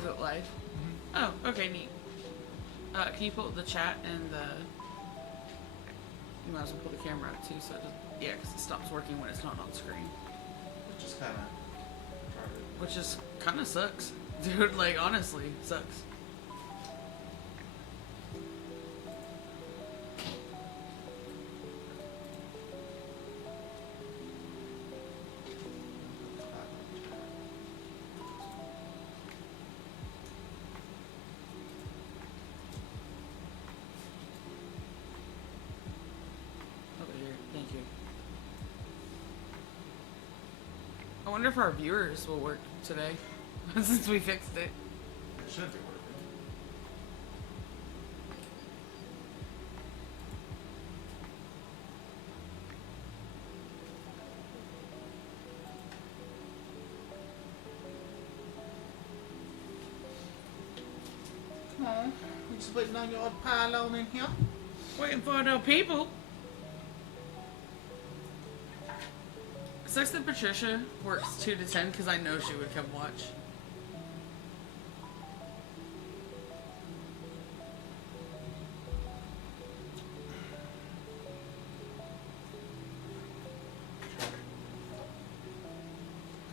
Is it live? Oh, okay, neat. Can you pull the chat and the... You might as well pull the camera up too, so it just... Yeah, because it stops working when it's not on screen. Which is kind of retarded. Which is kind of sucks. Dude, like, honestly, sucks. I wonder if our viewers will work today, since we fixed it. It should be working. Come on, we just waiting on your pile on in here. Waiting for the people. Sucks that Patricia works 2 to 10 because I know she would come watch.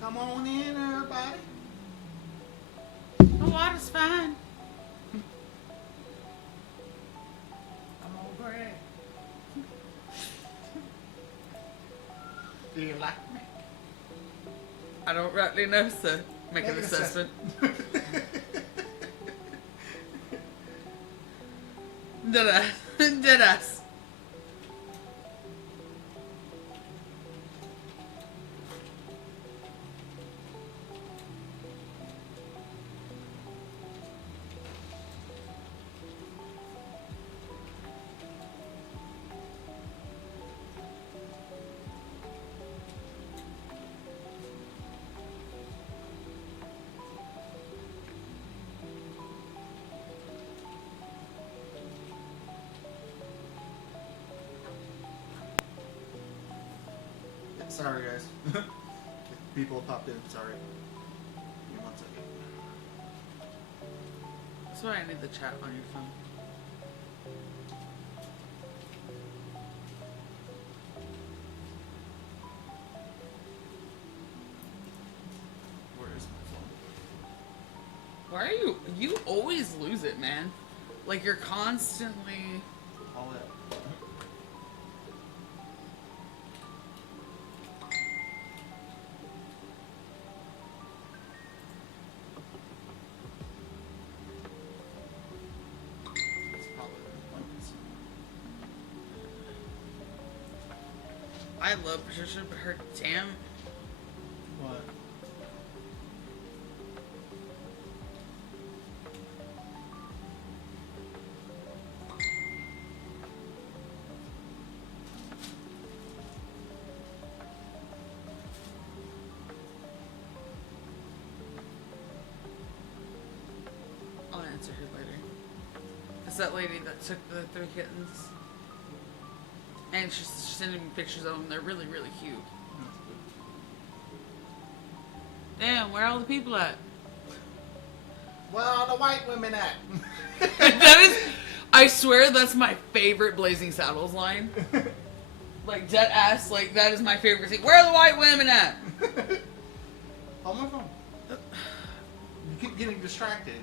Come on in, everybody. The water's fine. I'm over it. Do you like me? I don't rightly know, sir. Make an assessment. Did us. Sorry, guys. People popped in. Sorry. Give me 1 second. That's why I need the chat on your phone. Where is my phone? Why are you always lose it, man? Like you're constantly... All it. I love Patricia, but her damn... What? I'll answer her later. It's that lady that took the 3 kittens. And she's sending me pictures of them. They're really, really cute. Damn, where are all the people at? Where are the white women at? That is, I swear that's my favorite Blazing Saddles line. Like, dead ass, like, that is my favorite thing. Where are the white women at? On my phone. You keep getting distracted.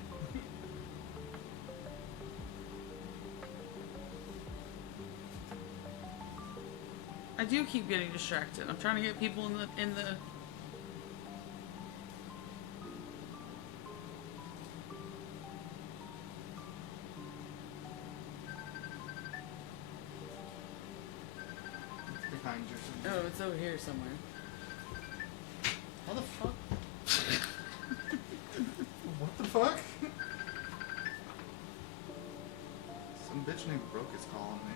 I do keep getting distracted. I'm trying to get people in the It's behind you. Oh, it's over here somewhere. What the fuck? What the fuck? Some bitch named Brooke is calling me.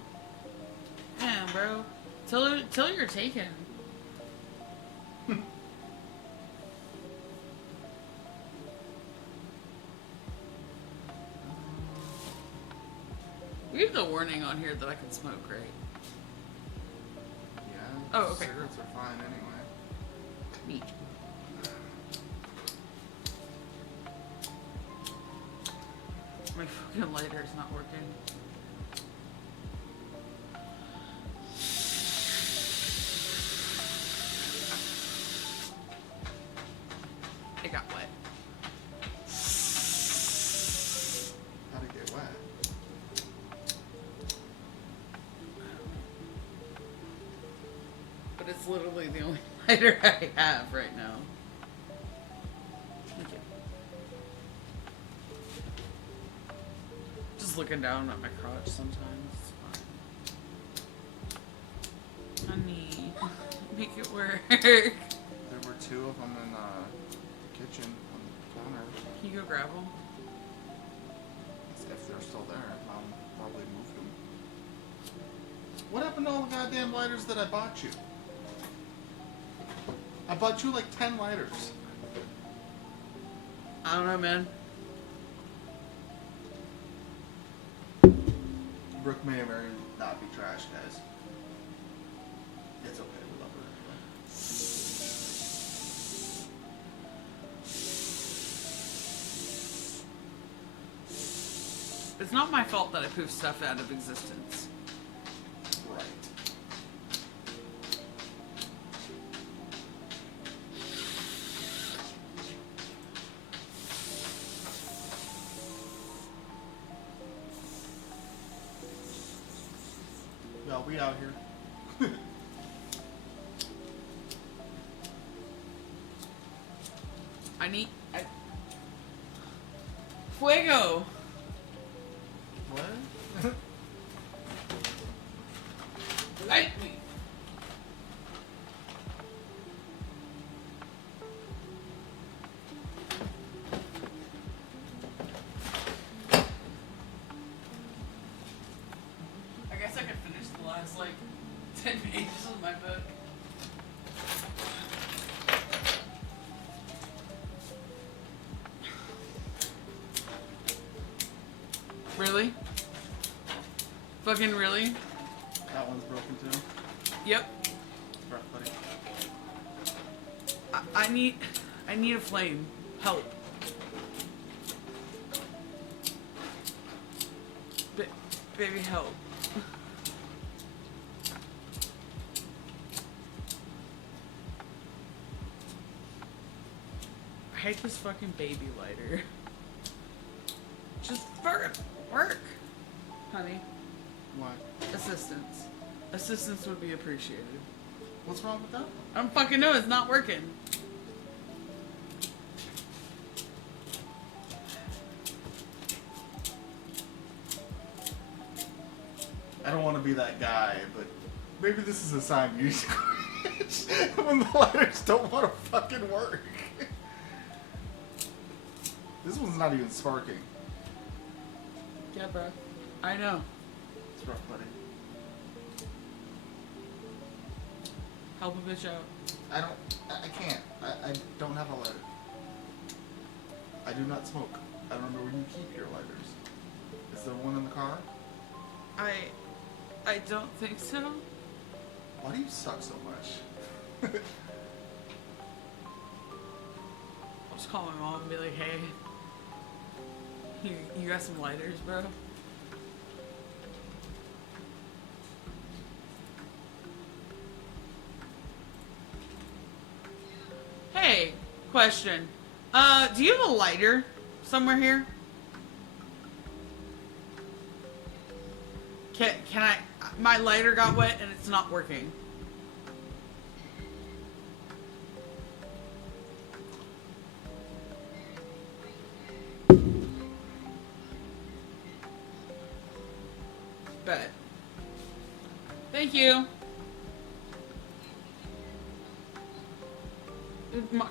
Damn, bro. Tell her you're taken. We have the warning on here that I can smoke, right? Yeah. Oh, okay. Cigarettes are fine anyway. Neat. fucking lighter is not working. It got wet. How'd it get wet? But it's literally the only lighter I have right now. Thank you. Just looking down at my crotch sometimes. It's fine. Honey, make it work. There were two of them in the kitchen on the counter. Can you go grab them? If they're still there, Mom probably moved them. What happened to all the goddamn lighters that I bought you? I bought you like 10 lighters. I don't know, man. Brooke may or may not be trash, guys. It's okay, we love her anyway. It's not my fault that I poof stuff out of existence. Right. Well, we out here. Fuego! What? Light me! I guess I could finish the last, like, 10 pages of my book. Really? Fucking really? That one's broken too. Yep. Rough, buddy. I need a flame. Help. Baby, help. I hate this fucking baby lighter. Just work, honey. What? Assistance. Assistance would be appreciated. What's wrong with that? I don't fucking know. It's not working. I don't want to be that guy, but maybe this is a sign you should quit when the lighters don't want to fucking work. This one's not even sparking. Yeah, bro. I know. It's rough, buddy. Help a bitch out. I can't. I don't have a lighter. I do not smoke. I don't know where you keep your lighters. Is there one in the car? I don't think so. Why do you suck so much? I'll just call my mom and be like, hey, you got some lighters, bro? Hey, question. Do you have a lighter somewhere here? Can I... My lighter got wet and it's not working. Bet. Thank you.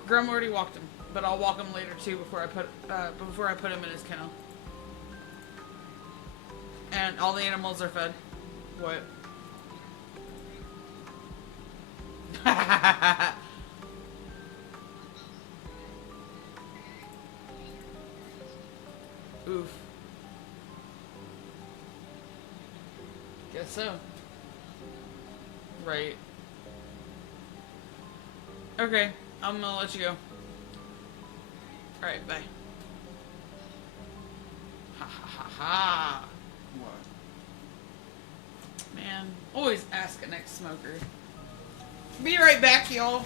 Grum already walked him, but I'll walk him later too before I put him in his kennel. And all the animals are fed. What? Oof. Guess so. Right. Okay, I'm gonna let you go. Alright, bye. Ha ha ha ha. What? Man, always ask an ex-smoker. Be right back, y'all.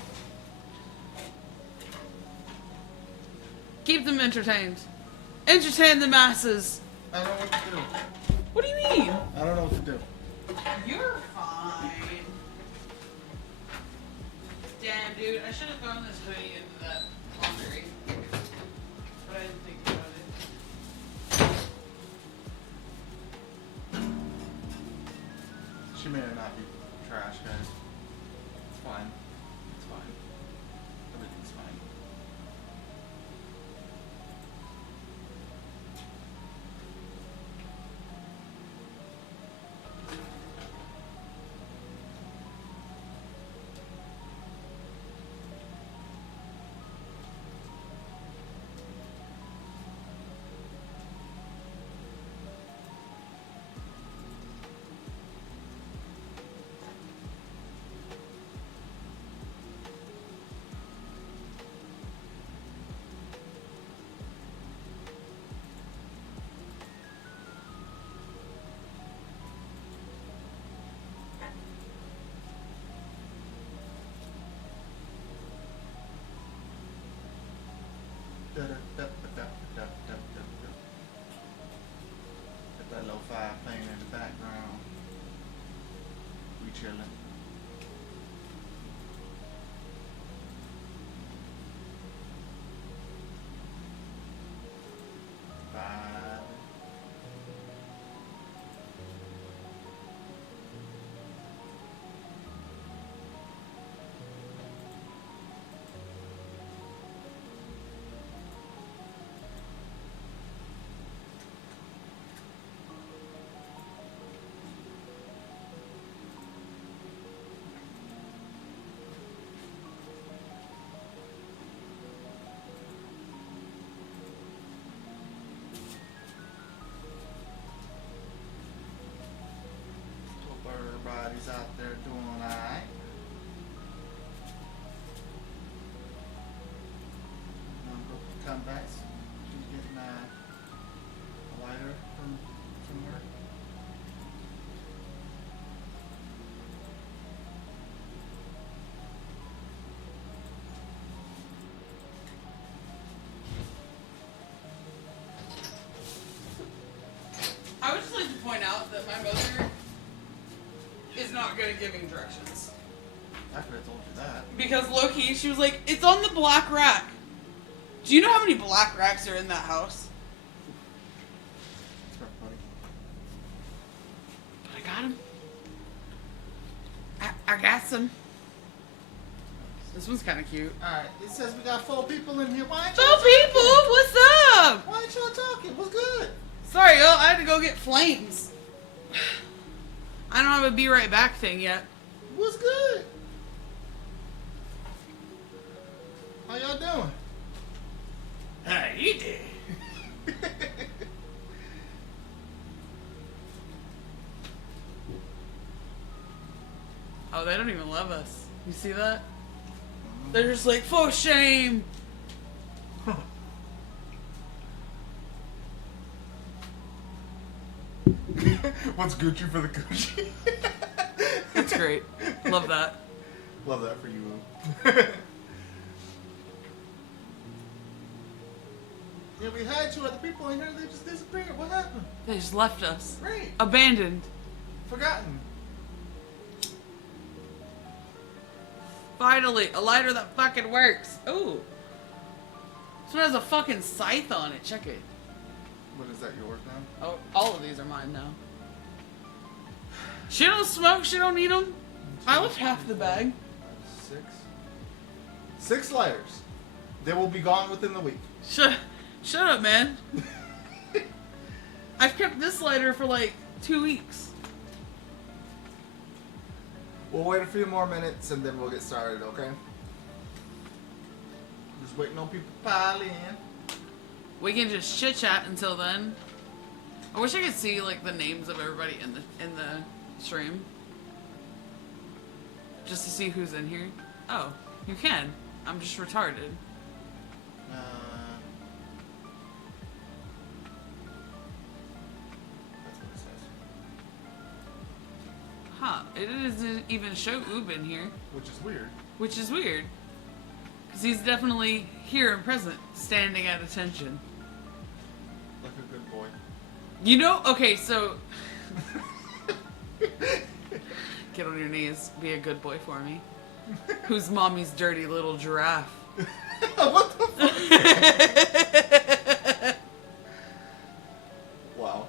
Keep them entertained. Entertain the masses. I don't know what to do. What do you mean? I don't know what to do. You're fine. Damn, dude. I should have thrown this hoodie into that laundry. But I didn't think about it. She may not be trash, guys. It's fine. It's fine. Everything's fine. Get that lo-fi playing in the background. We chilling. Vibe. Hope everybody's out there doing alright. Come back. She's getting a lighter from somewhere. I would just like to point out that my mother is not good at giving directions. I could have told you that. Because low-key, she was like, it's on the black rack. Do you know how many black racks are in that house? That's right, buddy. But I got him. I got some. This one's kind of cute. Alright, it says we got 4 people in here. Why ain't So y'all people, talking? what's up? Why ain't y'all talking? What's good? Sorry, yo, I had to go get flames. I don't have a be right back thing yet. What's good? How y'all doing? How you doing? Oh, they don't even love us. You see that? They're just like, for shame. What's Gucci for the Gucci? That's great. Love that. Love that for you. Yeah, we had 2 other people in here. They just disappeared. What happened? They just left us. Right. Abandoned. Forgotten. Finally, a lighter that fucking works. Ooh. This one has a fucking scythe on it. Check it. What is that, yours now? Oh, all of these are mine now. She don't smoke. She don't need them. I left half the bag. 6 lighters. They will be gone within the week. Shut up, man. I've kept this lighter for like 2 weeks. We'll wait a few more minutes and then we'll get started, okay? Just waiting on people to pile in. We can just chit chat until then. I wish I could see like the names of everybody in the stream, just to see who's in here. Oh, you can. I'm just retarded. It doesn't even show Oob in here. Which is weird. Which is weird. Because he's definitely here and present, standing at attention. Like a good boy. You know, okay, so... Get on your knees. Be a good boy for me. Who's mommy's dirty little giraffe? What the fuck? Wow.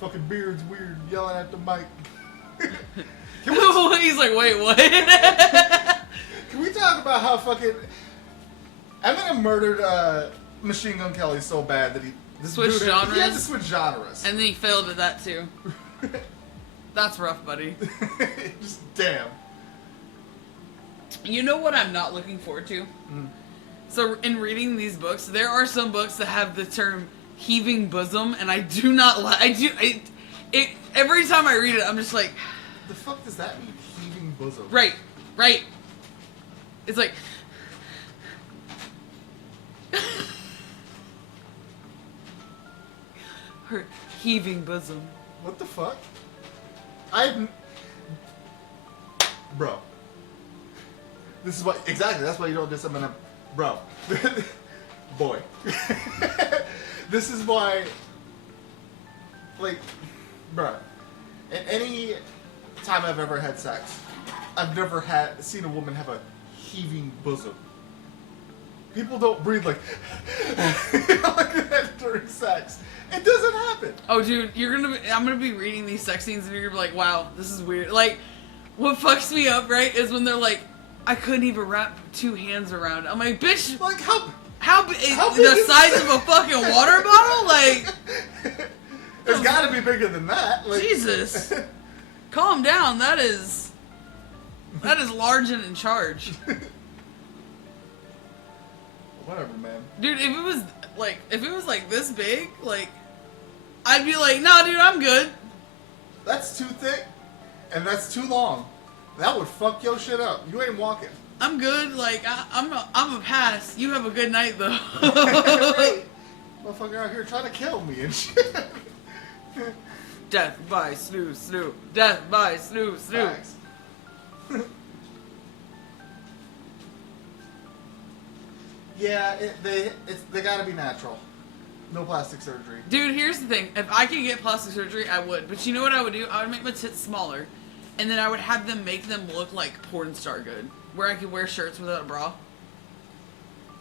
Fucking beard's weird, yelling at the mic. He's like, wait, what? Can we talk about how fucking Eminem murdered Machine Gun Kelly so bad that he Switched genres? He had to switch genres. And then he failed at that too. That's rough, buddy. Just damn. You know what I'm not looking forward to? So in reading these books, there are some books that have the term heaving bosom, and I do not like. Every time I read it, I'm just like, The fuck does that mean? Heaving bosom. right. It's like. Her heaving bosom. What the fuck? Bro. This is what exactly. That's why you don't diss Eminem, bro. Boy. This is why. Like, bro. In any time I've ever had sex, I've never seen a woman have a heaving bosom. People don't breathe like that during sex. It doesn't happen. Oh, dude, I'm gonna be reading these sex scenes, and you're gonna be like, "Wow, this is weird." Like, what fucks me up, right, is when they're like, "I couldn't even wrap two hands around it." I'm like, "Bitch, Like how big the is size of a fucking water bottle?" Like, it's got to be bigger than that. Like, Jesus, calm down. That is large and in charge, Whatever, man. dude. If it was like this big, like, I'd be like, "Nah, dude, I'm good." That's too thick, and that's too long. That would fuck your shit up. You ain't walking. I'm good. Like, I'm a pass. You have a good night, though. Right. Motherfucker out here trying to kill me and shit. Death by snoo. Death by snoo. Facts. Yeah, they gotta be natural. No plastic surgery. Dude, here's the thing. If I could get plastic surgery, I would. But you know what I would do? I would make my tits smaller, and then I would have them make them look like porn star good, where I could wear shirts without a bra.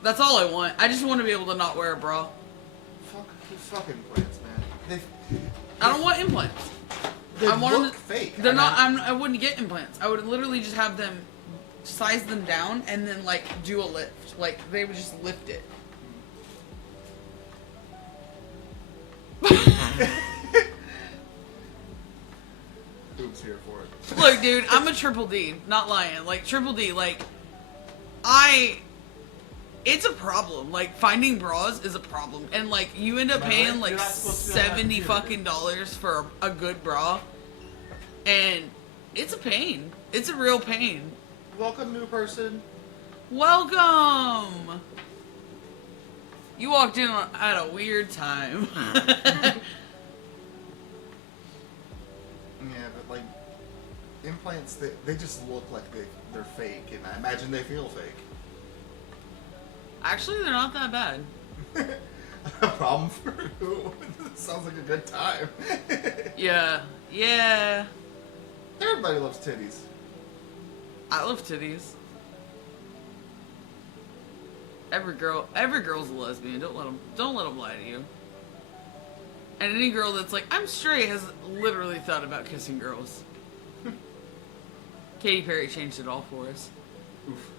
That's all I want. I just want to be able to not wear a bra. Fuck implants, man. I don't want implants. They I want look them. fake. They're not. I wouldn't get implants. I would literally just have them size them down and then like do a lift. Like they would just lift it. Oops, here for it. Look, dude, I'm a triple D. Not lying. Like triple D. Like it's a problem. Like finding bras is a problem, and like you end up paying like $70 fucking dollars for a good bra, and it's a pain. It's a real pain. Welcome, new person. Welcome. You walked in at a weird time. Yeah, but like implants, they just look like they're fake, and I imagine they feel fake. Actually, they're not that bad. A problem for who? Sounds like a good time. Yeah. Everybody loves titties. I love titties. Every girl's a lesbian. Don't let them lie to you. And any girl that's like, I'm straight, has literally thought about kissing girls. Katy Perry changed it all for us. Oof.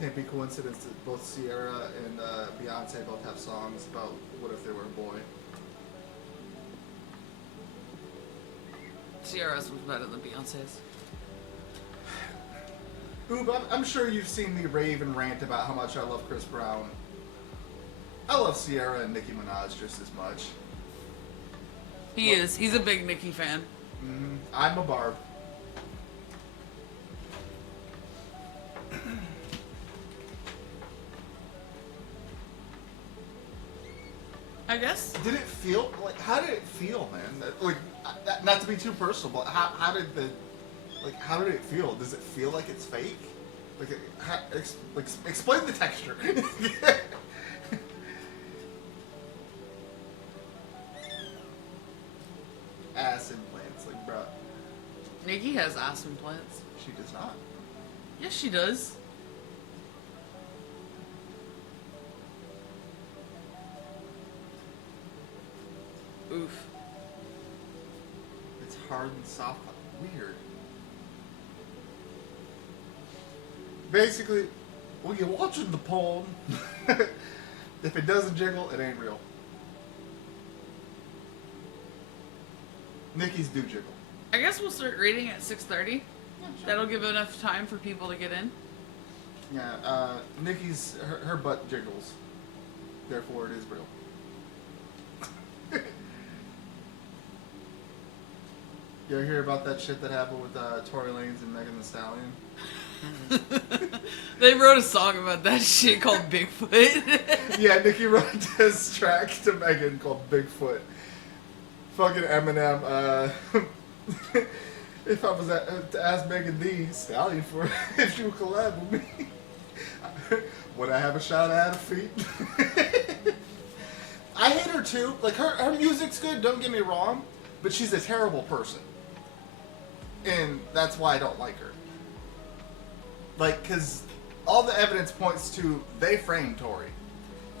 Can't be coincidence that both Sierra and Beyonce both have songs about what if they were a boy. Sierra's was better than Beyonce's. Ooh, but I'm sure you've seen me rave and rant about how much I love Chris Brown. I love Sierra and Nicki Minaj just as much. He is. He's a big Nicki fan. I'm a Barb. I guess. Did it feel like? How did it feel, man? Like, not to be too personal, but how did how did it feel? Does it feel like it's fake? Like, explain the texture. Ass implants, like, bruh. Nikki has ass implants. She does not. Yes, she does. Oof. It's hard and soft. Weird. Basically, when you're watching the porn, if it doesn't jiggle, it ain't real. Nikki's do jiggle. I guess we'll start reading at 6:30. That'll give enough time for people to get in. Yeah, Nikki's, her butt jiggles. Therefore, it is real. You ever hear about that shit that happened with Tory Lanez and Megan Thee Stallion? They wrote a song about that shit called Bigfoot. Yeah, Nikki wrote this track to Megan called Bigfoot. Fucking Eminem, if I was to ask Megan Thee Stallion for if she would collab with me, would I have a shot at her feet? I hate her too. Like, her music's good, don't get me wrong, but she's a terrible person. And that's why I don't like her. Like, because all the evidence points to they framed Tory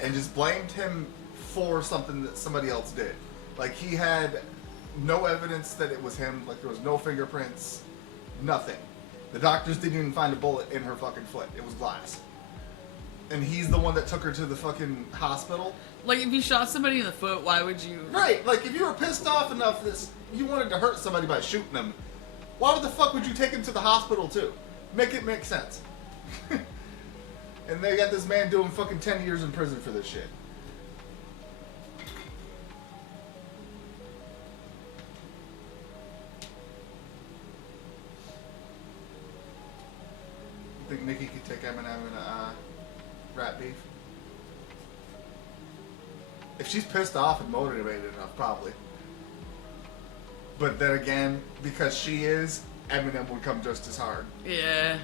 and just blamed him for something that somebody else did. Like, he had no evidence that it was him. Like, there was no fingerprints, nothing. The doctors didn't even find a bullet in her fucking foot. It was glass. And he's the one that took her to the fucking hospital. Like, if you shot somebody in the foot, why would you... Right, like, if you were pissed off enough that you wanted to hurt somebody by shooting them, why the fuck would you take him to the hospital, too? Make it make sense. And they got this man doing fucking 10 years in prison for this shit. I think Nikki could take Eminem in a rap beef. If she's pissed off and motivated enough, probably. But then again, because she is, Eminem would come just as hard. Yeah.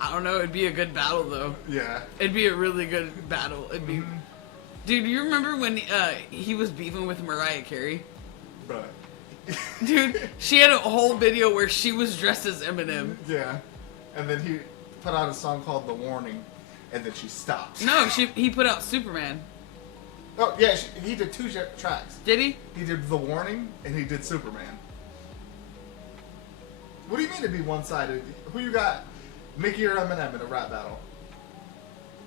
I don't know, it'd be a good battle, though. Yeah. It'd be a really good battle. It'd be... Mm-hmm. Dude, you remember when he was beefing with Mariah Carey? Bruh. Dude, she had a whole video where she was dressed as Eminem. Yeah. And then he put out a song called The Warning, and then she stopped. No, he put out Superman. Oh, yeah, he did two tracks. Did he? He did The Warning, and he did Superman. What do you mean to be one-sided? Who you got? Nicki or Eminem in a rap battle?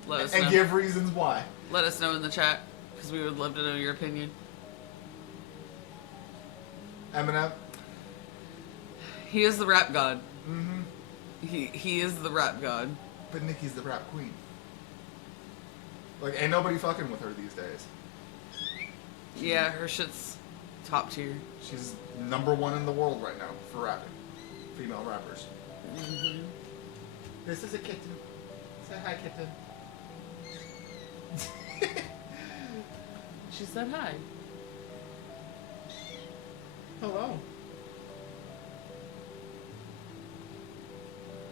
Let us know. And give reasons why. Let us know in the chat, because we would love to know your opinion. Eminem? He is the rap god. Mm-hmm. He is the rap god. But Nicki's the rap queen. Like, ain't nobody fucking with her these days. Yeah, her shit's top tier. She's #1 in the world right now for rapping. Female rappers. Mm-hmm. This is a kitten. Say hi, kitten. She said hi. Hello.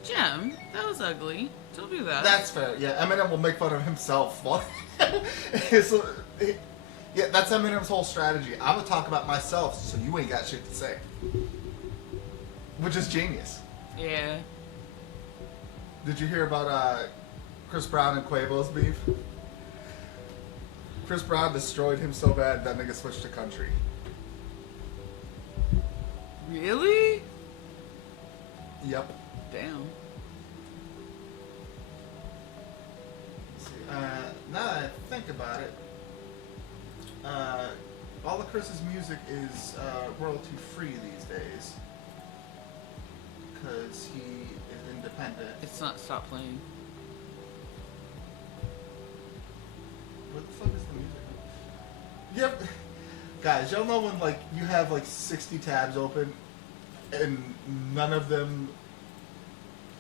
Jem, that was ugly. Don't do that. That's fair. Yeah, Eminem will make fun of himself. Yeah, that's Eminem's whole strategy. I'm gonna talk about myself, so you ain't got shit to say. Which is genius. Yeah. Did you hear about Chris Brown and Quavo's beef? Chris Brown destroyed him so bad that nigga switched to country. Really? Yep. Damn. See, now that I think about it, all of Chris's music is royalty free these days because he is independent. It's not stop playing. What the fuck is the music? Yep. Guys, y'all know when like you have like 60 tabs open and none of them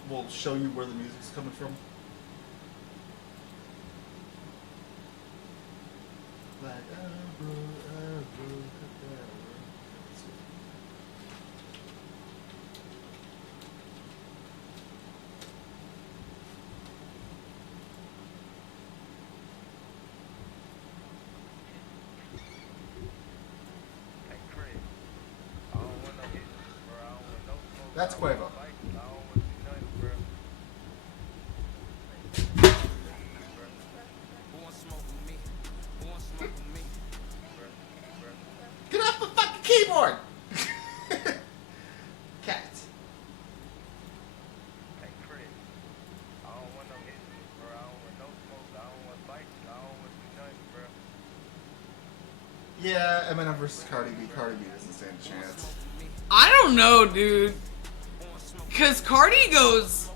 will show you where the music's coming from? Like, that's Quavo. Get off the fucking keyboard! Cats. Yeah, Eminem versus Cardi B. Cardi B doesn't stand a chance. I don't know, dude. Cause Cardi goes.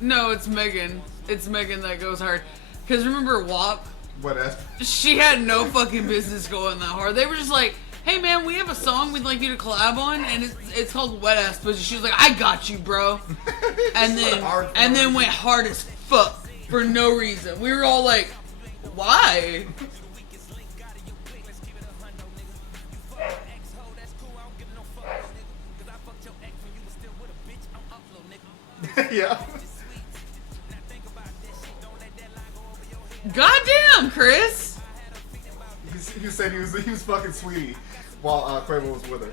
No, it's Megan. It's Megan that goes hard. Cause remember WAP? What else? She had no fucking business going that hard. They were just like, "Hey man, we have a song we'd like you to collab on, and it's called Wet Ass Pussy." She was like, "I got you, bro," and then went hard as fuck for no reason. We were all like, "Why?" Yeah. Goddamn, Chris. He said he was fucking sweetie while Quavo was with her.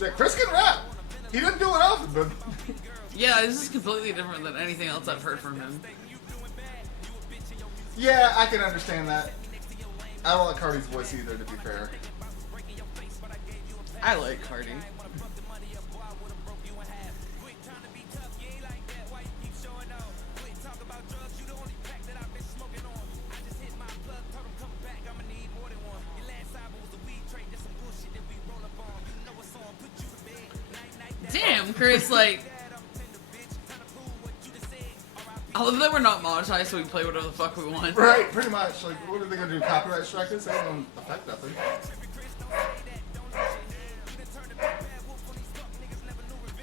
Yeah, Chris can rap. He didn't do it often, but Yeah, this is completely different than anything else I've heard from him. yeah, I can understand that. I don't like Cardi's voice either, to be fair. I like Cardi. Damn, Chris, like... I love that we're not monetized, so we play whatever the fuck we want. Right, pretty much. Like, what are they gonna do? Copyright strike us? They don't affect nothing.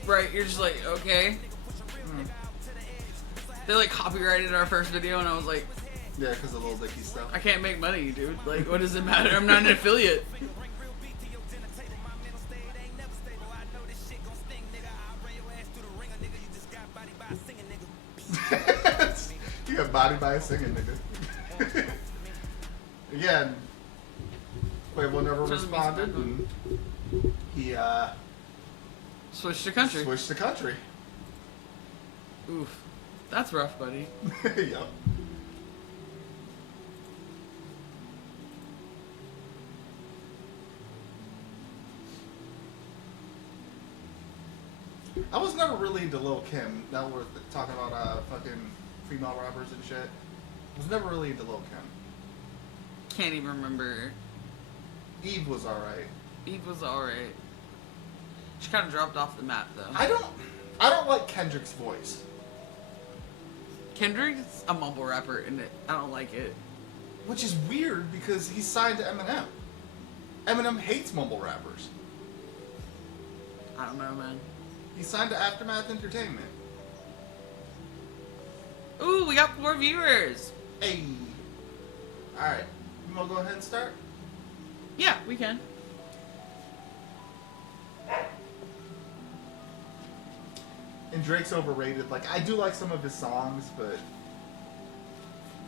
Right, you're just like, okay. They like copyrighted our first video, and I was like, Yeah, because of Lil Dicky stuff. I can't make money, dude. Like, what does it matter? I'm not an affiliate. You got bodied by a singing nigga. Again, Quavo never responded, and he Switch to country. switched to country. Oof. That's rough, buddy. Yep. I was never really into Lil Kim. Now we're talking about fucking female rappers and shit. I was never really into Lil Kim. Can't even remember. Eve was alright. Eve was alright. She kind of dropped off the map, though. I don't like Kendrick's voice. Kendrick's a mumble rapper, and I don't like it. Which is weird because he's signed to Eminem. Eminem hates mumble rappers. I don't know, man. He's signed to Aftermath Entertainment. Ooh, we got 4 viewers. Hey. Alright. You wanna go ahead and start? Yeah, we can. And Drake's overrated. Like, I do like some of his songs, but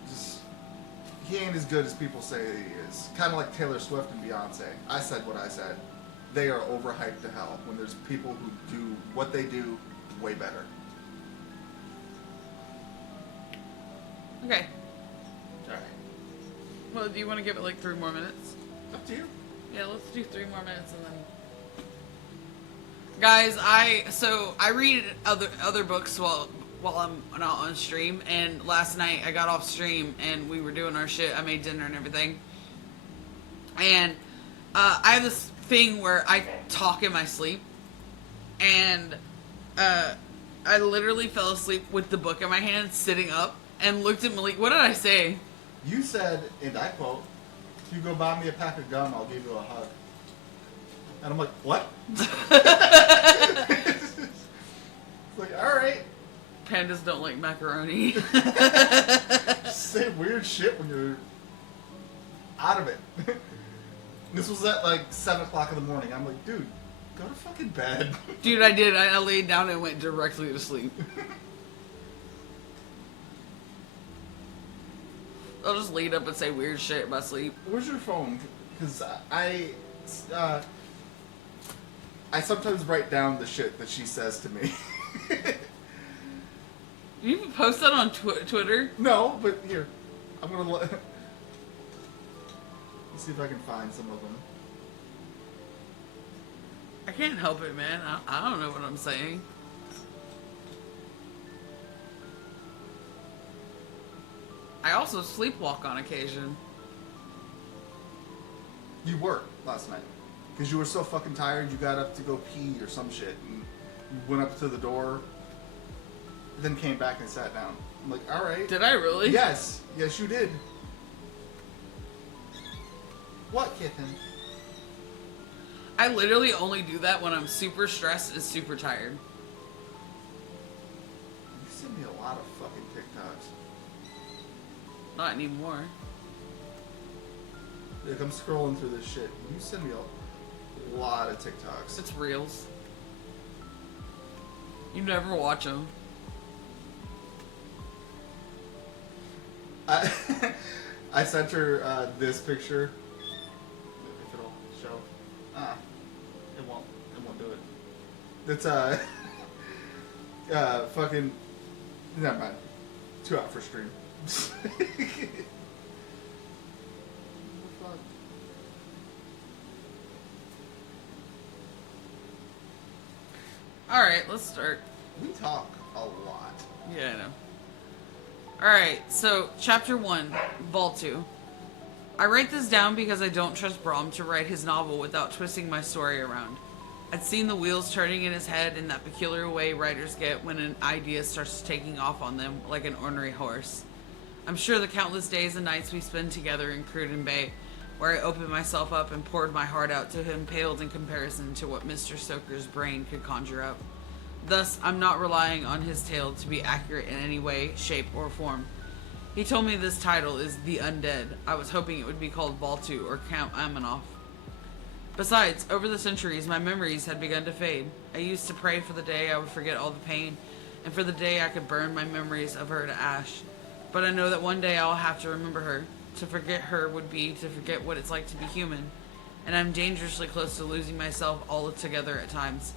just he ain't as good as people say he is. Kind of like Taylor Swift and Beyonce. I said what I said. They are overhyped to hell when there's people who do what they do way better. Okay. Alright. Well, do you want to give it like 3 more minutes? Up to you. Yeah, let's do 3 more minutes and then. Guys, I read other books while I'm not on stream, and last night I got off stream and we were doing our shit. I made dinner and everything, and I have this thing where I talk in my sleep, and I literally fell asleep with the book in my hand, sitting up, and looked at Malik. What did I say? You said, and I quote, "If you go buy me a pack of gum, I'll give you a hug." And I'm like, what? It's like, all pandas don't like macaroni. Say weird shit when you're out of it. This was at like 7 o'clock in the morning. I'm like, dude, go to fucking bed. Dude, I did. I laid down and went directly to sleep. I'll just lead up and say weird shit in my sleep. Where's your phone? Because I sometimes write down the shit that she says to me. You even post that on Twitter? No, but here. I'm going to let's see if I can find some of them. I can't help it, man. I don't know what I'm saying. I also sleepwalk on occasion. You were last night. Because you were so fucking tired, you got up to go pee or some shit. And you went up to the door, then came back and sat down. I'm like, alright. Did I really? Yes. Yes, you did. What, kitten? I literally only do that when I'm super stressed and super tired. You send me a lot of fucking TikToks. Not anymore. Like, I'm scrolling through this shit. You send me a lot of TikToks. It's reels. You never watch them. I sent her this picture. If it'll show. It won't. It won't do it. It's fucking. Never mind. Too out for stream. Alright, let's start. We talk a lot. Yeah, I know. Alright, so Chapter 1, Vol 2. I write this down because I don't trust Brom to write his novel without twisting my story around. I'd seen the wheels turning in his head in that peculiar way writers get when an idea starts taking off on them like an ornery horse. I'm sure the countless days and nights we spend together in Cruden Bay, where I opened myself up and poured my heart out to him, paled in comparison to what Mr. Stoker's brain could conjure up. Thus, I'm not relying on his tale to be accurate in any way, shape, or form. He told me this title is The Undead. I was hoping it would be called Baltu or Count Amanoff. Besides, over the centuries, my memories had begun to fade. I used to pray for the day I would forget all the pain, and for the day I could burn my memories of her to ash. But I know that one day I'll have to remember her. To forget her would be to forget what it's like to be human, and I'm dangerously close to losing myself altogether at times.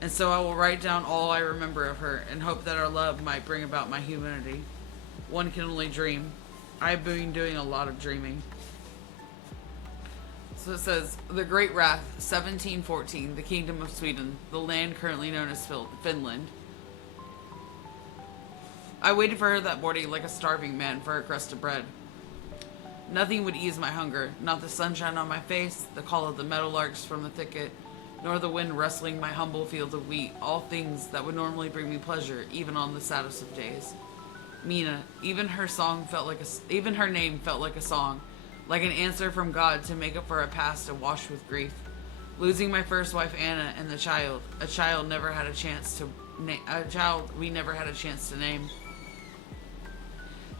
And so I will write down all I remember of her, and hope that our love might bring about my humanity. One can only dream. I've been doing a lot of dreaming. So it says, The Great Wrath, 1714, the Kingdom of Sweden, the land currently known as Finland. I waited for her that morning like a starving man for a crust of bread. Nothing would ease my hunger, not the sunshine on my face, the call of the meadowlarks from the thicket, nor the wind rustling my humble field of wheat, all things that would normally bring me pleasure, even on the saddest of days. Mina, even her name felt like a song, like an answer from God to make up for a past awash with grief. Losing my first wife Anna and the child, a child we never had a chance to name.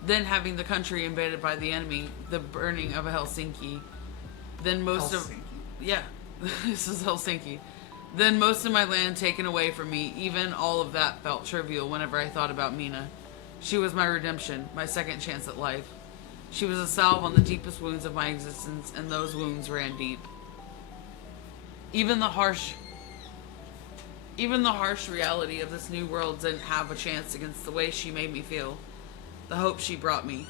Then having the country invaded by the enemy, the burning of Helsinki. Then most of this is Helsinki. Then most of my land taken away from me. Even all of that felt trivial whenever I thought about Mina. She was my redemption, my second chance at life. She was a salve on the deepest wounds of my existence, and those wounds ran deep. Even the harsh reality of this new world didn't have a chance against the way she made me feel. The hope she brought me.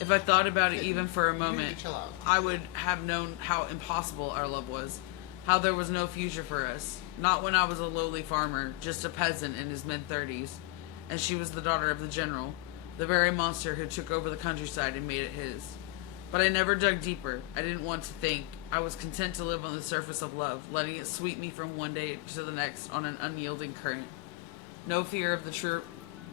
If I thought about it even for a moment, I would have known how impossible our love was. How there was no future for us. Not when I was a lowly farmer, just a peasant in his mid-30s. And she was the daughter of the general, the very monster who took over the countryside and made it his. But I never dug deeper. I didn't want to think. I was content to live on the surface of love, letting it sweep me from one day to the next on an unyielding current. No fear of the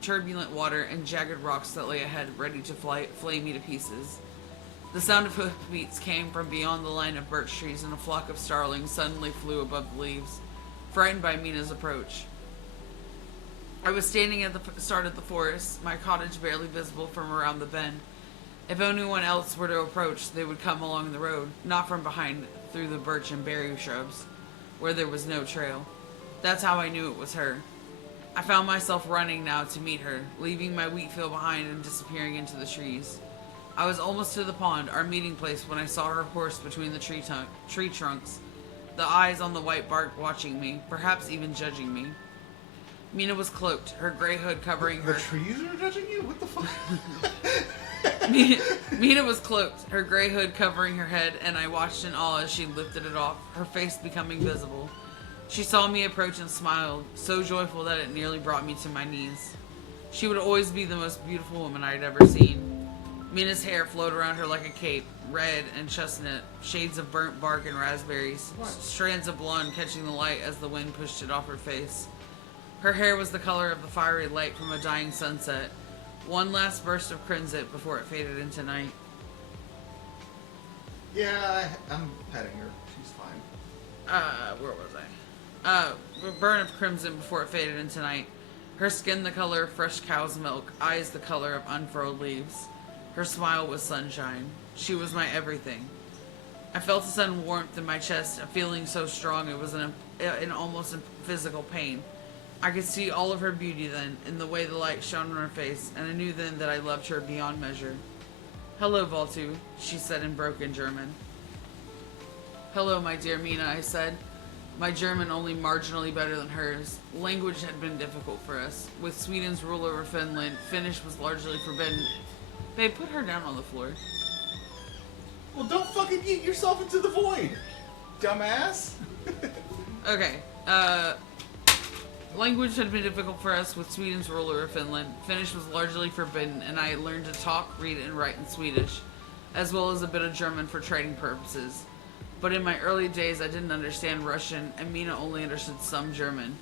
turbulent water and jagged rocks that lay ahead, ready to flay me to pieces. The sound of hoofbeats came from beyond the line of birch trees, and a flock of starlings suddenly flew above the leaves, frightened by Mina's approach. I was standing at the start of the forest, my cottage barely visible from around the bend. If anyone else were to approach, they would come along the road, not from behind, through the birch and berry shrubs, where there was no trail. That's how I knew it was her. I found myself running now to meet her, leaving my wheat field behind and disappearing into the trees. I was almost to the pond, our meeting place, when I saw her horse between the tree trunks, the eyes on the white bark watching me, perhaps even judging me. Mina was cloaked, her gray hood covering her... The trees are judging you? What the fuck? Mina was cloaked, her gray hood covering her head, and I watched in awe as she lifted it off, her face becoming visible. She saw me approach and smiled, so joyful that it nearly brought me to my knees. She would always be the most beautiful woman I had ever seen. Mina's hair flowed around her like a cape, red and chestnut, shades of burnt bark and raspberries, strands of blonde catching the light as the wind pushed it off her face. Her hair was the color of the fiery light from a dying sunset, one last burst of crimson before it faded into night. Yeah, I'm petting her. She's fine. Where was I? A burn of crimson before it faded into night. Her skin the color of fresh cow's milk, eyes the color of unfurled leaves. Her smile was sunshine. She was my everything. I felt a sudden warmth in my chest, a feeling so strong it was an almost physical pain. I could see all of her beauty then, in the way the light shone on her face, and I knew then that I loved her beyond measure. "Hello, Valtu," she said in broken German. "Hello, my dear Mina," I said. My German only marginally better than hers. Language had been difficult for us. With Sweden's rule over Finland, Finnish was largely forbidden. Babe, put her down on the floor. Well, don't fucking eat yourself into the void, dumbass. Okay, language had been difficult for us with Sweden's rule over Finland. Finnish was largely forbidden, and I had learned to talk, read, and write in Swedish, as well as a bit of German for trading purposes. But in my early days, I didn't understand Russian, and Mina only understood some German.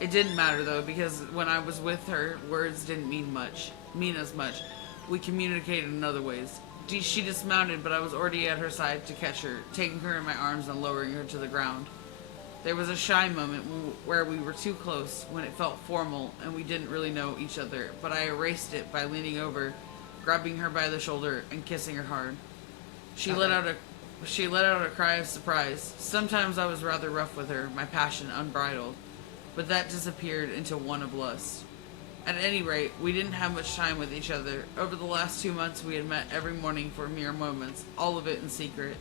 It didn't matter, though, because when I was with her, words didn't mean as much. We communicated in other ways. She dismounted, but I was already at her side to catch her, taking her in my arms and lowering her to the ground. There was a shy moment where we were too close, when it felt formal, and we didn't really know each other, but I erased it by leaning over, grabbing her by the shoulder, and kissing her hard. She let out a cry of surprise. Sometimes I was rather rough with her, my passion unbridled, but that disappeared into one of lust. At any rate, we didn't have much time with each other. Over the last 2 months, we had met every morning for mere moments, all of it in secret.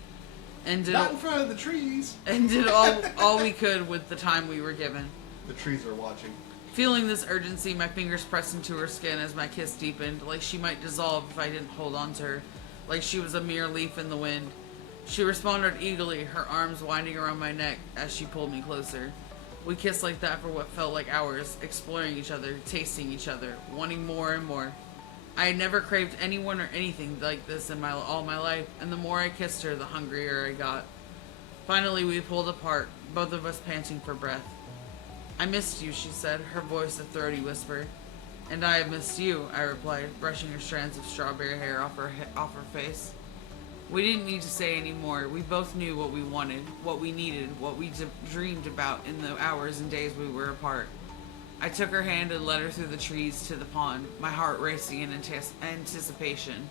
And did Not in front of the trees. And did all we could with the time we were given. The trees are watching. Feeling this urgency, my fingers pressed into her skin as my kiss deepened, like she might dissolve if I didn't hold on to her, like she was a mere leaf in the wind. She responded eagerly, her arms winding around my neck as she pulled me closer. We kissed like that for what felt like hours, exploring each other, tasting each other, wanting more and more. I had never craved anyone or anything like this in all my life, and the more I kissed her, the hungrier I got. Finally, we pulled apart, both of us panting for breath. "I missed you," she said, her voice a throaty whisper. "And I have missed you," I replied, brushing her strands of strawberry hair off her face. We didn't need to say any more. We both knew what we wanted, what we needed, what we dreamed about in the hours and days we were apart. I took her hand and led her through the trees to the pond, my heart racing in anticipation.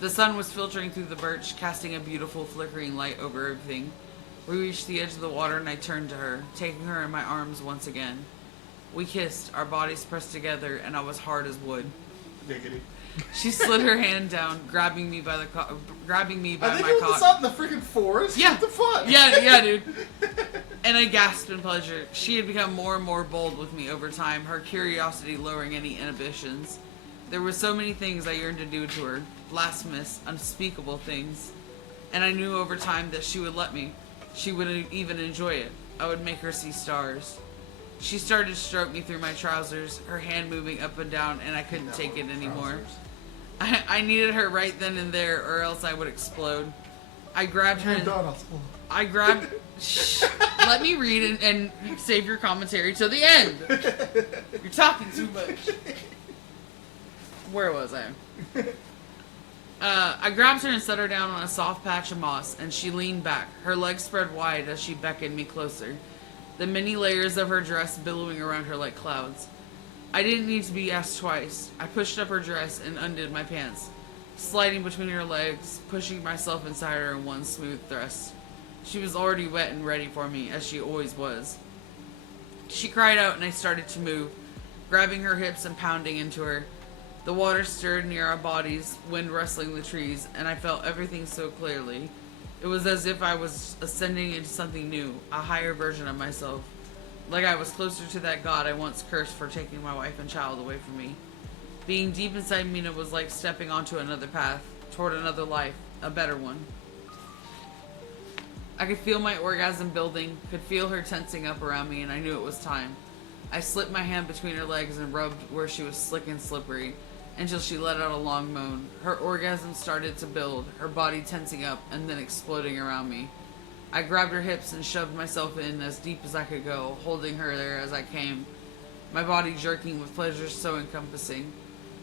The sun was filtering through the birch, casting a beautiful flickering light over everything. We reached the edge of the water and I turned to her, taking her in my arms once again. We kissed, our bodies pressed together, and I was hard as wood. Diggity. She slid her hand down, grabbing me by my coat. Are they doing this out in the freaking forest? Yeah. What the fuck? Yeah, dude. And I gasped in pleasure. She had become more and more bold with me over time, her curiosity lowering any inhibitions. There were so many things I yearned to do to her, blasphemous, unspeakable things. And I knew over time that she would let me. She would even enjoy it. I would make her see stars. She started to stroke me through my trousers, her hand moving up and down, and I couldn't take it anymore. I needed her right then and there, or else I would explode. I grabbed her. Shh. Let me read and save your commentary till the end. You're talking too much. Where was I? I grabbed her and set her down on a soft patch of moss, and she leaned back, her legs spread wide as she beckoned me closer, the many layers of her dress billowing around her like clouds. I didn't need to be asked twice. I pushed up her dress and undid my pants, sliding between her legs, pushing myself inside her in one smooth thrust. She was already wet and ready for me, as she always was. She cried out and I started to move, grabbing her hips and pounding into her. The water stirred near our bodies, wind rustling the trees, and I felt everything so clearly. It was as if I was ascending into something new, a higher version of myself. Like I was closer to that god I once cursed for taking my wife and child away from me. Being deep inside Mina was like stepping onto another path, toward another life, a better one. I could feel my orgasm building, could feel her tensing up around me, and I knew it was time. I slipped my hand between her legs and rubbed where she was slick and slippery, until she let out a long moan. Her orgasm started to build, her body tensing up and then exploding around me. I grabbed her hips and shoved myself in as deep as I could go, holding her there as I came, my body jerking with pleasure so encompassing.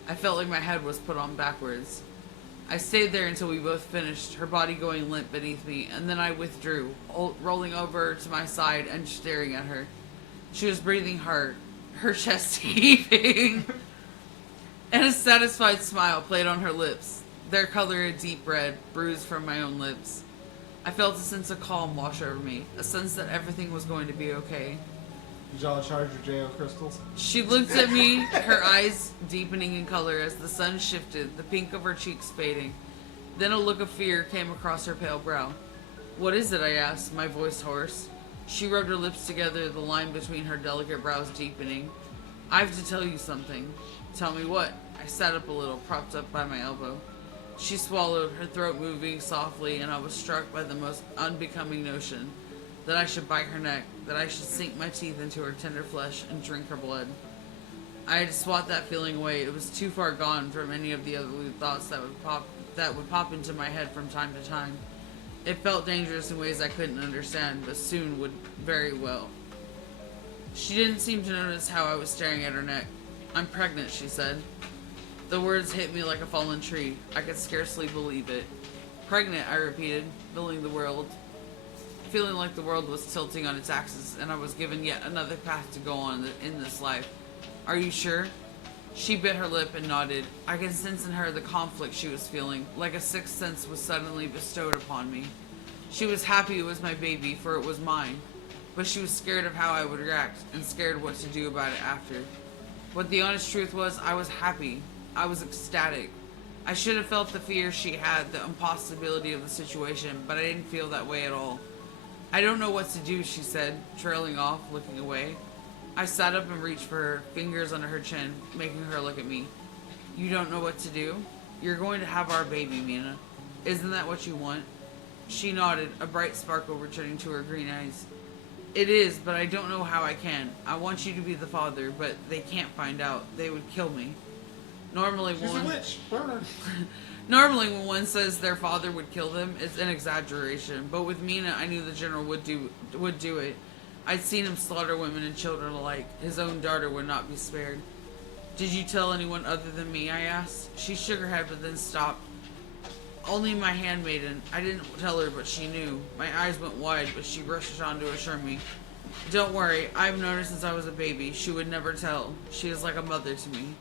I felt like my head was put on backwards. I stayed there until we both finished, her body going limp beneath me, and then I withdrew, rolling over to my side and staring at her. She was breathing hard, her chest heaving, and a satisfied smile played on her lips, their color a deep red, bruised from my own lips. I felt a sense of calm wash over me, a sense that everything was going to be okay. Did y'all charge your JO crystals? She looked at me, her eyes deepening in color as the sun shifted, the pink of her cheeks fading. Then a look of fear came across her pale brow. "What is it?" I asked, my voice hoarse. She rubbed her lips together, the line between her delicate brows deepening. "I have to tell you something." "Tell me what?" I sat up a little, propped up by my elbow. She swallowed, her throat moving softly, and I was struck by the most unbecoming notion that I should bite her neck, that I should sink my teeth into her tender flesh and drink her blood. I had to swat that feeling away. It was too far gone from any of the other thoughts that would pop into my head from time to time. It felt dangerous in ways I couldn't understand, but soon would very well. She didn't seem to notice how I was staring at her neck. "I'm pregnant," she said. The words hit me like a fallen tree. I could scarcely believe it. "Pregnant," I repeated, feeling like the world was tilting on its axis and I was given yet another path to go on in this life. "Are you sure?" She bit her lip and nodded. I could sense in her the conflict she was feeling, like a sixth sense was suddenly bestowed upon me. She was happy it was my baby, for it was mine, but she was scared of how I would react and scared what to do about it after. But the honest truth was, I was happy. I was ecstatic. I should have felt the fear she had, the impossibility of the situation, but I didn't feel that way at all. "I don't know what to do," she said, trailing off, looking away. I sat up and reached for her, fingers under her chin, making her look at me. "You don't know what to do? You're going to have our baby, Mina. Isn't that what you want?" She nodded, a bright sparkle returning to her green eyes. "It is, but I don't know how I can. I want you to be the father, but they can't find out. They would kill me." Normally She's a witch. Burn her. Normally when one says their father would kill them, it's an exaggeration, but with Mina, I knew the general would do it. I'd seen him slaughter women and children alike. His own daughter would not be spared. "Did you tell anyone other than me?" I asked. She shook her head but then stopped. "Only my handmaiden. I didn't tell her, but she knew." My eyes went wide, but she rushed on to assure me. "Don't worry, I've known her since I was a baby. She would never tell. She is like a mother to me."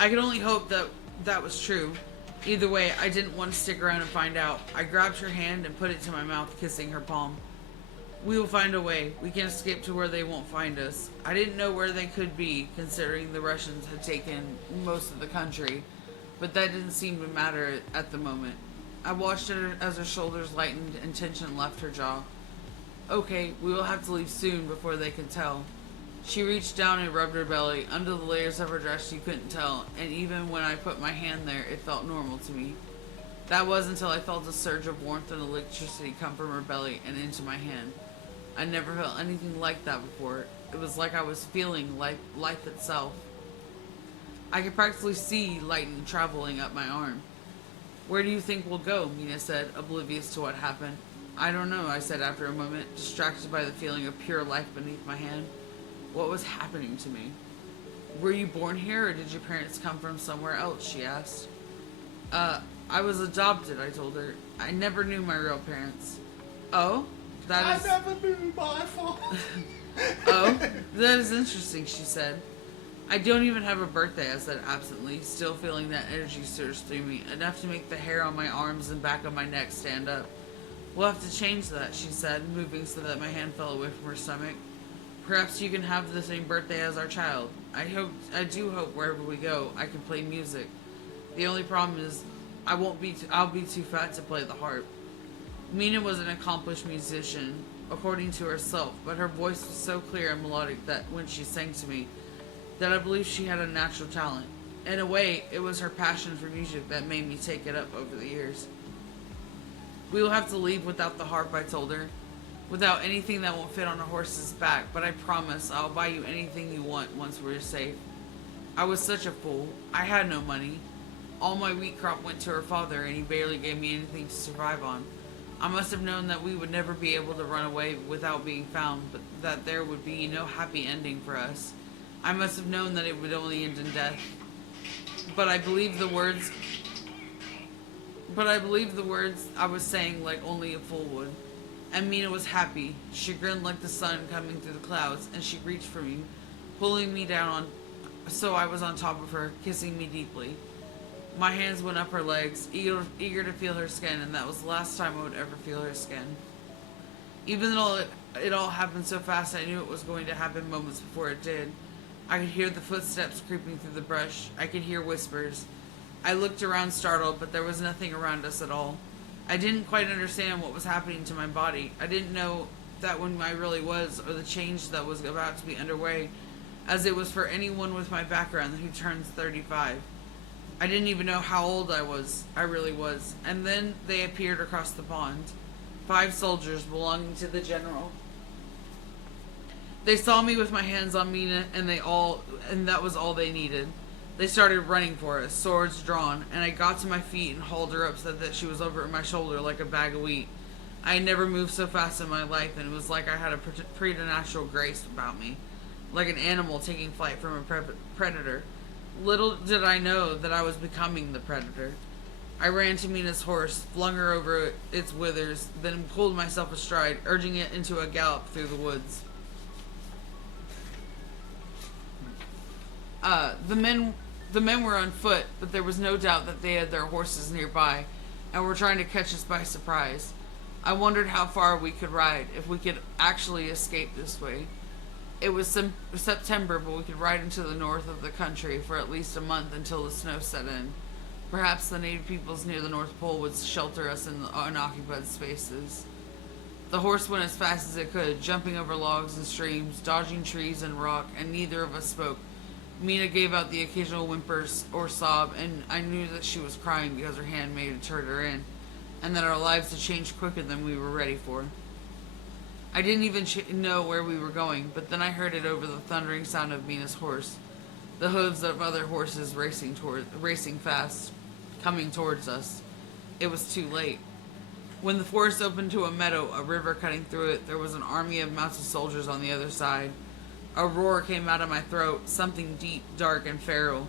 I could only hope that was true. Either way, I didn't want to stick around and find out. I grabbed her hand and put it to my mouth, kissing her palm. "We will find a way. We can escape to where they won't find us." I didn't know where they could be, considering the Russians had taken most of the country, but that didn't seem to matter at the moment. I watched her as her shoulders lightened and tension left her jaw. "Okay, we will have to leave soon before they can tell." She reached down and rubbed her belly. Under the layers of her dress you couldn't tell, and even when I put my hand there, it felt normal to me. That was until I felt a surge of warmth and electricity come from her belly and into my hand. I never felt anything like that before. It was like I was feeling life itself. I could practically see lightning traveling up my arm. "Where do you think we'll go?" Mina said, oblivious to what happened. "I don't know," I said after a moment, distracted by the feeling of pure life beneath my hand. What was happening to me? "Were you born here, or did your parents come from somewhere else?" she asked. I was adopted," I told her. "I never knew my real parents." "Oh? That is..." "I never knew my fault." Oh, that is interesting, she said. I don't even have a birthday, I said absently, still feeling that energy surge through me, enough to make the hair on my arms and back of my neck stand up. We'll have to change that, she said, moving so that my hand fell away from her stomach. Perhaps you can have the same birthday as our child. I do hope wherever we go, I can play music. The only problem is, I'll be too fat to play the harp. Mina was an accomplished musician, according to herself, but her voice was so clear and melodic that when she sang to me, that I believed she had a natural talent. In a way, it was her passion for music that made me take it up over the years. We will have to leave without the harp, I told her. Without anything that won't fit on a horse's back, but I promise I'll buy you anything you want once we're safe. I was such a fool. I had no money. All my wheat crop went to her father, and he barely gave me anything to survive on. I must have known that we would never be able to run away without being found, but that there would be no happy ending for us. I must have known that it would only end in death. But I believed the words I was saying like only a fool would. And Mina was happy. She grinned like the sun coming through the clouds, and she reached for me, pulling me down so I was on top of her, kissing me deeply. My hands went up her legs, eager to feel her skin, and that was the last time I would ever feel her skin. Even though it all happened so fast, I knew it was going to happen moments before it did. I could hear the footsteps creeping through the brush. I could hear whispers. I looked around startled, but there was nothing around us at all. I didn't quite understand what was happening to my body. I didn't know that when I really was, or the change that was about to be underway, as it was for anyone with my background who turns 35. I didn't even know how old I really was. And then they appeared across the pond. 5 soldiers belonging to the general. They saw me with my hands on Mina, and that was all they needed. They started running for us, swords drawn, and I got to my feet and hauled her up so that she was over my shoulder like a bag of wheat. I had never moved so fast in my life, and it was like I had a preternatural grace about me, like an animal taking flight from a predator. Little did I know that I was becoming the predator. I ran to Mina's horse, flung her over its withers, then pulled myself astride, urging it into a gallop through the woods. The men were on foot, but there was no doubt that they had their horses nearby and were trying to catch us by surprise. I wondered how far we could ride, if we could actually escape this way. It was September, but we could ride into the north of the country for at least a month until the snow set in. Perhaps the native peoples near the North Pole would shelter us in the unoccupied spaces. The horse went as fast as it could, jumping over logs and streams, dodging trees and rock, and neither of us spoke. Mina gave out the occasional whimpers or sob, and I knew that she was crying because her handmaid had turned her in, and that our lives had changed quicker than we were ready for. I didn't even know where we were going, but then I heard it over the thundering sound of Mina's horse, the hooves of other horses racing fast, coming towards us. It was too late. When the forest opened to a meadow, a river cutting through it, there was an army of mounted soldiers on the other side. A roar came out of my throat, something deep, dark, and feral.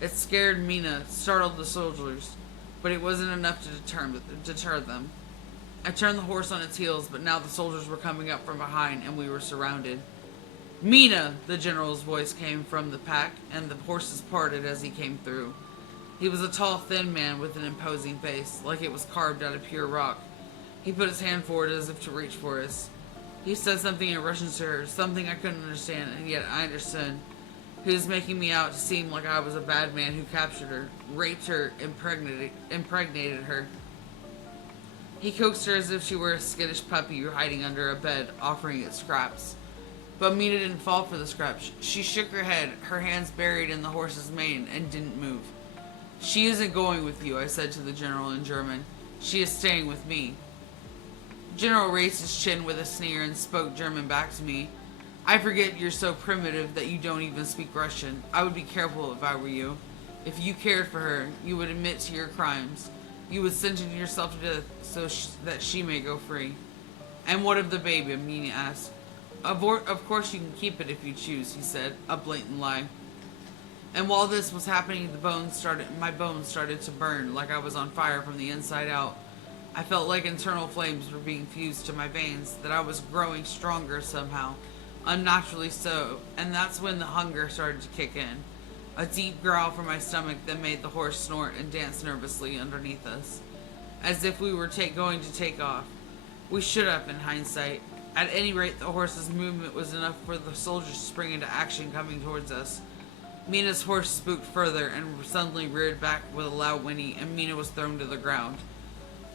It scared Mina, startled the soldiers, but it wasn't enough to deter them. I turned the horse on its heels, but now the soldiers were coming up from behind, and we were surrounded. "Mina!" the general's voice came from the pack, and the horses parted as he came through. He was a tall, thin man with an imposing face, like it was carved out of pure rock. He put his hand forward as if to reach for us. He said something in Russian to her, something I couldn't understand, and yet I understood. He was making me out to seem like I was a bad man who captured her, raped her, impregnated her. He coaxed her as if she were a skittish puppy hiding under a bed, offering it scraps. But Mina didn't fall for the scraps. She shook her head, her hands buried in the horse's mane, and didn't move. "She isn't going with you," I said to the general in German. "She is staying with me." General raised his chin with a sneer and spoke German back to me. "I forget you're so primitive that you don't even speak Russian. I would be careful if I were you. If you cared for her, you would admit to your crimes. You would sentence yourself to death so that she may go free." "And what of the baby?" Mina asked. Of course you can keep it if you choose," he said, a blatant lie. And while this was happening, my bones started to burn like I was on fire from the inside out. I felt like internal flames were being fused to my veins, that I was growing stronger somehow, unnaturally so, and that's when the hunger started to kick in. A deep growl from my stomach that made the horse snort and dance nervously underneath us, as if we were going to take off. We stood up in hindsight. At any rate, the horse's movement was enough for the soldiers to spring into action coming towards us. Mina's horse spooked further and suddenly reared back with a loud whinny, and Mina was thrown to the ground.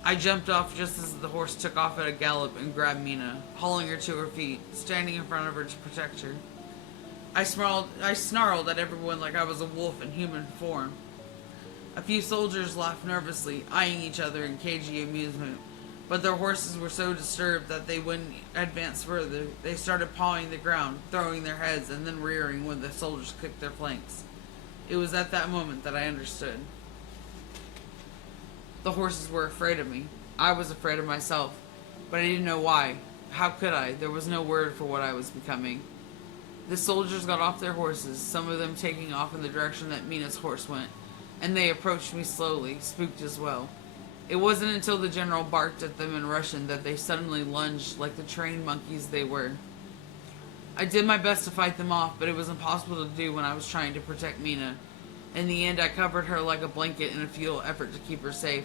I jumped off just as the horse took off at a gallop and grabbed Mina, hauling her to her feet, standing in front of her to protect her. I snarled at everyone like I was a wolf in human form. A few soldiers laughed nervously, eyeing each other in cagey amusement, but their horses were so disturbed that they wouldn't advance further. They started pawing the ground, throwing their heads, and then rearing when the soldiers kicked their flanks. It was at that moment that I understood. The horses were afraid of me. I was afraid of myself, but I didn't know why. How could I? There was no word for what I was becoming. The soldiers got off their horses, some of them taking off in the direction that Mina's horse went, and they approached me slowly, spooked as well. It wasn't until the general barked at them in Russian that they suddenly lunged like the trained monkeys they were. I did my best to fight them off, but it was impossible to do when I was trying to protect Mina. In the end, I covered her like a blanket in a futile effort to keep her safe.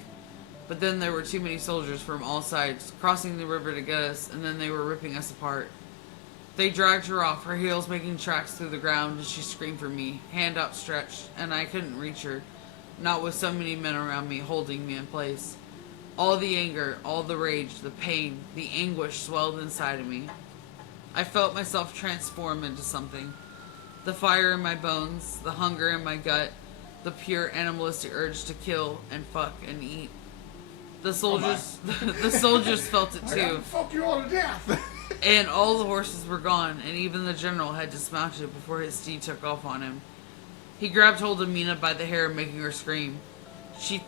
But then there were too many soldiers from all sides, crossing the river to get us, and then they were ripping us apart. They dragged her off, her heels making tracks through the ground as she screamed for me, hand outstretched, and I couldn't reach her, not with so many men around me holding me in place. All the anger, all the rage, the pain, the anguish swelled inside of me. I felt myself transform into something. The fire in my bones, the hunger in my gut, the pure animalistic urge to kill and fuck and eat. The soldiers, the soldiers felt it too. Fuck you all to death. And all the horses were gone, and even the general had dismounted before his steed took off on him. He grabbed hold of Mina by the hair, making her scream. He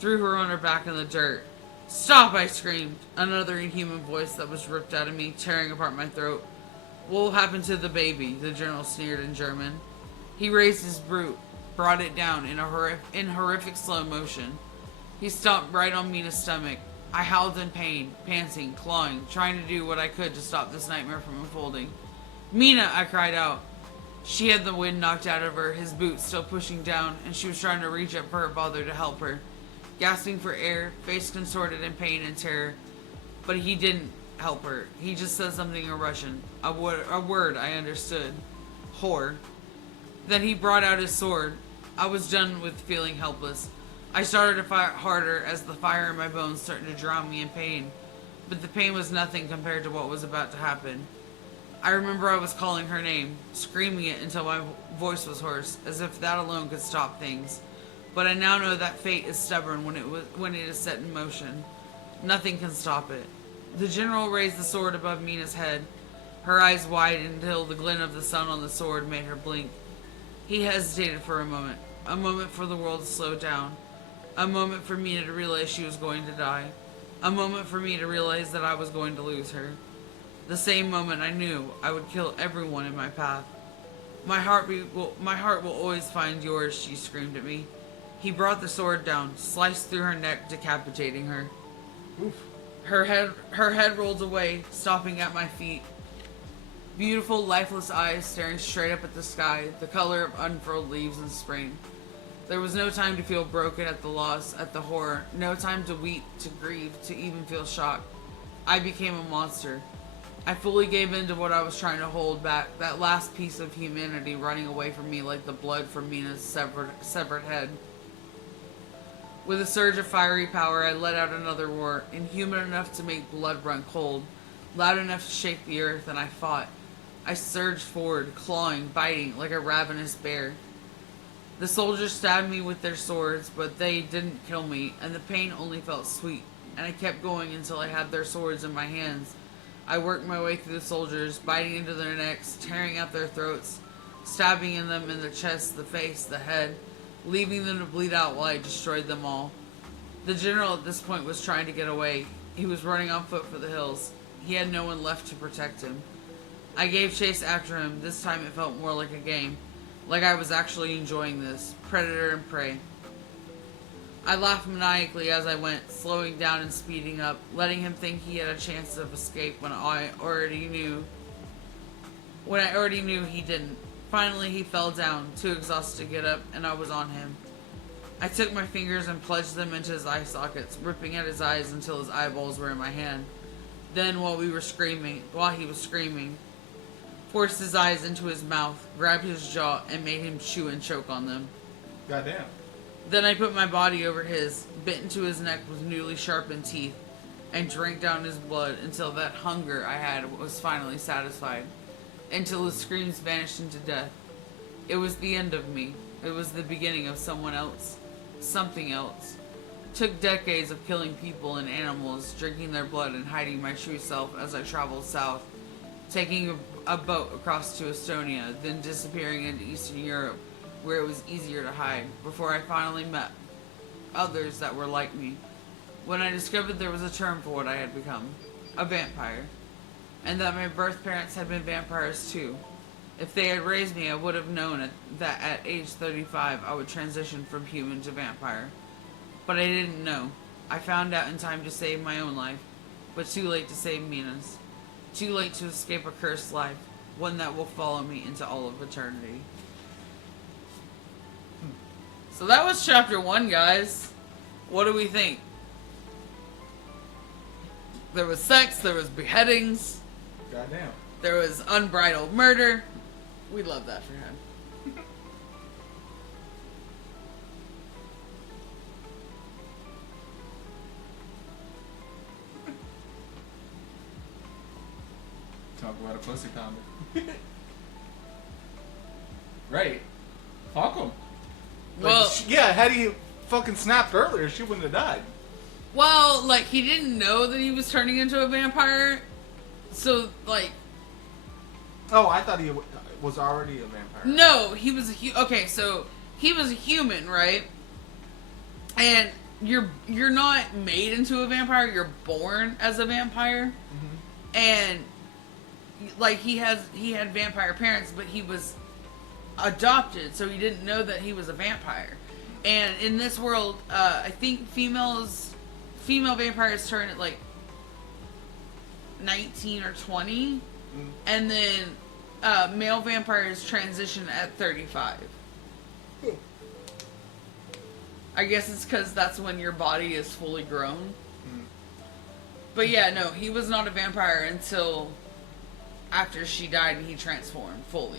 threw her on her back in the dirt. "Stop!" I screamed, another inhuman voice that was ripped out of me, tearing apart my throat. "What will happen to the baby?" the general sneered in German. He raised his brute, brought it down in horrific slow motion. He stomped right on Mina's stomach. I howled in pain, panting, clawing, trying to do what I could to stop this nightmare from unfolding. "Mina!" I cried out. She had the wind knocked out of her, his boot still pushing down, and she was trying to reach up for her father to help her. Gasping for air, face contorted in pain and terror. But he didn't help her. He just said something in Russian. A word I understood. Whore. Then he brought out his sword. I was done with feeling helpless. I started to fight harder as the fire in my bones started to drown me in pain. But the pain was nothing compared to what was about to happen. I remember I was calling her name, screaming it until my voice was hoarse, as if that alone could stop things. But I now know that fate is stubborn when it is set in motion. Nothing can stop it. The general raised the sword above Mina's head. Her eyes widened until the glint of the sun on the sword made her blink. He hesitated for a moment for the world to slow down. A moment for Mina to realize she was going to die. A moment for me to realize that I was going to lose her. The same moment I knew I would kill everyone in my path. My heart will always find yours," she screamed at me. He brought the sword down, sliced through her neck, decapitating her. Oof. Her head rolled away, stopping at my feet. Beautiful, lifeless eyes staring straight up at the sky, the color of unfurled leaves in spring. There was no time to feel broken at the loss, at the horror, no time to weep, to grieve, to even feel shock. I became a monster. I fully gave in to what I was trying to hold back, that last piece of humanity running away from me like the blood from Mina's severed head. With a surge of fiery power, I let out another roar, inhuman enough to make blood run cold, loud enough to shake the earth, and I fought. I surged forward, clawing, biting, like a ravenous bear. The soldiers stabbed me with their swords, but they didn't kill me, and the pain only felt sweet, and I kept going until I had their swords in my hands. I worked my way through the soldiers, biting into their necks, tearing out their throats, stabbing in them in the chest, the face, the head, leaving them to bleed out while I destroyed them all. The general at this point was trying to get away. He was running on foot for the hills. He had no one left to protect him. I gave chase after him. This time it felt more like a game, like I was actually enjoying this, predator and prey. I laughed maniacally as I went, slowing down and speeding up, letting him think he had a chance of escape when I already knew when I already knew he didn't. Finally, he fell down, too exhausted to get up, and I was on him. I took my fingers and plunged them into his eye sockets, ripping at his eyes until his eyeballs were in my hand. Then, while he was screaming, forced his eyes into his mouth, grabbed his jaw, and made him chew and choke on them. Goddamn. Then I put my body over his, bit into his neck with newly sharpened teeth, and drank down his blood until that hunger I had was finally satisfied, until his screams vanished into death. It was the end of me. It was the beginning of someone else. Something else. Took decades of killing people and animals, drinking their blood and hiding my true self as I traveled south, taking a boat across to Estonia, then disappearing into Eastern Europe, where it was easier to hide, before I finally met others that were like me. When I discovered there was a term for what I had become, a vampire, and that my birth parents had been vampires too. If they had raised me, I would have known that at age 35 I would transition from human to vampire. But I didn't know. I found out in time to save my own life, but too late to save Mina's. Too late to escape a cursed life, one that will follow me into all of eternity. So that was chapter 1, guys. What do we think? There was sex, there was beheadings. Goddamn. There was unbridled murder. We love that for him. Talk about a pussy pounder. Right. Fuck him. Well, yeah, had he fucking snapped earlier, she wouldn't have died. well, like, he didn't know that he was turning into a vampire. So, like... Oh, I thought he was already a vampire. No, he was okay, so he was a human, right? And you're not made into a vampire, you're born as a vampire. Mm-hmm. And like he had vampire parents, but he was adopted, so he didn't know that he was a vampire. And in this world, I think female vampires turn at like 19 or 20, and then male vampires transition at 35. I guess it's because that's when your body is fully grown. But yeah, no, he was not a vampire until after she died and he transformed fully.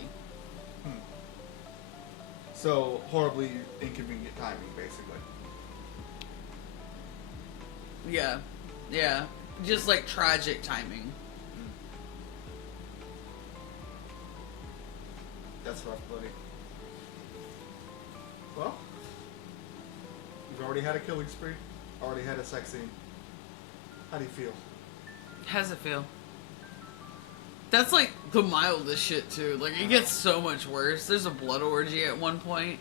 So, horribly inconvenient timing, basically. Yeah. Yeah. Just like tragic timing. That's rough, buddy. Well, you've already had a killing spree, already had a sex scene. How do you feel? How's it feel? That's like the mildest shit too. Like it gets so much worse. There's a blood orgy at one point.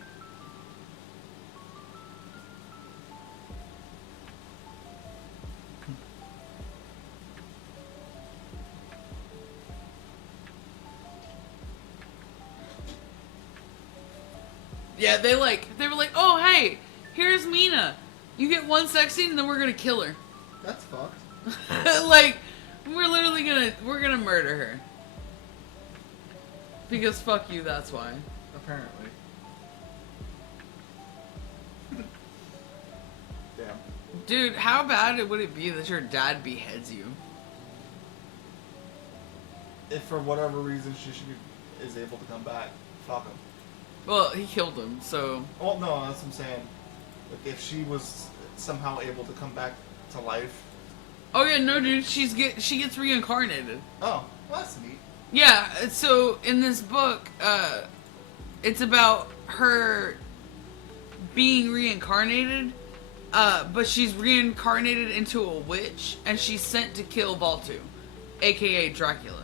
Yeah, they were like, oh hey, here's Mina. You get one sex scene and then we're gonna kill her. That's fucked. Like, we're gonna murder her. Because fuck you, that's why. Apparently. Damn. Dude, how bad would it be that your dad beheads you? If for whatever reason she is able to come back, fuck him. Well, he killed him, so... Well, no, that's what I'm saying. Like, if she was somehow able to come back to life. Oh yeah, no dude, she gets reincarnated. Oh, well, that's neat. Yeah, so in this book, it's about her being reincarnated, but she's reincarnated into a witch, and she's sent to kill Valtu, aka Dracula.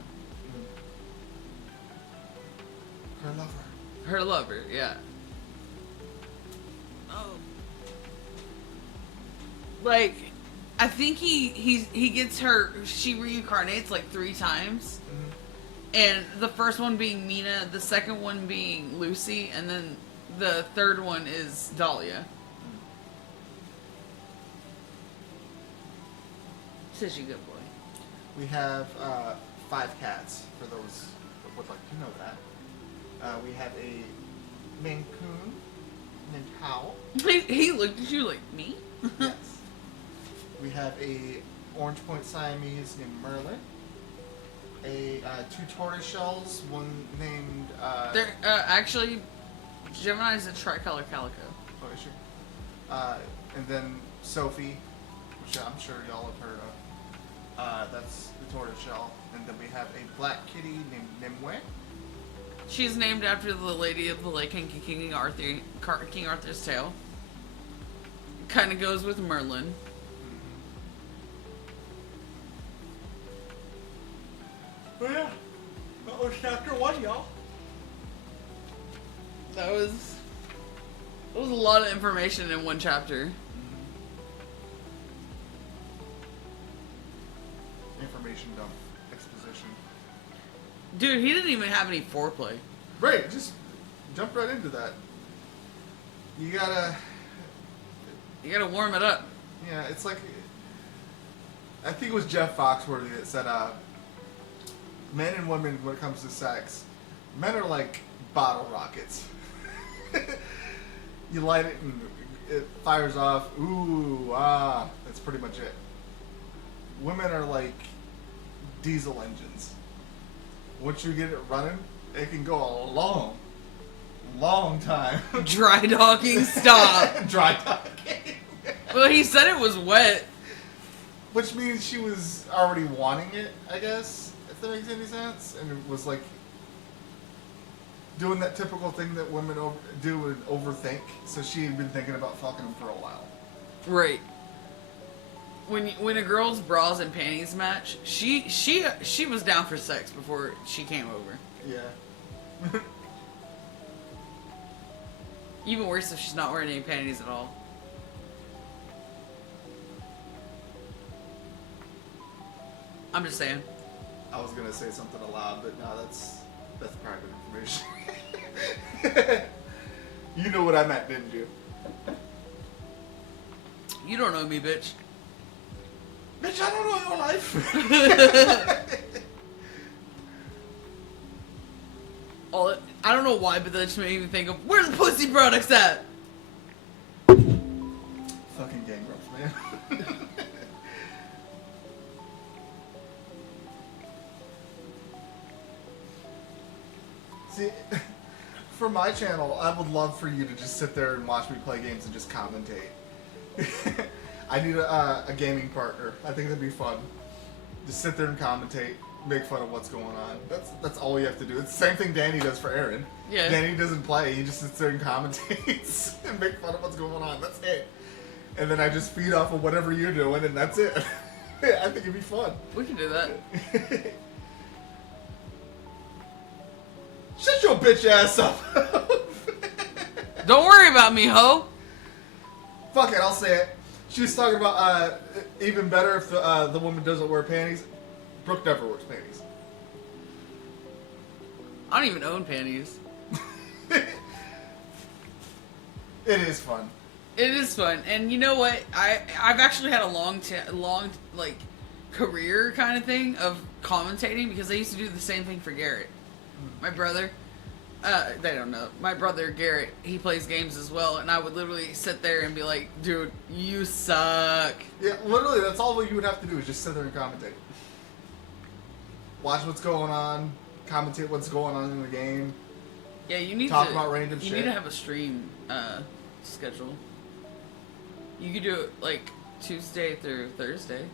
Her lover. Her lover, yeah. Oh. Like, I think he gets her, she reincarnates like 3 times. And the first one being Mina, the second one being Lucy, and then the third one is Dahlia. Says you good boy. We have 5 cats for those would like to know that. We have a Maine Coon named Hal. He looked at you like, me? Yes. We have a Orange Point Siamese named Merlin. Two tortoise shells, one named. They're actually Gemini's a tricolor calico. Oh, sure. And then Sophie, which I'm sure y'all have heard of. That's the tortoise shell. And then we have a black kitty named Nimue. She's named after the Lady of the Lake in King Arthur's Tale. Kind of goes with Merlin. Oh yeah, that was chapter 1, y'all. That was a lot of information in one chapter. Information dump. Exposition. Dude, he didn't even have any foreplay. Right, just jump right into that. You gotta warm it up. Yeah, it's like, I think it was Jeff Foxworthy that said, men and women, when it comes to sex, men are like bottle rockets. You light it and it fires off. Ooh, that's pretty much it. Women are like diesel engines. Once you get it running, it can go a long, long time. Dry docking, stop. Dry docking. Well, he said it was wet. Which means she was already wanting it, I guess, if that makes any sense. And it was like doing that typical thing that women do and overthink. So she had been thinking about fucking him for a while. Right. When a girl's bras and panties match, she was down for sex before she came over. Yeah. Even worse if she's not wearing any panties at all. I'm just saying. I was gonna say something aloud, but no, that's private information. You know what I meant, didn't you? You don't know me, bitch. Bitch, I don't know your life. I don't know why, but that just made me think of, where's the pussy products at? Fucking gang growth, man. See, for my channel, I would love for you to just sit there and watch me play games and just commentate. I need a gaming partner. I think that'd be fun. Just sit there and commentate, make fun of what's going on. That's all you have to do. It's the same thing Danny does for Aaron. Yeah. Danny doesn't play. He just sits there and commentates and make fun of what's going on. That's it. And then I just feed off of whatever you're doing, and that's it. I think it'd be fun. We can do that. Shut your bitch ass up. Don't worry about me, ho. Fuck it, I'll say it. She was talking about even better if the woman doesn't wear panties. Brooke never wears panties. I don't even own panties. It is fun. It is fun, and you know what? I've actually had a long like career kind of thing of commentating because I used to do the same thing for Garrett, my brother. They don't know. My brother Garrett, he plays games as well, and I would literally sit there and be like, "Dude, you suck." Yeah, literally, that's all you would have to do is just sit there and commentate. Watch what's going on, commentate what's going on in the game. Yeah, you need talk to about random shit. You need to have a stream schedule. You could do it like Tuesday through Thursday.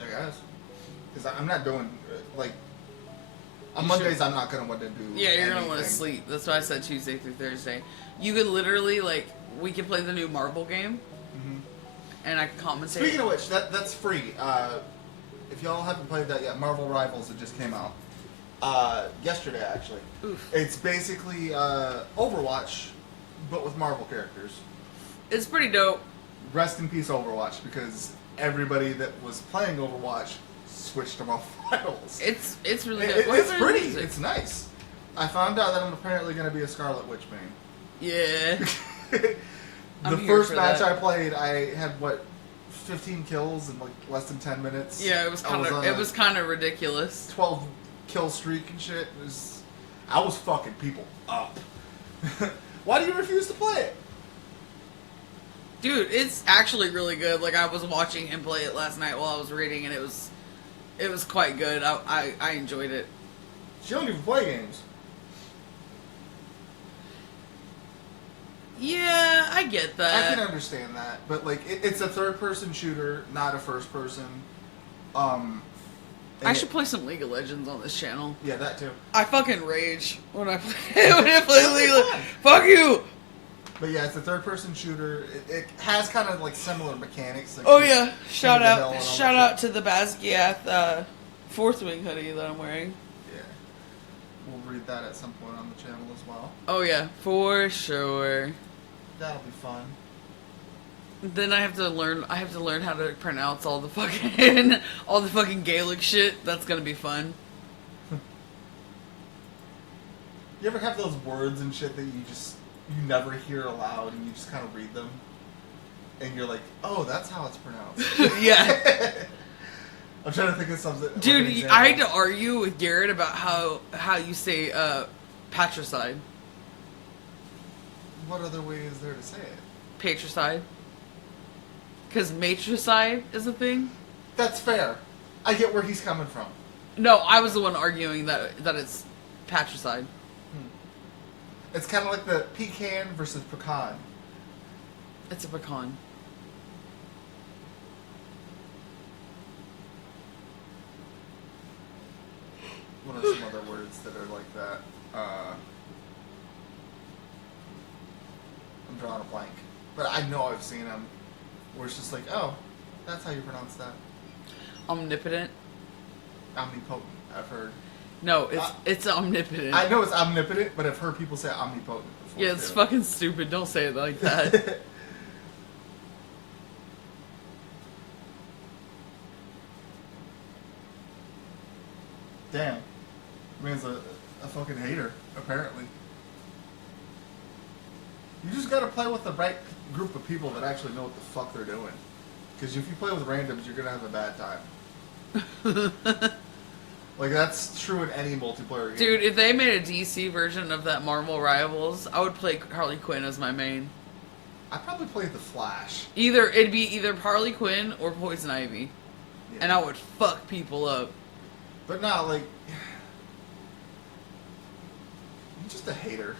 I guess. Because I'm not doing, like, on Mondays I'm not going to want to do Yeah, you're going to want to anything. sleep. That's why I said Tuesday through Thursday. You could literally, like, we could play the new Marvel game. Mm-hmm. And I could commentate. Speaking of which, that's free. If y'all haven't played that yet, Marvel Rivals, it just came out. Yesterday, actually. Oof. It's basically Overwatch, but with Marvel characters. It's pretty dope. Rest in peace, Overwatch, because everybody that was playing Overwatch switched them off Rivals. It's really It's dope. pretty. It's nice. I found out that I'm apparently going to be a Scarlet Witch main. Yeah. The I'm here first for match that. I played, I had 15 kills in like less than 10 minutes. Yeah, it was I kind of on it a was kind of ridiculous. 12 kill streak and shit. I was fucking people up. Why do you refuse to play it? Dude, it's actually really good. Like, I was watching him play it last night while I was reading, and it was quite good. I enjoyed it. She don't even play games. Yeah, I get that. I can understand that, but like it's a third-person shooter, not a first-person. I should play some League of Legends on this channel. Yeah, that too. I fucking rage when I play League of Legends. Fuck you! But yeah, it's a third-person shooter. It has kind of like similar mechanics. Like Oh yeah, shout out to the Basquiat Fourth Wing hoodie that I'm wearing. Yeah, we'll read that at some point on the channel as well. Oh yeah, for sure. That'll be fun. Then I have to learn how to pronounce all the fucking Gaelic shit. That's gonna be fun. You ever have those words and shit that you never hear aloud and you just kind of read them? And you're like, oh, that's how it's pronounced. Yeah. I'm trying to think of something. Dude, I had to argue with Garrett about how you say patricide. What other way is there to say it? Patricide. Because matricide is a thing? That's fair. I get where he's coming from. No, I was the one arguing that it's patricide. It's kind of like the pecan versus pecan. It's a pecan. What are some other words that are like that? I'm drawing a blank. But I know I've seen them where it's just like, oh, that's how you pronounce that. Omnipotent. Omnipotent, I've heard. No, it's omnipotent. I know it's omnipotent, but I've heard people say omnipotent before. Yeah, it's too. fucking stupid. Don't say it like that. Damn. Man's a fucking hater, apparently. You just gotta play with the right group of people that actually know what the fuck they're doing. Because if you play with randoms, you're gonna have a bad time. Like, that's true in any multiplayer game. Dude, if they made a DC version of that Marvel Rivals, I would play Harley Quinn as my main. I'd probably play the Flash. It'd be either Harley Quinn or Poison Ivy. Yeah. And I would fuck people up. But not like... You're just a hater.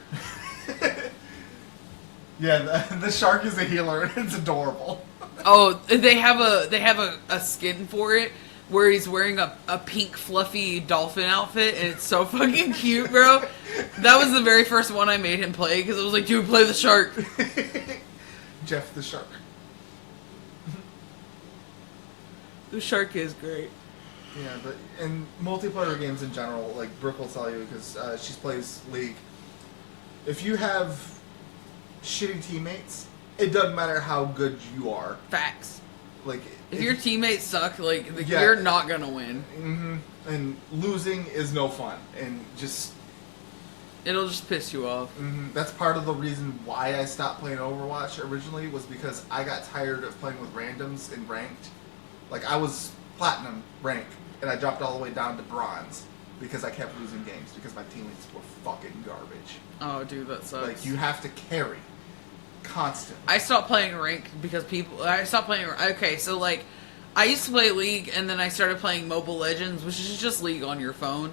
Yeah, the shark is a healer, and it's adorable. Oh, they have a skin for it where he's wearing a pink fluffy dolphin outfit, and it's so fucking cute, bro. That was the very first one I made him play, because I was like, dude, play the shark. Jeff the shark. The shark is great. Yeah, but in multiplayer games in general, like Brooke will tell you, because she plays League, if you have shitty teammates, it doesn't matter how good you are. Facts. Like, if your teammates suck, like, yeah, you're not gonna win. Mm-hmm. And losing is no fun, and it'll just piss you off. Mm-hmm. That's part of the reason why I stopped playing Overwatch originally, was because I got tired of playing with randoms in ranked. Like, I was platinum rank, and I dropped all the way down to bronze because I kept losing games because my teammates were fucking garbage. Oh, dude, that sucks. Like, you have to carry constantly. I stopped playing ranked because okay, so like, I used to play League, and then I started playing Mobile Legends, which is just League on your phone.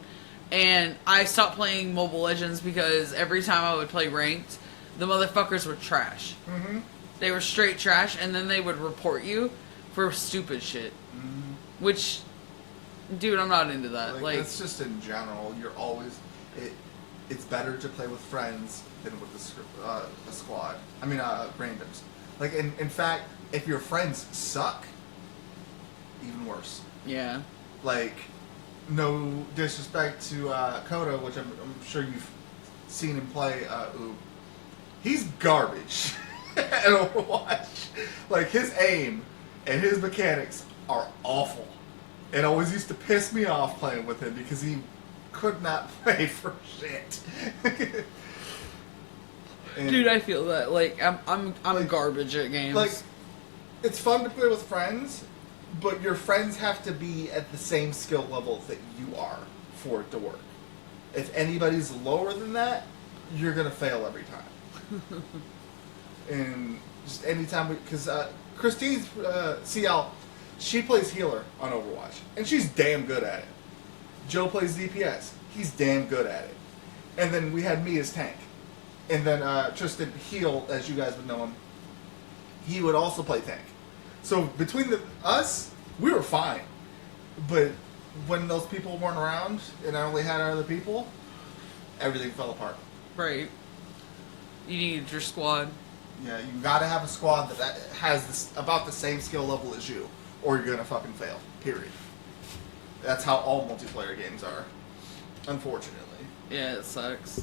And I stopped playing Mobile Legends because every time I would play ranked, the motherfuckers were trash. Mm-hmm. They were straight trash, and then they would report you for stupid shit. Mm-hmm. Which, dude, I'm not into that. Like, it's just in general, you're always... It's better to play with friends than with a squad. I mean, randoms. Like, in fact, if your friends suck, even worse. yeah. Like, no disrespect to Kodo, which I'm sure you've seen him play. He's garbage at Overwatch. Like, his aim and his mechanics are awful. It always used to piss me off playing with him because he could not play for shit. Dude, I feel that. Like, I'm like, garbage at games. Like, it's fun to play with friends, but your friends have to be at the same skill level that you are for it to work. If anybody's lower than that, you're gonna fail every time. And just anytime because Christine's CL, she plays healer on Overwatch, and she's damn good at it. Joe plays DPS, he's damn good at it. And then we had me as tank, and then Tristan heal, as you guys would know him. He would also play tank. So between us, we were fine. But when those people weren't around, and I only had other people, everything fell apart. Right. You need your squad. Yeah, you gotta have a squad that has about the same skill level as you, or you're gonna fucking fail. Period. That's how all multiplayer games are, unfortunately. Yeah, it sucks.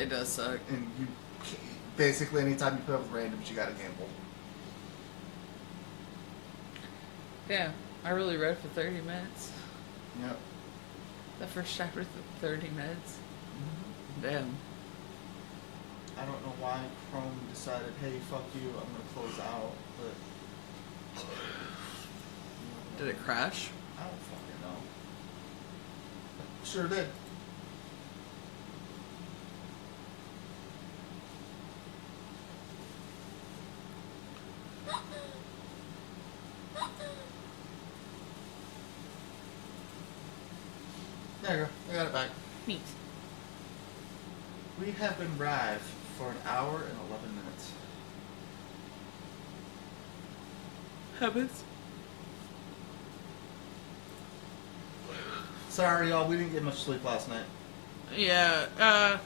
It does suck. And you basically anytime you play with randoms, you gotta gamble. Yeah, I really read for 30 minutes. Yep. The first chapter, 30 minutes. Damn. I don't know why Chrome decided, hey, fuck you, I'm gonna close out, but... Did it crash? I don't fucking know. Sure did. There you go. I got it back. Neat. We have been live for an hour and 11 minutes. Habits? Sorry, y'all. We didn't get much sleep last night. Yeah,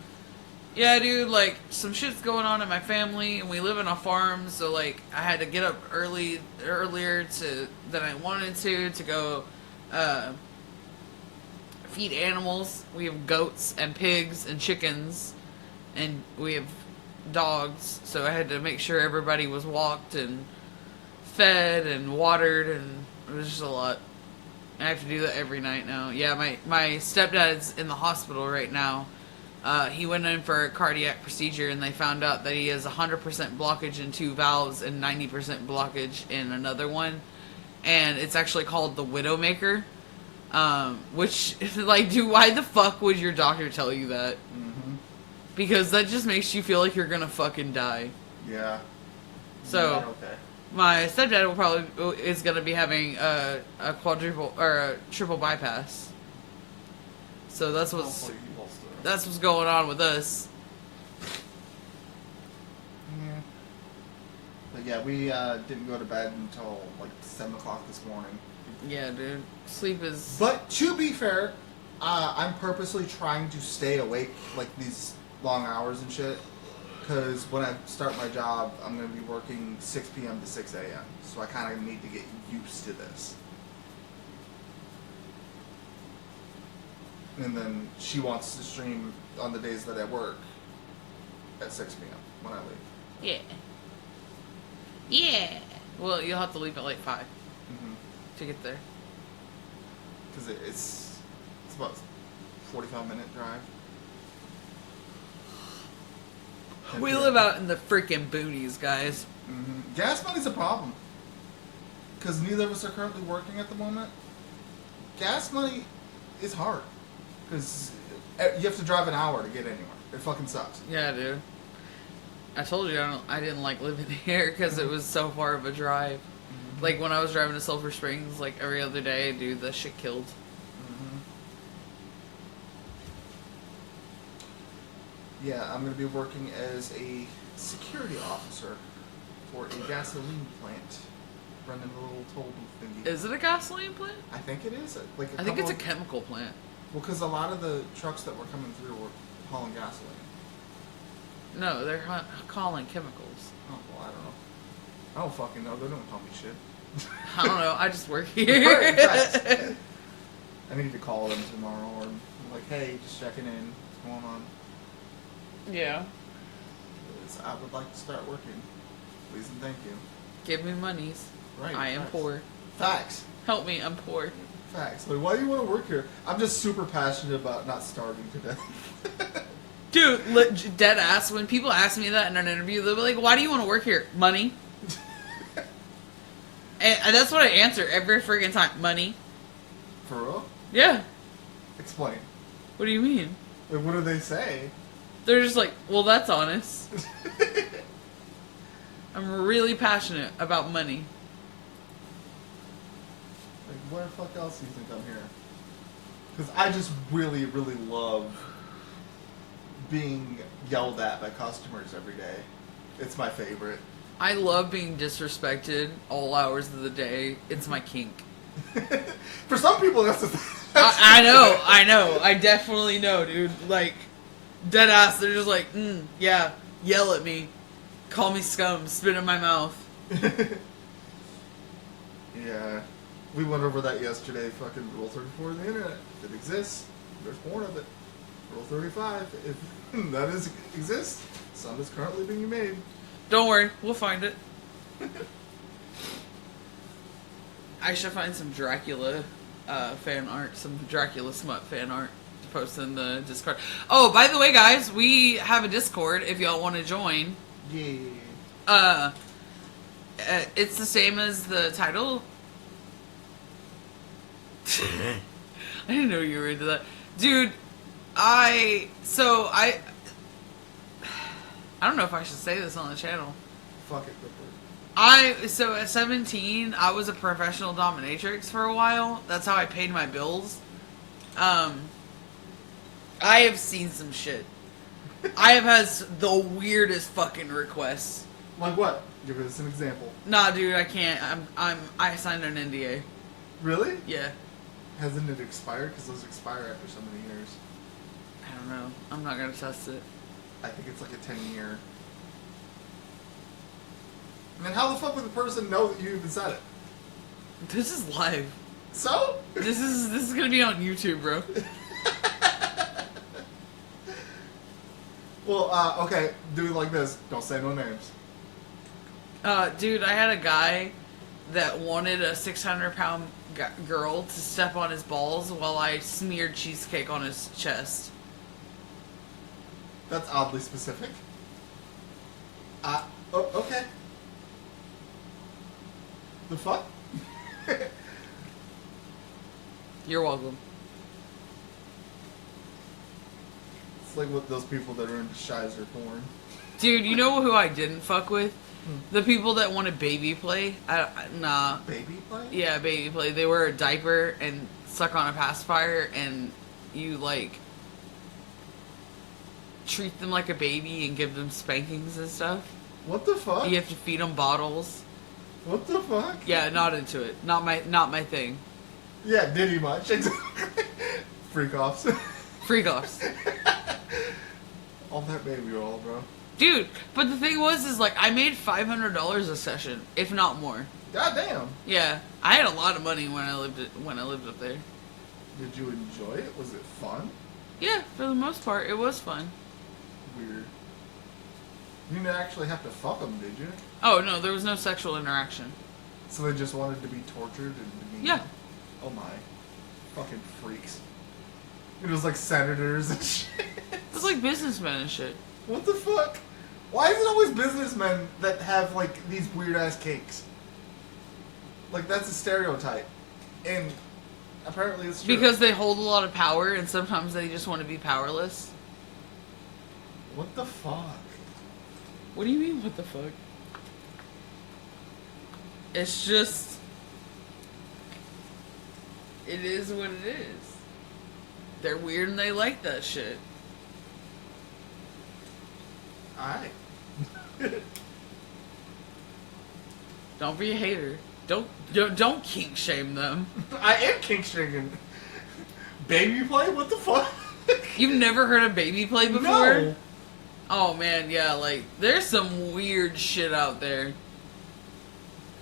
yeah, dude, like, some shit's going on in my family, and we live on a farm, so, like, I had to get up earlier than I wanted to go, feed animals. We have goats and pigs and chickens, and we have dogs, so I had to make sure everybody was walked and fed and watered, and it was just a lot. I have to do that every night now. Yeah, my stepdad's in the hospital right now. He went in for a cardiac procedure, and they found out that he has 100% blockage in 2 valves and 90% blockage in another one. And it's actually called the Widowmaker. Which, like, dude, why the fuck would your doctor tell you that? Mm-hmm. Because that just makes you feel like you're gonna fucking die. Yeah. So, Not okay. my stepdad is gonna be having a quadruple or a triple bypass. So that's what's going on with us. Yeah. But yeah, we didn't go to bed until like 7 o'clock this morning. Yeah, dude. Sleep is... But to be fair, I'm purposely trying to stay awake like these long hours and shit. Because when I start my job, I'm going to be working 6 p.m. to 6 a.m. So I kind of need to get used to this. And then she wants to stream on the days that I work at 6 p.m. when I leave. Yeah. Yeah. Well, you'll have to leave at like 5 to get there. Because it's about a 45-minute drive. We live out in the freaking boonies, guys. Mm-hmm. Gas money's a problem. Because neither of us are currently working at the moment. Gas money is hard. Because you have to drive an hour to get anywhere. It fucking sucks. Yeah, dude. I told you I didn't like living here because it was so far of a drive. Mm-hmm. Like when I was driving to Sulphur Springs, like every other day, dude, the shit killed. Yeah, I'm going to be working as a security officer for a gasoline plant, running a little toll booth thingy. Is it a gasoline plant? I think it is. Like I think it's a chemical plant. Well, because a lot of the trucks that were coming through were hauling gasoline. No, they're calling chemicals. Oh, well, I don't know. I don't fucking know. They don't tell me shit. I don't know. I just work here. Right, I need to call them tomorrow or like, hey, just checking in. What's going on? Yeah. I would like to start working. Please and thank you. Give me monies. Right. I am poor. Facts. Help me, I'm poor. Facts. Like, why do you want to work here? I'm just super passionate about not starving to death. Dude, dead ass. When people ask me that in an interview, they'll be like, why do you want to work here? Money. and that's what I answer every freaking time. Money. For real? Yeah. Explain. What do you mean? Like, what do they say? They're just like, well, that's honest. I'm really passionate about money. Like, where the fuck else do you think I'm here? Because I just really, really love being yelled at by customers every day. It's my favorite. I love being disrespected all hours of the day. It's my kink. For some people, that's the I know. I definitely know, dude. Like, dead ass, they're just like, yeah, yell at me. Call me scum, spit in my mouth. Yeah. We went over that yesterday, fucking Rule 34 of the internet. If it exists, there's porn of it. Rule 35, if that exists, some is currently being made. Don't worry, we'll find it. I should find some Dracula fan art, some Dracula smut fan art to post in the Discord. Oh, by the way, guys, we have a Discord if y'all want to join. Yeah. It's the same as the title. I didn't know you were into that. Dude, I don't know if I should say this on the channel. Fuck it, go for it. So at 17, I was a professional dominatrix for a while. That's how I paid my bills. I have seen some shit. I have had the weirdest fucking requests. Like what? Give us an example. Nah, dude, I can't. I signed an NDA. Really? Yeah. Hasn't it expired? Because those expire after so many years. I don't know. I'm not gonna test it. I think it's like a 10-year. And then how the fuck would the person know that you even said it? This is live. So? This is gonna be on YouTube, bro. Well, okay, do it like this. Don't say no names. Dude, I had a guy that wanted a 600-pound girl to step on his balls while I smeared cheesecake on his chest. That's oddly specific. Okay. The fuck? You're welcome. It's like what those people that are into Shizer porn. Dude, you know who I didn't fuck with? The people that wanted baby play. Nah. Baby play? Yeah, baby play. They wear a diaper and suck on a pacifier, and you, like, treat them like a baby and give them spankings and stuff. What the fuck? You have to feed them bottles. What the fuck? Yeah, not into it. Not my thing. Yeah, Diddy much. Exactly. Freak offs. Freak offs. All that baby roll, bro. Dude, but the thing was, is like, I made $500 a session, if not more. God damn. Yeah, I had a lot of money when I lived up there. Did you enjoy it? Was it fun? Yeah, for the most part, it was fun. Weird. You didn't actually have to fuck them, did you? Oh no, there was no sexual interaction. So they just wanted to be tortured and to be... Yeah. Oh my. Fucking freaks. It was like senators and shit. It's like businessmen and shit. What the fuck? Why is it always businessmen that have, like, these weird-ass cakes? Like, that's a stereotype. And apparently it's true. Because they hold a lot of power, and sometimes they just want to be powerless. What the fuck? What do you mean, what the fuck? It's just... It is what it is. They're weird and they like that shit. Alright. Don't be a hater. Don't kink shame them. I am kink shaming. Baby play? What the fuck? You've never heard of baby play before? No. Oh man, yeah, like, there's some weird shit out there.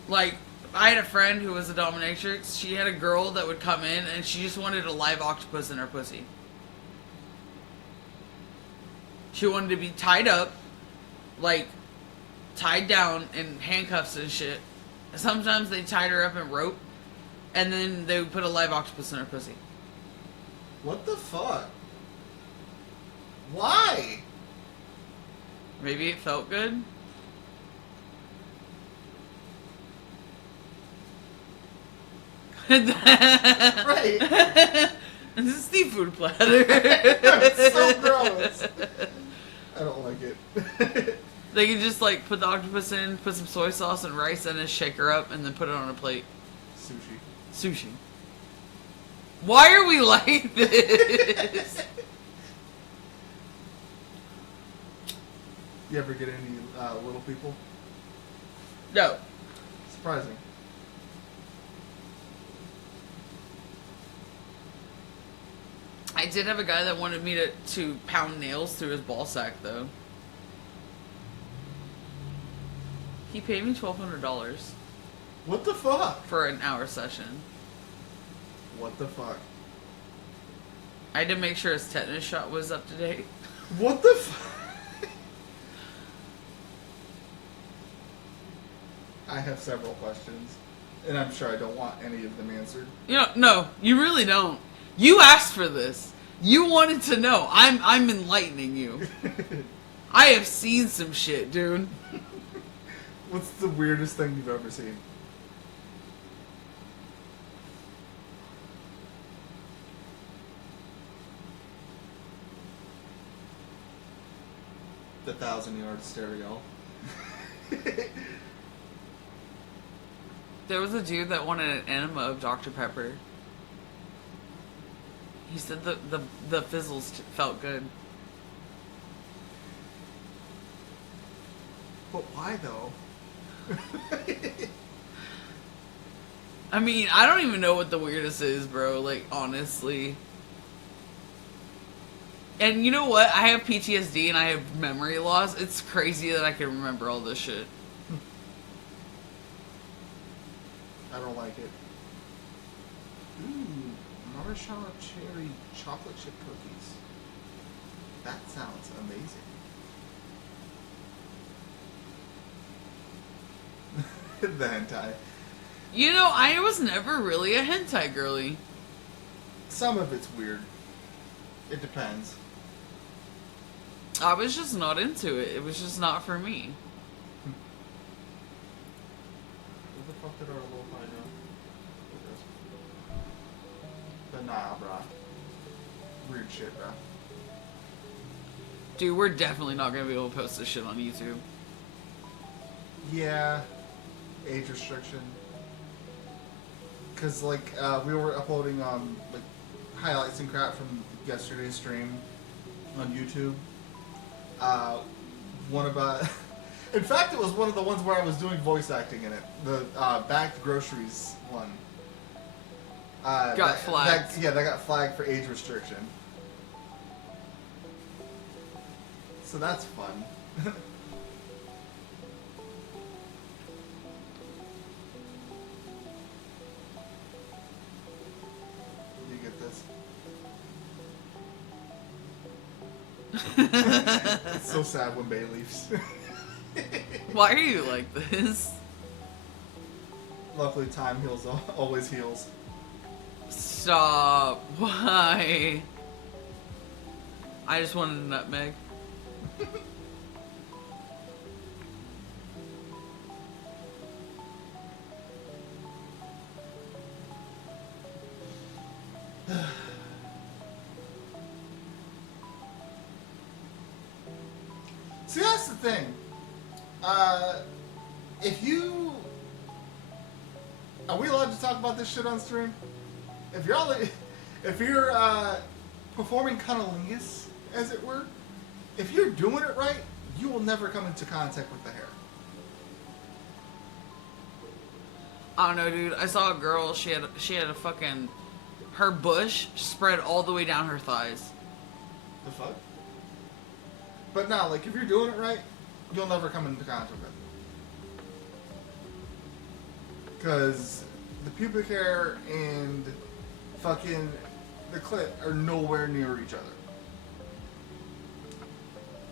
Like, I had a friend who was a dominatrix. She had a girl that would come in and she just wanted a live octopus in her pussy. She wanted to be tied up, like, tied down in handcuffs and shit. Sometimes they tied her up in rope, and then they would put a live octopus in her pussy. What the fuck? Why? Maybe it felt good. Right. This is seafood platter. That's so gross. I don't like it. They can just like put the octopus in, put some soy sauce and rice in it, shake her up, and then put it on a plate. Sushi. Why are we like this? You ever get any little people? No. Surprising. I did have a guy that wanted me to pound nails through his ball sack, though. He paid me $1,200 What the fuck? for an hour session. What the fuck? I had to make sure his tetanus shot was up to date. What the fuck? I have several questions, and I'm sure I don't want any of them answered. You know, no, you really don't. You asked for this. You wanted to know. I'm enlightening you. I have seen some shit, dude. What's the weirdest thing you've ever seen? The 1,000-yard stereo. There was a dude that wanted an enema of Dr. Pepper. He said the fizzles felt good. But why though? I mean, I don't even know what the weirdest is, bro. Like, honestly. And you know what? I have PTSD and I have memory loss. It's crazy that I can remember all this shit. I don't like it. Ooh, Marshmallow cherry chocolate chip cookies. That sounds amazing. The hentai. You know, I was never really a hentai girly. Some of it's weird. It depends. I was just not into it. It was just not for me. What the fuck did our lo-fi do? But nah, brah. Weird shit, bruh. Dude, we're definitely not gonna be able to post this shit on YouTube. Yeah. Age restriction. Cause like we were uploading like highlights and crap from yesterday's stream on YouTube. One about in fact it was one of the ones where I was doing voice acting in it. The bagged groceries one. Got flagged. That got flagged for age restriction. So that's fun. You get this? It's so sad when Bay leaves. Why are you like this? Luckily, time heals always heals. Stop. Why? I just wanted a nutmeg. See, that's the thing. If you... Are we allowed to talk about this shit on stream? If you're performing cunnilingus, as it were, if you're doing it right, you will never come into contact with the hair. I don't know, dude. I saw a girl. She had a fucking her bush spread all the way down her thighs. The fuck? But no, like if you're doing it right, you'll never come into contact with it. Because the pubic hair and fucking the clit are nowhere near each other.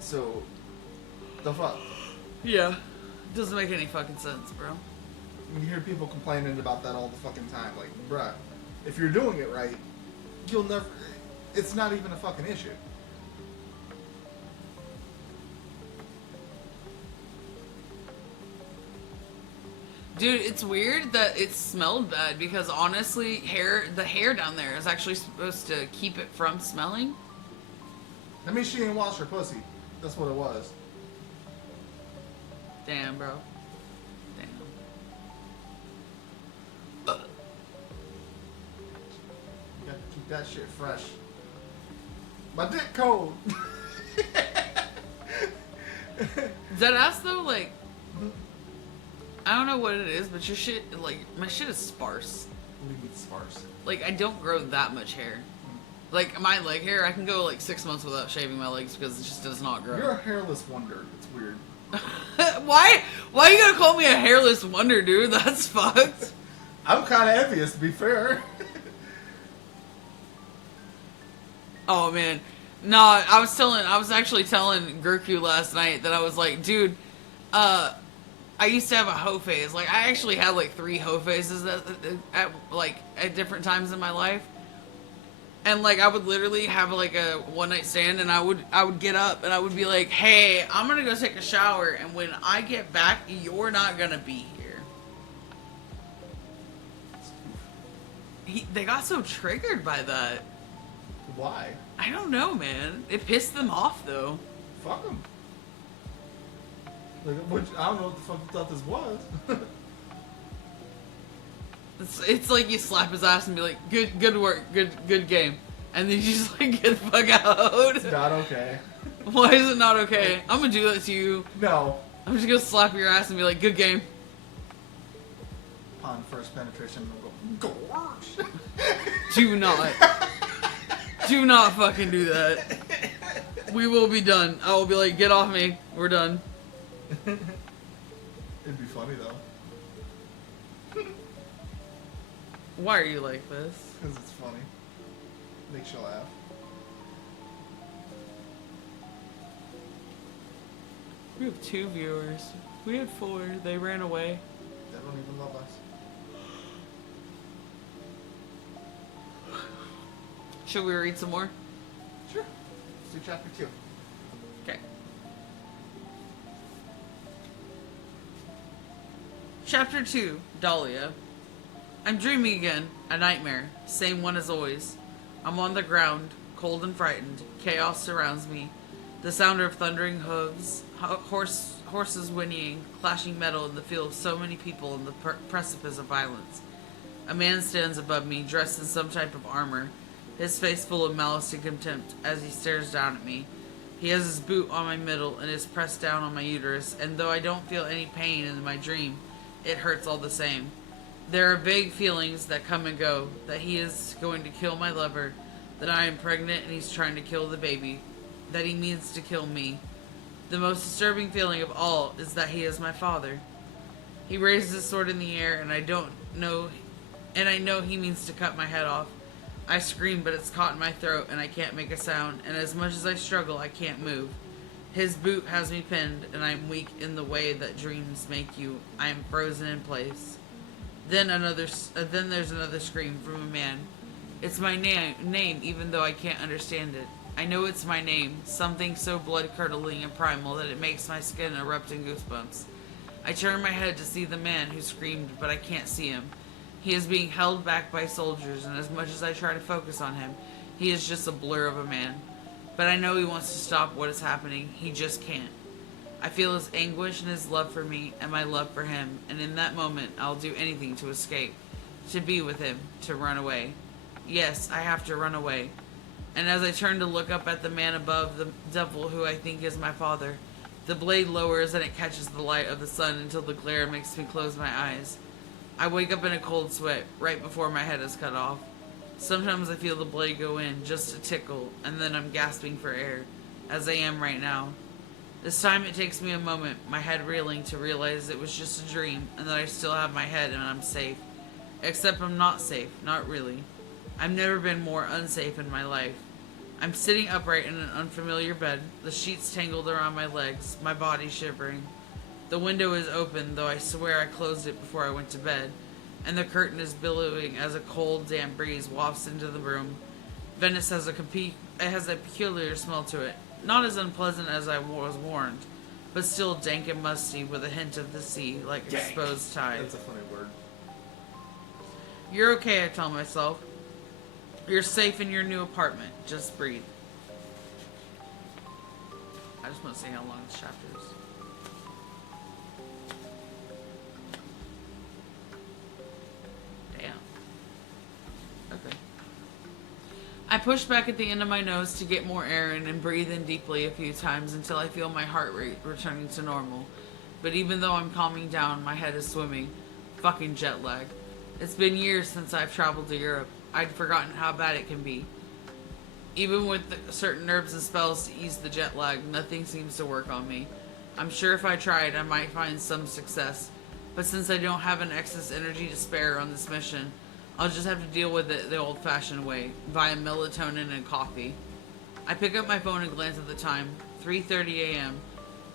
So, the fuck? Yeah. Doesn't make any fucking sense, bro. You hear people complaining about that all the fucking time. Like, bruh, if you're doing it right, you'll never... It's not even a fucking issue. Dude, it's weird that it smelled bad because honestly, the hair down there is actually supposed to keep it from smelling. That means she didn't wash her pussy. That's what it was. Damn, bro. Damn. You got to keep that shit fresh. My dick cold. Dead ass though, like, I don't know what it is, but your shit, like, my shit is sparse. What do you mean sparse? Like, I don't grow that much hair. Like, my leg hair, I can go like 6 months without shaving my legs because it just does not grow. You're a hairless wonder. It's weird. Why you gotta call me a hairless wonder, dude? That's fucked. I'm kind of envious, to be fair. Oh man, no, I was actually telling Gurku last night that I was like, dude, I used to have a hoe phase. Like, I actually had like 3 hoe phases at different times in my life. And like, I would literally have like a one night stand, and I would get up and I would be like, hey, I'm gonna go take a shower, and when I get back, you're not gonna be here. They got so triggered by that. Why? I don't know, man. It pissed them off, though. Fuck them. Like, I don't know what the fuck you thought this was. It's like you slap his ass and be like, good work, good game. And then you just like get the fuck out. It's not okay. Why is it not okay? I'm gonna do that to you. No. I'm just gonna slap your ass and be like, good game. Upon first penetration, we'll go, gosh. Do not. Do not fucking do that. We will be done. I will be like, get off me. We're done. It'd be funny though. Why are you like this? Because it's funny. Makes you laugh. We have 2 viewers. We had 4. They ran away. They don't even love us. Should we read some more? Sure. Let's do chapter 2. Okay. Chapter 2, Dahlia. I'm dreaming again. A nightmare. Same one as always. I'm on the ground, cold and frightened. Chaos surrounds me. The sound of thundering hooves, horses whinnying, clashing metal in the feel of so many people in the precipice of violence. A man stands above me, dressed in some type of armor, his face full of malice and contempt as he stares down at me. He has his boot on my middle and is pressed down on my uterus, and though I don't feel any pain in my dream, it hurts all the same. There are vague feelings that come and go, that he is going to kill my lover, that I am pregnant and he's trying to kill the baby, that he means to kill me. The most disturbing feeling of all is that he is my father. He raises his sword in the air, and I know he means to cut my head off. I scream, but it's caught in my throat and I can't make a sound, and as much as I struggle, I can't move. His boot has me pinned, and I am weak in the way that dreams make you. I am frozen in place. Then there's another scream from a man. It's my name, even though I can't understand it. I know it's my name, something so blood-curdling and primal that it makes my skin erupt in goosebumps. I turn my head to see the man who screamed, but I can't see him. He is being held back by soldiers, and as much as I try to focus on him, he is just a blur of a man. But I know he wants to stop what is happening. He just can't. I feel his anguish and his love for me and my love for him, and in that moment, I'll do anything to escape, to be with him, to run away. Yes, I have to run away. And as I turn to look up at the man above, the devil who I think is my father, the blade lowers and it catches the light of the sun until the glare makes me close my eyes. I wake up in a cold sweat right before my head is cut off. Sometimes I feel the blade go in, just a tickle, and then I'm gasping for air, as I am right now. This time it takes me a moment, my head reeling, to realize it was just a dream, and that I still have my head and I'm safe. Except I'm not safe, not really. I've never been more unsafe in my life. I'm sitting upright in an unfamiliar bed, the sheets tangled around my legs, my body shivering. The window is open, though I swear I closed it before I went to bed, and the curtain is billowing as a cold, damp breeze wafts into the room. Venice has a peculiar smell to it, not as unpleasant as I was warned. but still dank and musty with a hint of the sea, like Dank. exposed tide. That's a funny word. You're okay, I tell myself. You're safe in your new apartment. Just breathe. I just want to see how long this chapter is. Damn. Okay. I push back at the end of my nose to get more air in and breathe in deeply a few times until I feel my heart rate returning to normal. But even though I'm calming down, my head is swimming. Fucking jet lag. It's been years since I've traveled to Europe. I'd forgotten how bad it can be. Even with certain herbs and spells to ease the jet lag, nothing seems to work on me. I'm sure if I tried, I might find some success. But since I don't have an excess energy to spare on this mission, I'll just have to deal with it the old-fashioned way, via melatonin and coffee. I pick up my phone and glance at the time, 3:30 a.m.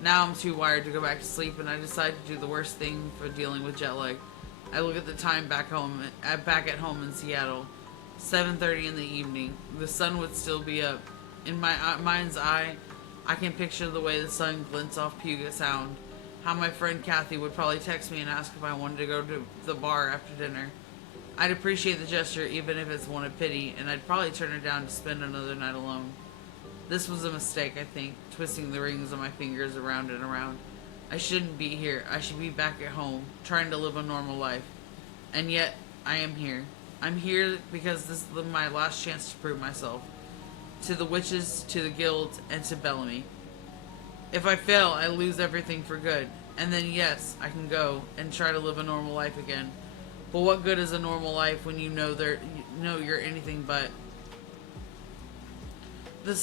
Now I'm too wired to go back to sleep, and I decide to do the worst thing for dealing with jet lag. I look at the time back at home in Seattle, 7:30 in the evening. The sun would still be up. In my mind's eye, I can picture the way the sun glints off Puget Sound. How my friend Kathy would probably text me and ask if I wanted to go to the bar after dinner. I'd appreciate the gesture even if it's one of pity, and I'd probably turn it down to spend another night alone. This was a mistake, I think, twisting the rings on my fingers around and around. I shouldn't be here. I should be back at home, trying to live a normal life. And yet, I am here. I'm here because this is my last chance to prove myself. To the witches, to the guild, and to Bellamy. If I fail, I lose everything for good. And then yes, I can go and try to live a normal life again. But what good is a normal life when you know you're anything but? The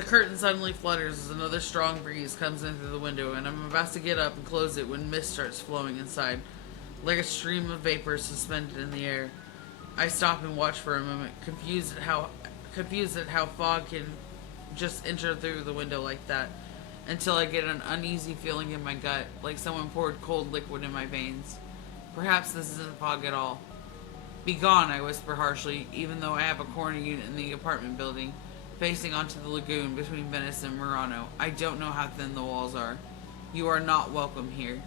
curtain suddenly flutters as another strong breeze comes in through the window, and I'm about to get up and close it when mist starts flowing inside, like a stream of vapor suspended in the air. I stop and watch for a moment, confused at how fog can just enter through the window like that, until I get an uneasy feeling in my gut, like someone poured cold liquid in my veins. Perhaps this isn't fog at all. Be gone, I whisper harshly, even though I have a corner unit in the apartment building, facing onto the lagoon between Venice and Murano. I don't know how thin the walls are. You are not welcome here.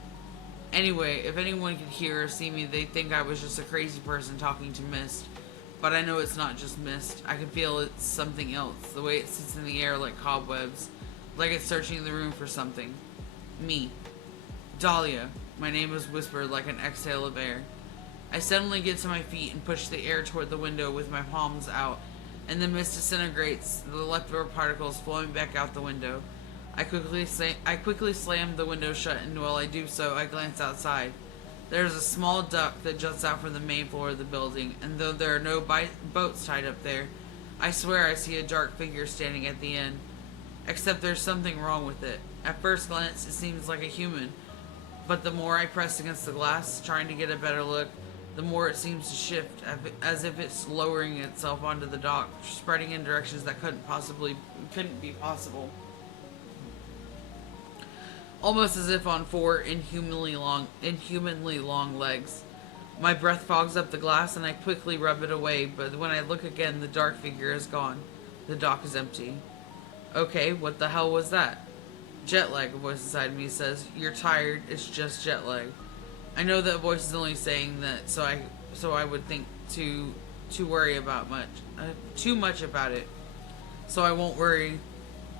Anyway, if anyone could hear or see me, they'd think I was just a crazy person talking to mist. But I know it's not just mist. I can feel it's something else, the way it sits in the air like cobwebs, like it's searching the room for something. Me. Dahlia. My name is whispered like an exhale of air. I suddenly get to my feet and push the air toward the window with my palms out, and the mist disintegrates, the leftover particles flowing back out the window. I quickly slam the window shut, and while I do so, I glance outside. There is a small dock that juts out from the main floor of the building, and though there are no boats tied up there, I swear I see a dark figure standing at the end. Except there's something wrong with it. At first glance, it seems like a human, but the more I press against the glass, trying to get a better look, the more it seems to shift, as if it's lowering itself onto the dock, spreading in directions that couldn't be possible. Almost as if on four inhumanly long legs. My breath fogs up the glass and I quickly rub it away, but when I look again, the dark figure is gone. The dock is empty. Okay, what the hell was that? Jet lag, a voice inside me says. You're tired, it's just jet lag. I know that voice is only saying that so I would think to worry about too much about it. So I won't worry,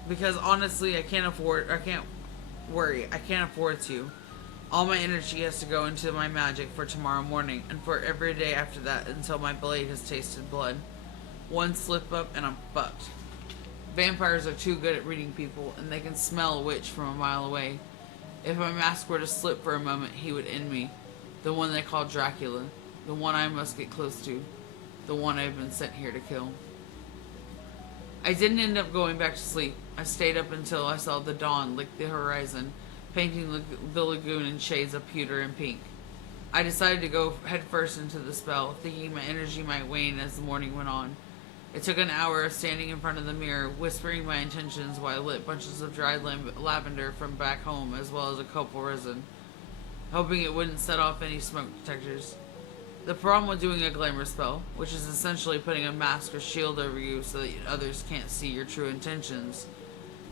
because honestly I can't afford to. All my energy has to go into my magic for tomorrow morning and for every day after that until my blade has tasted blood. One slip up and I'm fucked. Vampires are too good at reading people, and they can smell a witch from a mile away. If my mask were to slip for a moment, he would end me. The one they call Dracula. The one I must get close to. The one I've been sent here to kill. I didn't end up going back to sleep. I stayed up until I saw the dawn lick the horizon, painting the lagoon in shades of pewter and pink. I decided to go head first into the spell, thinking my energy might wane as the morning went on. It took an hour of standing in front of the mirror, whispering my intentions while I lit bunches of dried lavender from back home, as well as a copal resin, hoping it wouldn't set off any smoke detectors. The problem with doing a glamour spell, which is essentially putting a mask or shield over you so that others can't see your true intentions,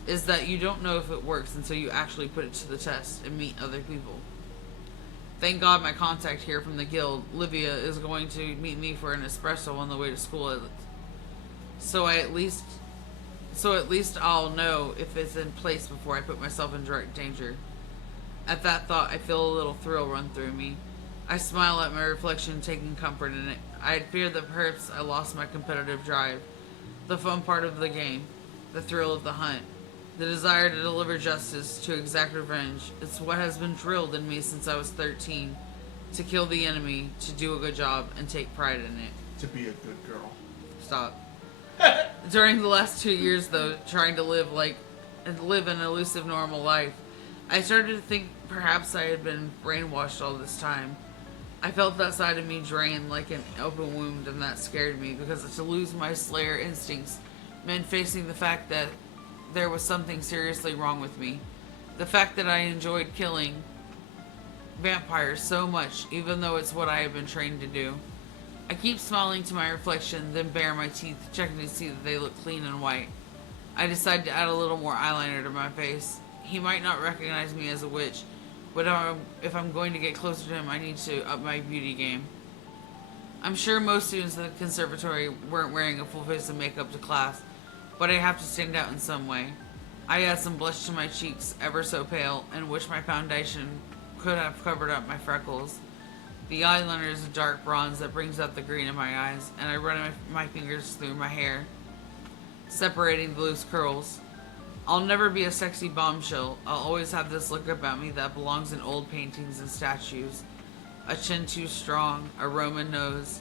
is that you don't know if it works until you actually put it to the test and meet other people. Thank God my contact here from the guild, Livia, is going to meet me for an espresso on the way to school. So at least I'll know if it's in place before I put myself in direct danger. At that thought, I feel a little thrill run through me. I smile at my reflection, taking comfort in it. I had feared that perhaps I lost my competitive drive, the fun part of the game, the thrill of the hunt, the desire to deliver justice, to exact revenge. It's what has been drilled in me since I was 13, to kill the enemy, to do a good job, and take pride in it. To be a good girl. Stop. During the last 2 years, though, trying to live an elusive normal life, I started to think perhaps I had been brainwashed all this time. I felt that side of me drain like an open wound, and that scared me, because to lose my slayer instincts meant facing the fact that there was something seriously wrong with me. The fact that I enjoyed killing vampires so much, even though it's what I have been trained to do. I keep smiling to my reflection, then bare my teeth, checking to see that they look clean and white. I decide to add a little more eyeliner to my face. He might not recognize me as a witch, but if I'm going to get closer to him, I need to up my beauty game. I'm sure most students in the conservatory weren't wearing a full face of makeup to class, but I have to stand out in some way. I add some blush to my cheeks, ever so pale, and wish my foundation could have covered up my freckles. The eyeliner is a dark bronze that brings out the green in my eyes, and I run my fingers through my hair, separating the loose curls. I'll never be a sexy bombshell. I'll always have this look about me that belongs in old paintings and statues. A chin too strong, a Roman nose.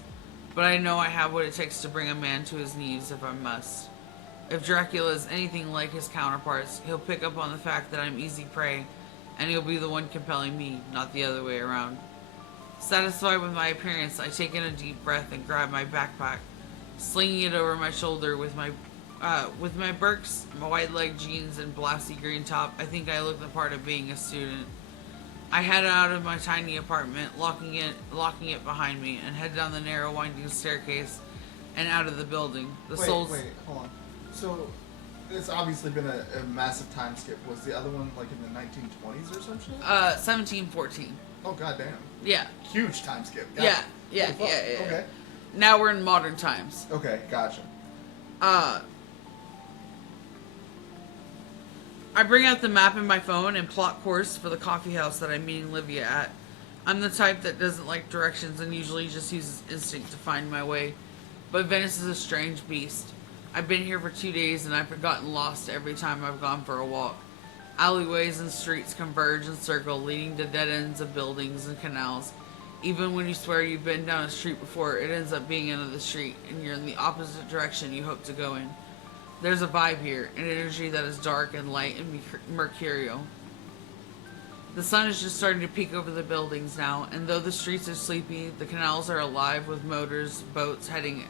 But I know I have what it takes to bring a man to his knees if I must. If Dracula is anything like his counterparts, he'll pick up on the fact that I'm easy prey, and he'll be the one compelling me, not the other way around. Satisfied with my appearance, I take in a deep breath and grab my backpack, slinging it over my shoulder with my Birks, my white leg jeans, and blousy green top. I think I look the part of being a student. I head out of my tiny apartment, locking it behind me, and head down the narrow, winding staircase and out of the building. Wait, hold on. So, it's obviously been a massive time skip. Was the other one like in the 1920s or some shit? 1714. Oh, goddamn. Yeah. Huge time skip. Yeah. Okay. Now we're in modern times. Okay, gotcha. I bring out the map in my phone and plot course for the coffee house that I'm meeting Livia at. I'm the type that doesn't like directions and usually just uses instinct to find my way. But Venice is a strange beast. I've been here for 2 days and I've gotten lost every time I've gone for a walk. Alleyways and streets converge and circle, leading to dead ends of buildings and canals. Even when you swear you've been down a street before, it ends up being another street, and you're in the opposite direction you hope to go in. There's a vibe here, an energy that is dark and light and mercurial. The sun is just starting to peek over the buildings now, and though the streets are sleepy, the canals are alive with motors, boats heading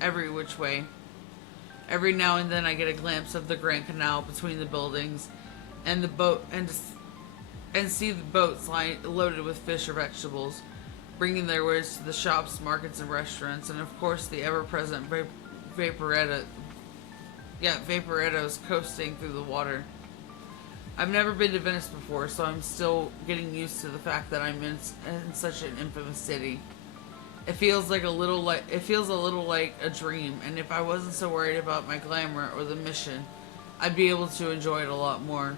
every which way. Every now and then I get a glimpse of the Grand Canal between the buildings, and see the boats loaded with fish or vegetables, bringing their wares to the shops, markets, and restaurants, and of course the ever-present vaporettos coasting through the water. I've never been to Venice before, so I'm still getting used to the fact that I'm in such an infamous city. It feels a little like a dream, and if I wasn't so worried about my glamour or the mission, I'd be able to enjoy it a lot more.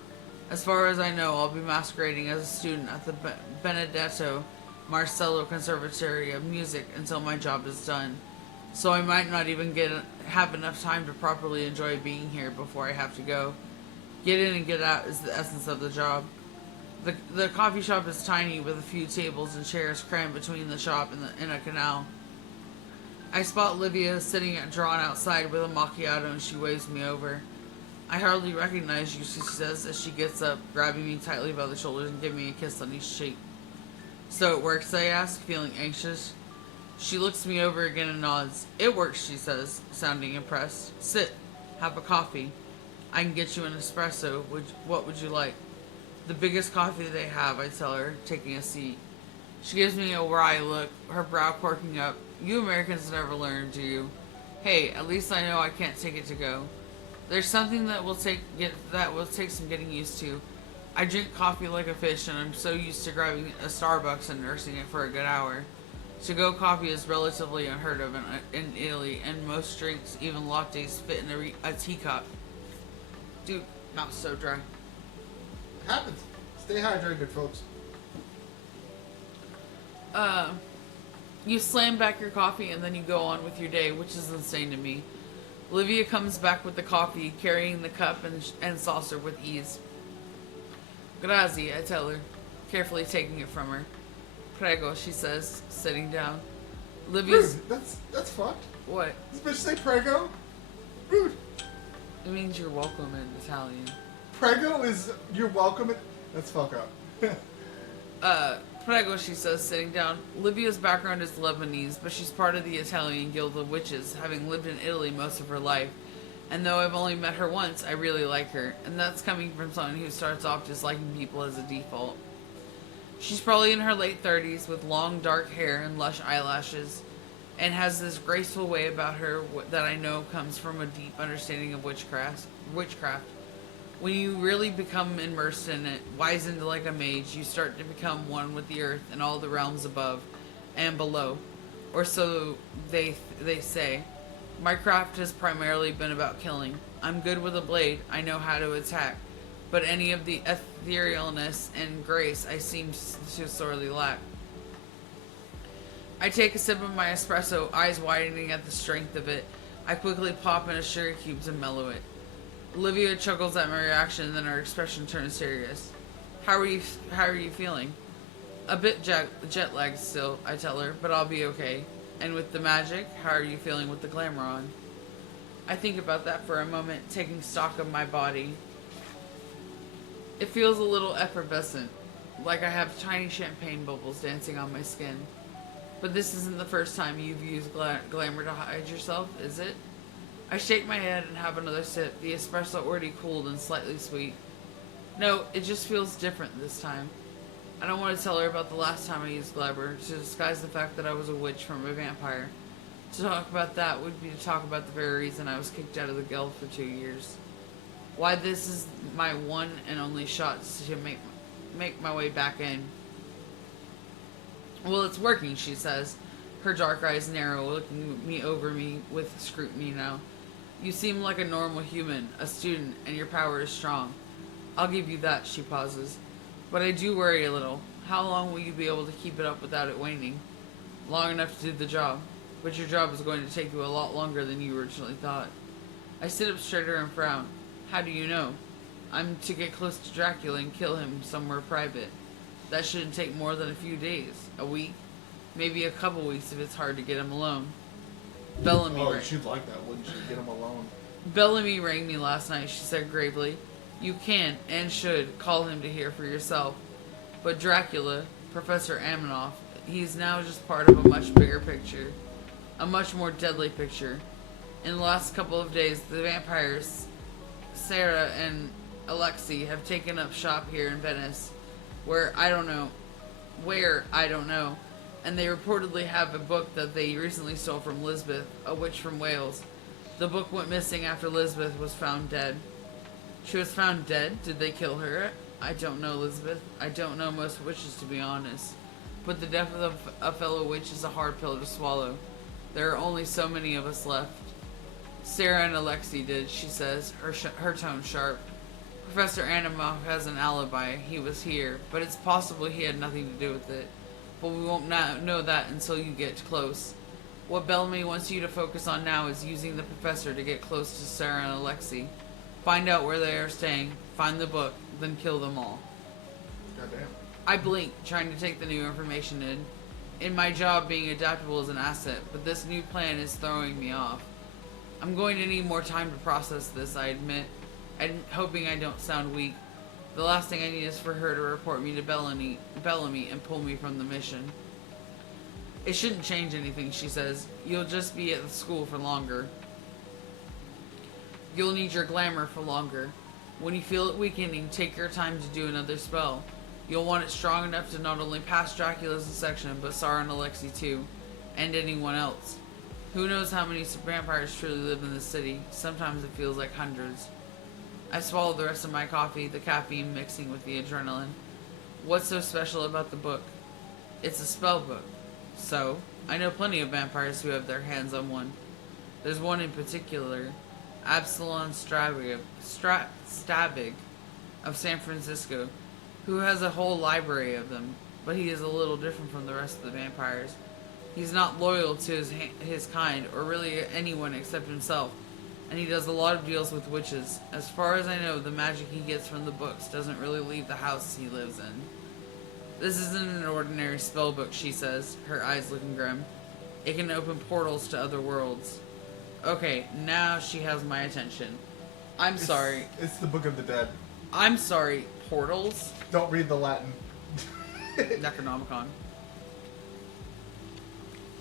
As far as I know, I'll be masquerading as a student at the Benedetto Marcello Conservatory of Music until my job is done. So I might not even have enough time to properly enjoy being here before I have to go. Get in and get out is the essence of the job. The coffee shop is tiny with a few tables and chairs crammed between the shop and a canal. I spot Livia sitting drawn outside with a macchiato and she waves me over. I hardly recognize you, she says as she gets up, grabbing me tightly by the shoulders and giving me a kiss on each cheek. So it works, I ask, feeling anxious. She looks me over again and nods. It works, she says, sounding impressed. Sit, have a coffee. I can get you an espresso. What would you like? The biggest coffee they have, I tell her, taking a seat. She gives me a wry look, her brow quirking up. You Americans never learn, do you? Hey, at least I know I can't take it to go. There's something that will take some getting used to. I drink coffee like a fish, and I'm so used to grabbing a Starbucks and nursing it for a good hour. To-go coffee is relatively unheard of in Italy, and most drinks, even lattes, fit in a teacup. Dude, mouth's so dry. It happens. Stay hydrated, folks. You slam back your coffee and then you go on with your day, which is insane to me. Olivia comes back with the coffee, carrying the cup and saucer with ease. Grazie, I tell her, carefully taking it from her. Prego, she says, sitting down. Olivia's... Rude. That's fucked. What? This bitch say prego? Rude. It means you're welcome in Italian. Prego is you're welcome. That's fuck up. Prego, she says, sitting down. Olivia's background is Lebanese, but she's part of the Italian Guild of Witches, having lived in Italy most of her life. And though I've only met her once, I really like her. And that's coming from someone who starts off disliking people as a default. She's probably in her late 30s with long dark hair and lush eyelashes, and has this graceful way about her that I know comes from a deep understanding of witchcraft. When you really become immersed in it, wizened like a mage, you start to become one with the earth and all the realms above and below. Or so they say. My craft has primarily been about killing. I'm good with a blade, I know how to attack. But any of the etherealness and grace I seem to sorely lack. I take a sip of my espresso, eyes widening at the strength of it. I quickly pop in a sugar cube to mellow it. Olivia chuckles at my reaction, and then her expression turns serious. How are you feeling? A bit jet lagged still, I tell her, but I'll be okay. And with the magic, how are you feeling with the glamour on? I think about that for a moment, taking stock of my body. It feels a little effervescent, like I have tiny champagne bubbles dancing on my skin. But this isn't the first time you've used glamour to hide yourself, is it? I shake my head and have another sip, the espresso already cooled and slightly sweet. No, it just feels different this time. I don't want to tell her about the last time I used glamour, to disguise the fact that I was a witch from a vampire. To talk about that would be to talk about the very reason I was kicked out of the guild for 2 years. Why this is my one and only shot to make my way back in. Well, it's working, she says, her dark eyes narrow, looking over me with scrutiny now. You seem like a normal human, a student, and your power is strong. I'll give you that, she pauses. But I do worry a little. How long will you be able to keep it up without it waning? Long enough to do the job. But your job is going to take you a lot longer than you originally thought. I sit up straighter and frown. How do you know? I'm to get close to Dracula and kill him somewhere private. That shouldn't take more than a few days, a week, maybe a couple weeks if it's hard to get him alone. Bellamy Oh, she'd like that, wouldn't she? Get him alone. Bellamy rang me last night, she said gravely. You can, and should, call him to hear for yourself. But Dracula, Professor Aminoff, he's now just part of a much bigger picture. A much more deadly picture. In the last couple of days, the vampires, Sarah and Alexei, have taken up shop here in Venice, where I don't know, and they reportedly have a book that they recently stole from Lisbeth, a witch from Wales. The book went missing after Lisbeth was found dead. She was found dead? Did they kill her? I don't know, Elizabeth. I don't know most witches, to be honest. But the death of a fellow witch is a hard pill to swallow. There are only so many of us left. Sarah and Alexei did, she says, her tone sharp. Professor Animoff has an alibi. He was here, but it's possible he had nothing to do with it. But we won't know that until you get close. What Bellamy wants you to focus on now is using the professor to get close to Sarah and Alexei. Find out where they are staying, find the book, then kill them all. Goddamn. I blink, trying to take the new information in. In my job, being adaptable is an asset, but this new plan is throwing me off. I'm going to need more time to process this, I admit. I'm hoping I don't sound weak. The last thing I need is for her to report me to Bellamy and pull me from the mission. It shouldn't change anything, she says. You'll just be at the school for longer. You'll need your glamour for longer. When you feel it weakening, take your time to do another spell. You'll want it strong enough to not only pass Dracula's section, but Sarah and Alexei too. And anyone else. Who knows how many vampires truly live in this city? Sometimes it feels like hundreds. I swallowed the rest of my coffee, the caffeine mixing with the adrenaline. What's so special about the book? It's a spell book. So, I know plenty of vampires who have their hands on one. There's one in particular, Absalon Stabig of San Francisco, who has a whole library of them, but he is a little different from the rest of the vampires. He's not loyal to his kind, or really anyone except himself, and he does a lot of deals with witches. As far as I know, the magic he gets from the books doesn't really leave the house he lives in. This isn't an ordinary spell book, she says, her eyes looking grim. It can open portals to other worlds. Okay, now she has my attention. I'm sorry. It's the Book of the Dead. I'm sorry, portals? Don't read the Latin. Necronomicon.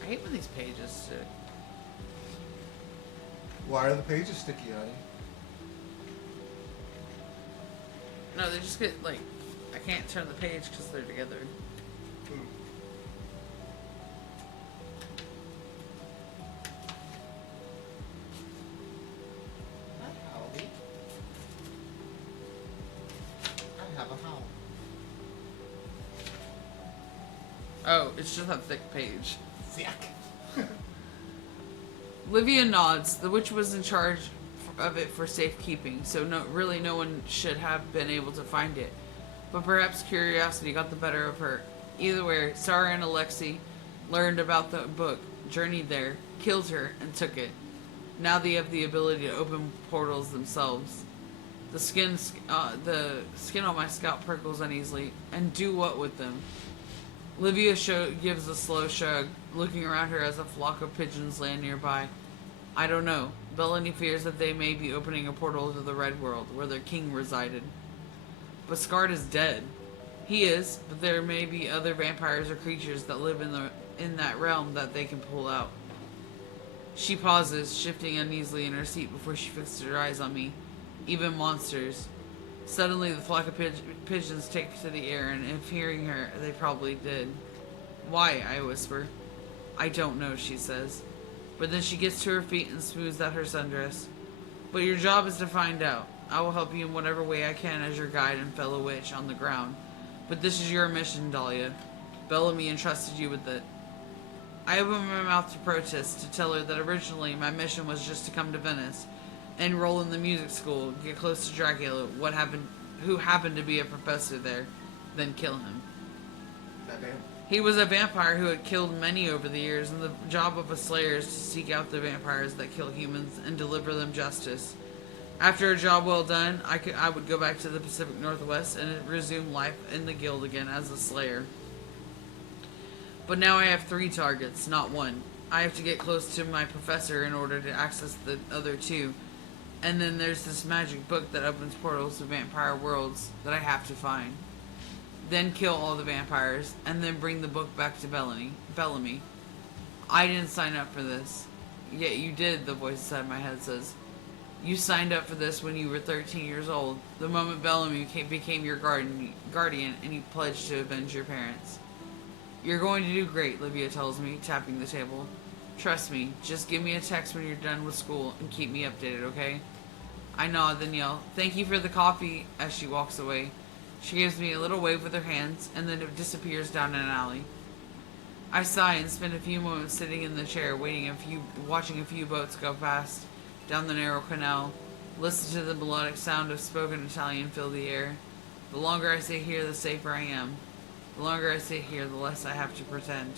I hate when these pages stick. Why are the pages sticky, honey? No, they just get, like, I can't turn the page because they're together. Hi, Howdy. I have a howl. Oh, it's just a thick page. Sick. Livia nods. The witch was in charge of it for safekeeping, so no one should have been able to find it. But perhaps curiosity got the better of her. Either way, Sarah and Alexei learned about the book, journeyed there, killed her, and took it. Now they have the ability to open portals themselves. The skin on my scalp prickles uneasily. And do what with them? Livia gives a slow shrug, looking around her as a flock of pigeons land nearby. I don't know. Bellany fears that they may be opening a portal to the Red World, where their king resided. But Scard is dead. He is, but there may be other vampires or creatures that live in that realm that they can pull out. She pauses, shifting uneasily in her seat before she fixes her eyes on me. Even monsters. Suddenly, the flock of pigeons take to the air, and if hearing her, they probably did. Why? I whisper. I don't know, she says. But then she gets to her feet and smooths out her sundress. But your job is to find out. I will help you in whatever way I can as your guide and fellow witch on the ground. But this is your mission, Dahlia. Bellamy entrusted you with it. I opened my mouth to protest, to tell her that originally my mission was just to come to Venice, enroll in the music school, get close to Dracula, who happened to be a professor there, then kill him. Goddamn. He was a vampire who had killed many over the years, and the job of a slayer is to seek out the vampires that kill humans and deliver them justice. After a job well done, I would go back to the Pacific Northwest and resume life in the guild again as a slayer. But now I have 3 targets, not 1. I have to get close to my professor in order to access the other 2. And then there's this magic book that opens portals to vampire worlds that I have to find. Then kill all the vampires, and then bring the book back to Bellamy. I didn't sign up for this. Yet you did, the voice inside my head says. You signed up for this when you were 13 years old, the moment Bellamy became your guardian, and you pledged to avenge your parents. You're going to do great, Livia tells me, tapping the table. Trust me, just give me a text when you're done with school, and keep me updated, okay? I nod, then yell, thank you for the coffee, as she walks away. She gives me a little wave with her hands, and then it disappears down an alley. I sigh and spend a few moments sitting in the chair, watching a few boats go past down the narrow canal. Listen to the melodic sound of spoken Italian fill the air. The longer I sit here, the safer I am. The longer I sit here, the less I have to pretend.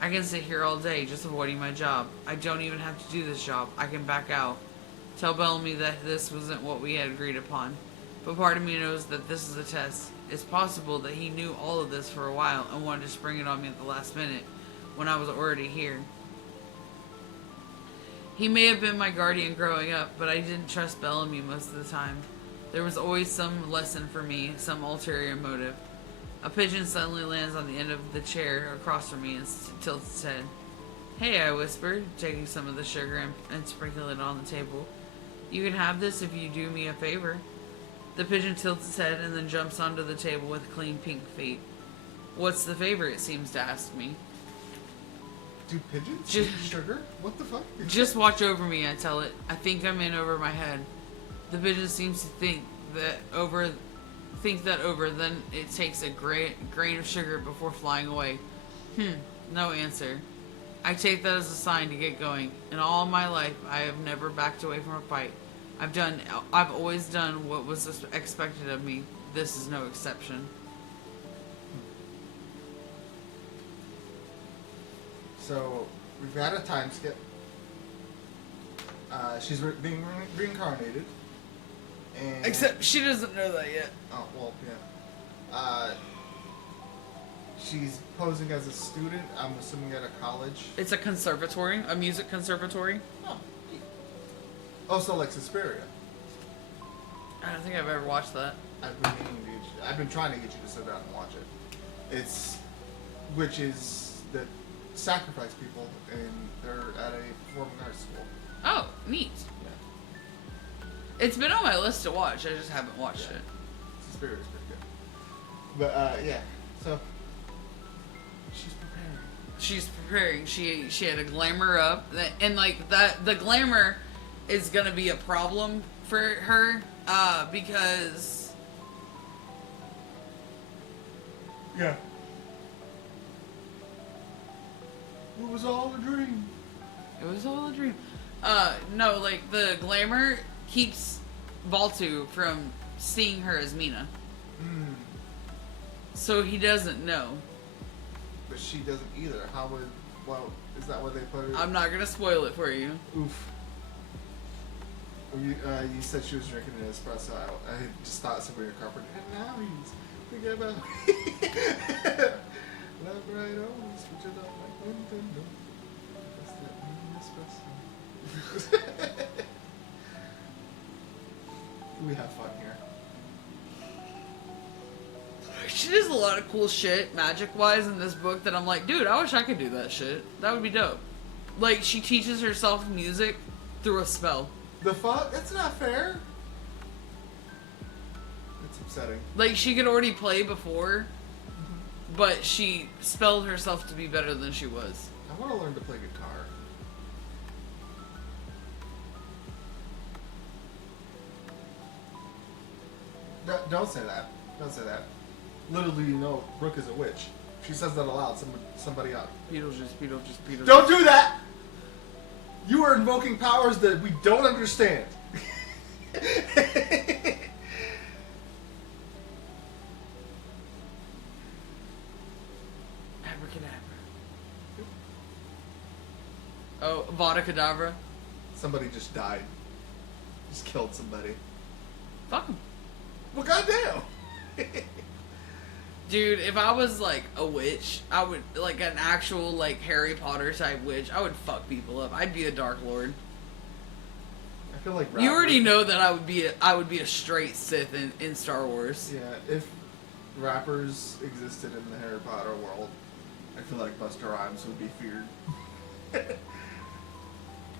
I can sit here all day, just avoiding my job. I don't even have to do this job. I can back out. Tell Bellamy that this wasn't what we had agreed upon. But part of me knows that this is a test. It's possible that he knew all of this for a while and wanted to spring it on me at the last minute, when I was already here. He may have been my guardian growing up, but I didn't trust Bellamy most of the time. There was always some lesson for me, some ulterior motive. A pigeon suddenly lands on the end of the chair across from me and tilts its head. Hey, I whispered, taking some of the sugar and sprinkling it on the table. You can have this if you do me a favor. The pigeon tilts its head and then jumps onto the table with clean pink feet. What's the favor, it seems to ask me. Do pigeons Just- eat sugar? What the fuck? Just watch over me, I tell it. I think I'm in over my head. The pigeon seems to think that over, then it takes a grain of sugar before flying away. No answer. I take that as a sign to get going. In all my life, I have never backed away from a fight. I've always done what was expected of me. This is no exception. So, we've got a time skip. She's being reincarnated. And Except she doesn't know that yet. Oh, well, yeah. She's posing as a student, I'm assuming at a college. It's a conservatory, a music conservatory. Oh, neat. Oh, so like Suspiria. I don't think I've ever watched that. I've been trying to get you to sit down and watch it. Which is that sacrifice people, and they're at a performing arts school. Oh, neat. Yeah. It's been on my list to watch. I just haven't watched it. Suspiria is pretty good. But yeah, so she's preparing. She's preparing. She had a glamour up, and like that, the glamour is gonna be a problem for her because Yeah. It was all a dream. it was all a dream. No, like the glamour keeps Baltu from seeing her as Mina, so he doesn't know. But she doesn't either. Well, is that what they put it? I'm not gonna spoil it for you. Oof. You said she was drinking an espresso. I just thought Sabrina Carpenter, and now he's thinking about me. Love right on, switch it up like Nintendo. That's that mini espresso. We have fun here. She does a lot of cool shit, magic-wise, in this book that I'm like, dude, I wish I could do that shit. That would be dope. Like, she teaches herself music through a spell. The fuck? That's not fair. It's upsetting. Like, she could already play before, but she spelled herself to be better than she was. I want to learn to play guitar. Don't say that. Don't say that. Little do you know, Brooke is a witch. She says that aloud. Somebody up. Beetlejuice. Don't do that! You are invoking powers that we don't understand. Abracadabra. Oh, Vada Kedavra. Somebody just died. Just killed somebody. Fuck him. Well, goddamn! Dude, if I was like a witch, I would, like an actual like Harry Potter type witch, I would fuck people up. I'd be a Dark Lord. I feel like You already know that I would be a straight Sith in Star Wars. Yeah, if rappers existed in the Harry Potter world, I feel like Busta Rhymes would be feared.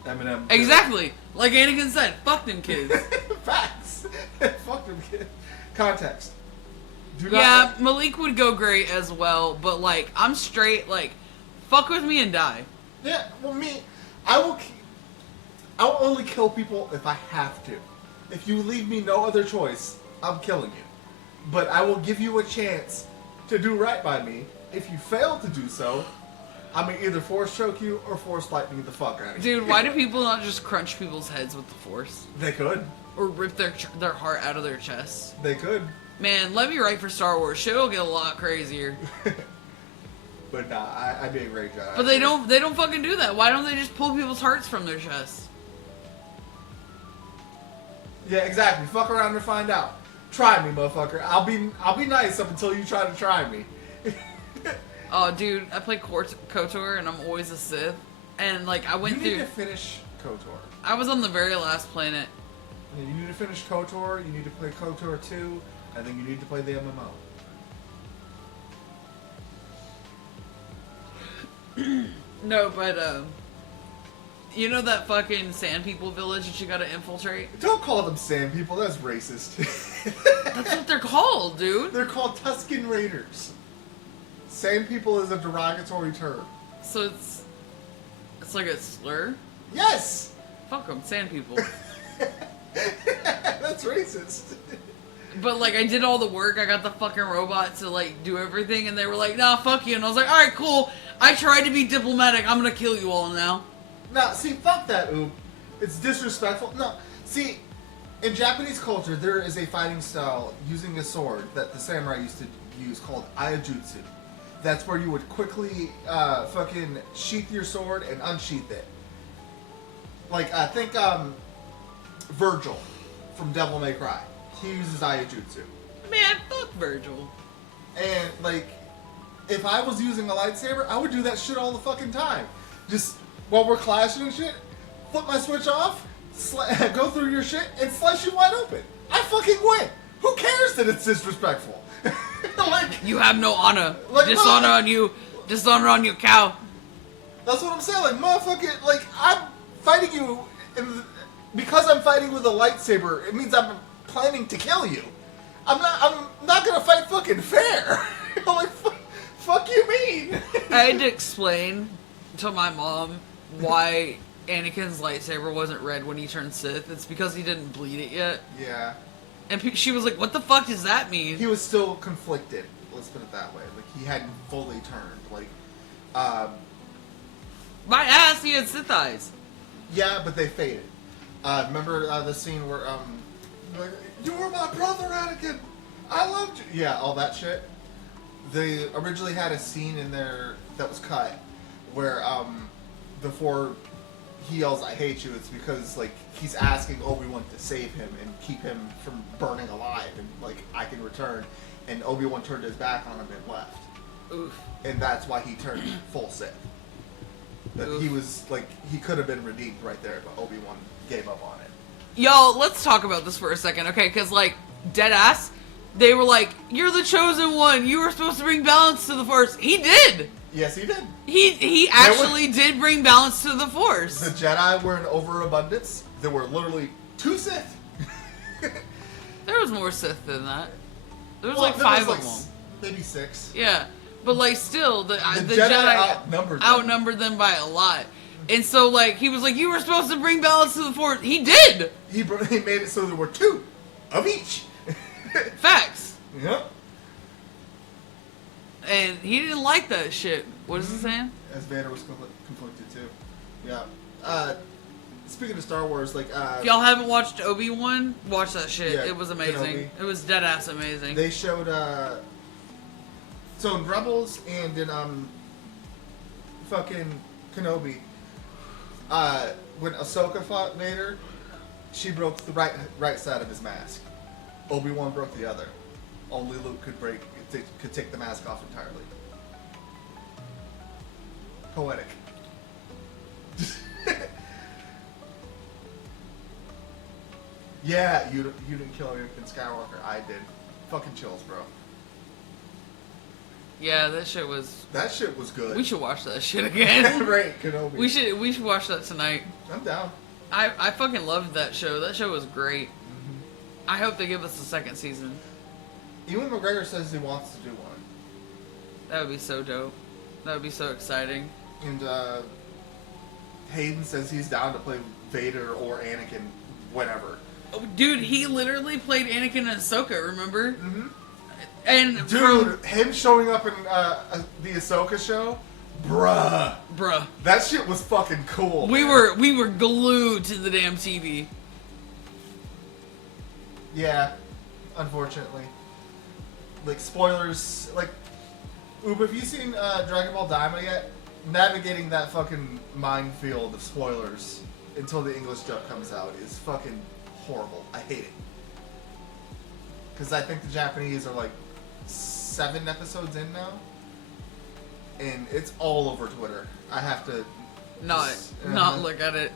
Eminem. Exactly. Like Anakin said, fuck them kids. Facts. Fuck them kids. Context. Do not Yeah, Malik would go great as well, but like, I'm straight, like, fuck with me and die. Yeah, well, I will only kill people if I have to. If you leave me no other choice, I'm killing you. But I will give you a chance to do right by me. If you fail to do so, I'm gonna either force choke you or force lightning the fuck out of you. Dude, why do people not just crunch people's heads with the Force? They could. Or rip their heart out of their chest? They could. Man, let me write for Star Wars. Shit will get a lot crazier. But nah, I'd be a great Jedi. But they don't fucking do that. Why don't they just pull people's hearts from their chest? Yeah, exactly. Fuck around and find out. Try me, motherfucker. I'll be nice up until you try to try me. Oh, dude, I play KOTOR and I'm always a Sith. And like, I went You need through. to finish KOTOR. I was on the very last planet. You need to finish KOTOR, you need to play KOTOR 2, and then you need to play the MMO. No, but you know that fucking sand people village that you gotta infiltrate? Don't call them sand people, that's racist. That's what they're called, dude. They're called Tusken Raiders. Sand people is a derogatory term. So it's It's like a slur? Yes! Fuck them, sand people. That's racist. But, like, I did all the work. I got the fucking robot to, like, do everything. And they were like, nah, fuck you. And I was like, alright, cool. I tried to be diplomatic. I'm gonna kill you all now. No, see, fuck that, Oob. It's disrespectful. No, see, in Japanese culture, there is a fighting style using a sword that the samurai used to use called Ayajutsu. That's where you would quickly fucking sheath your sword and unsheath it. Like, I think Virgil from Devil May Cry. He uses Ayajutsu. Man, fuck Virgil. And, like, if I was using a lightsaber, I would do that shit all the fucking time. Just while we're clashing and shit, flip my switch off, go through your shit, and slice you wide open. I fucking win. Who cares that it's disrespectful? Like, You have no honor. Like, Dishonor no, on you. Dishonor on you, cow. that's what I'm saying. Like, motherfucker, like, I'm fighting you, and because I'm fighting with a lightsaber, it means I'm planning to kill you. I'm not gonna fight fucking fair. Like, fuck you mean? I had to explain to my mom why Anakin's lightsaber wasn't red when he turned Sith. It's because he didn't bleed it yet. Yeah. And she was like, what the fuck does that mean? He was still conflicted. Let's put it that way. Like, he hadn't fully turned. Like, My ass, he had Sith eyes. yeah, but they faded. Remember the scene where, like, you were my brother, Anakin. I loved you. Yeah, all that shit. They originally had a scene in there that was cut where, before he yells, "I hate you," it's because, like, he's asking Obi-Wan to save him and keep him from burning alive, and, like, I can return. And Obi-Wan turned his back on him and left. Oof. And that's why he turned full Sith. That he was, like, he could have been redeemed right there, but Obi-Wan gave up on it. Y'all, let's talk about this for a second, okay? Because, like, deadass, they were like, you're the chosen one. You were supposed to bring balance to the Force. He did. Yes, he did. He actually did bring balance to the Force. The Jedi were in overabundance. There were literally 2 Sith. There was more Sith than that. There was Well, like there 5 was, of like, them. Maybe 6. Yeah. But, like, still, the Jedi Jedi outnumbered them by a lot. And so, like, he was like, you were supposed to bring balance to the Force. He did! He made it so there were 2 of each. Facts. Yep. And he didn't like that shit. What is he saying? As Vader was conflicted too. Yeah. Speaking of Star Wars, like, If y'all haven't watched Obi-Wan, watch that shit. Yeah, It was amazing. Kenobi. It was dead-ass amazing. they showed, so in Rebels and in, fucking Kenobi, when Ahsoka fought Vader, she broke the right side of his mask. Obi-Wan broke the other. Only Luke could take the mask off entirely. Poetic. Yeah, you didn't kill Anakin Skywalker. I did. Fucking chills, bro. Yeah, that shit was... That shit was good. We should watch that shit again. Right, Kenobi. We should watch that tonight. I'm down. I fucking loved that show. That show was great. I hope they give us a second season. Ewan McGregor says he wants to do one. That would be so dope. That would be so exciting. And Hayden says he's down to play Vader or Anakin, whatever. Oh, dude, he literally played Anakin and Ahsoka, remember? Mm-hmm. And Dude, him showing up in the Ahsoka show, bruh. That shit was fucking cool. We man. were glued to the damn TV. Yeah, unfortunately. Like, spoilers, like, Oob, have you seen Dragon Ball Daima yet? Navigating that fucking minefield of spoilers until the English dub comes out is fucking horrible. I hate it. Because I think the Japanese are like 7 episodes in now. And it's all over Twitter. I have to... Not look at it.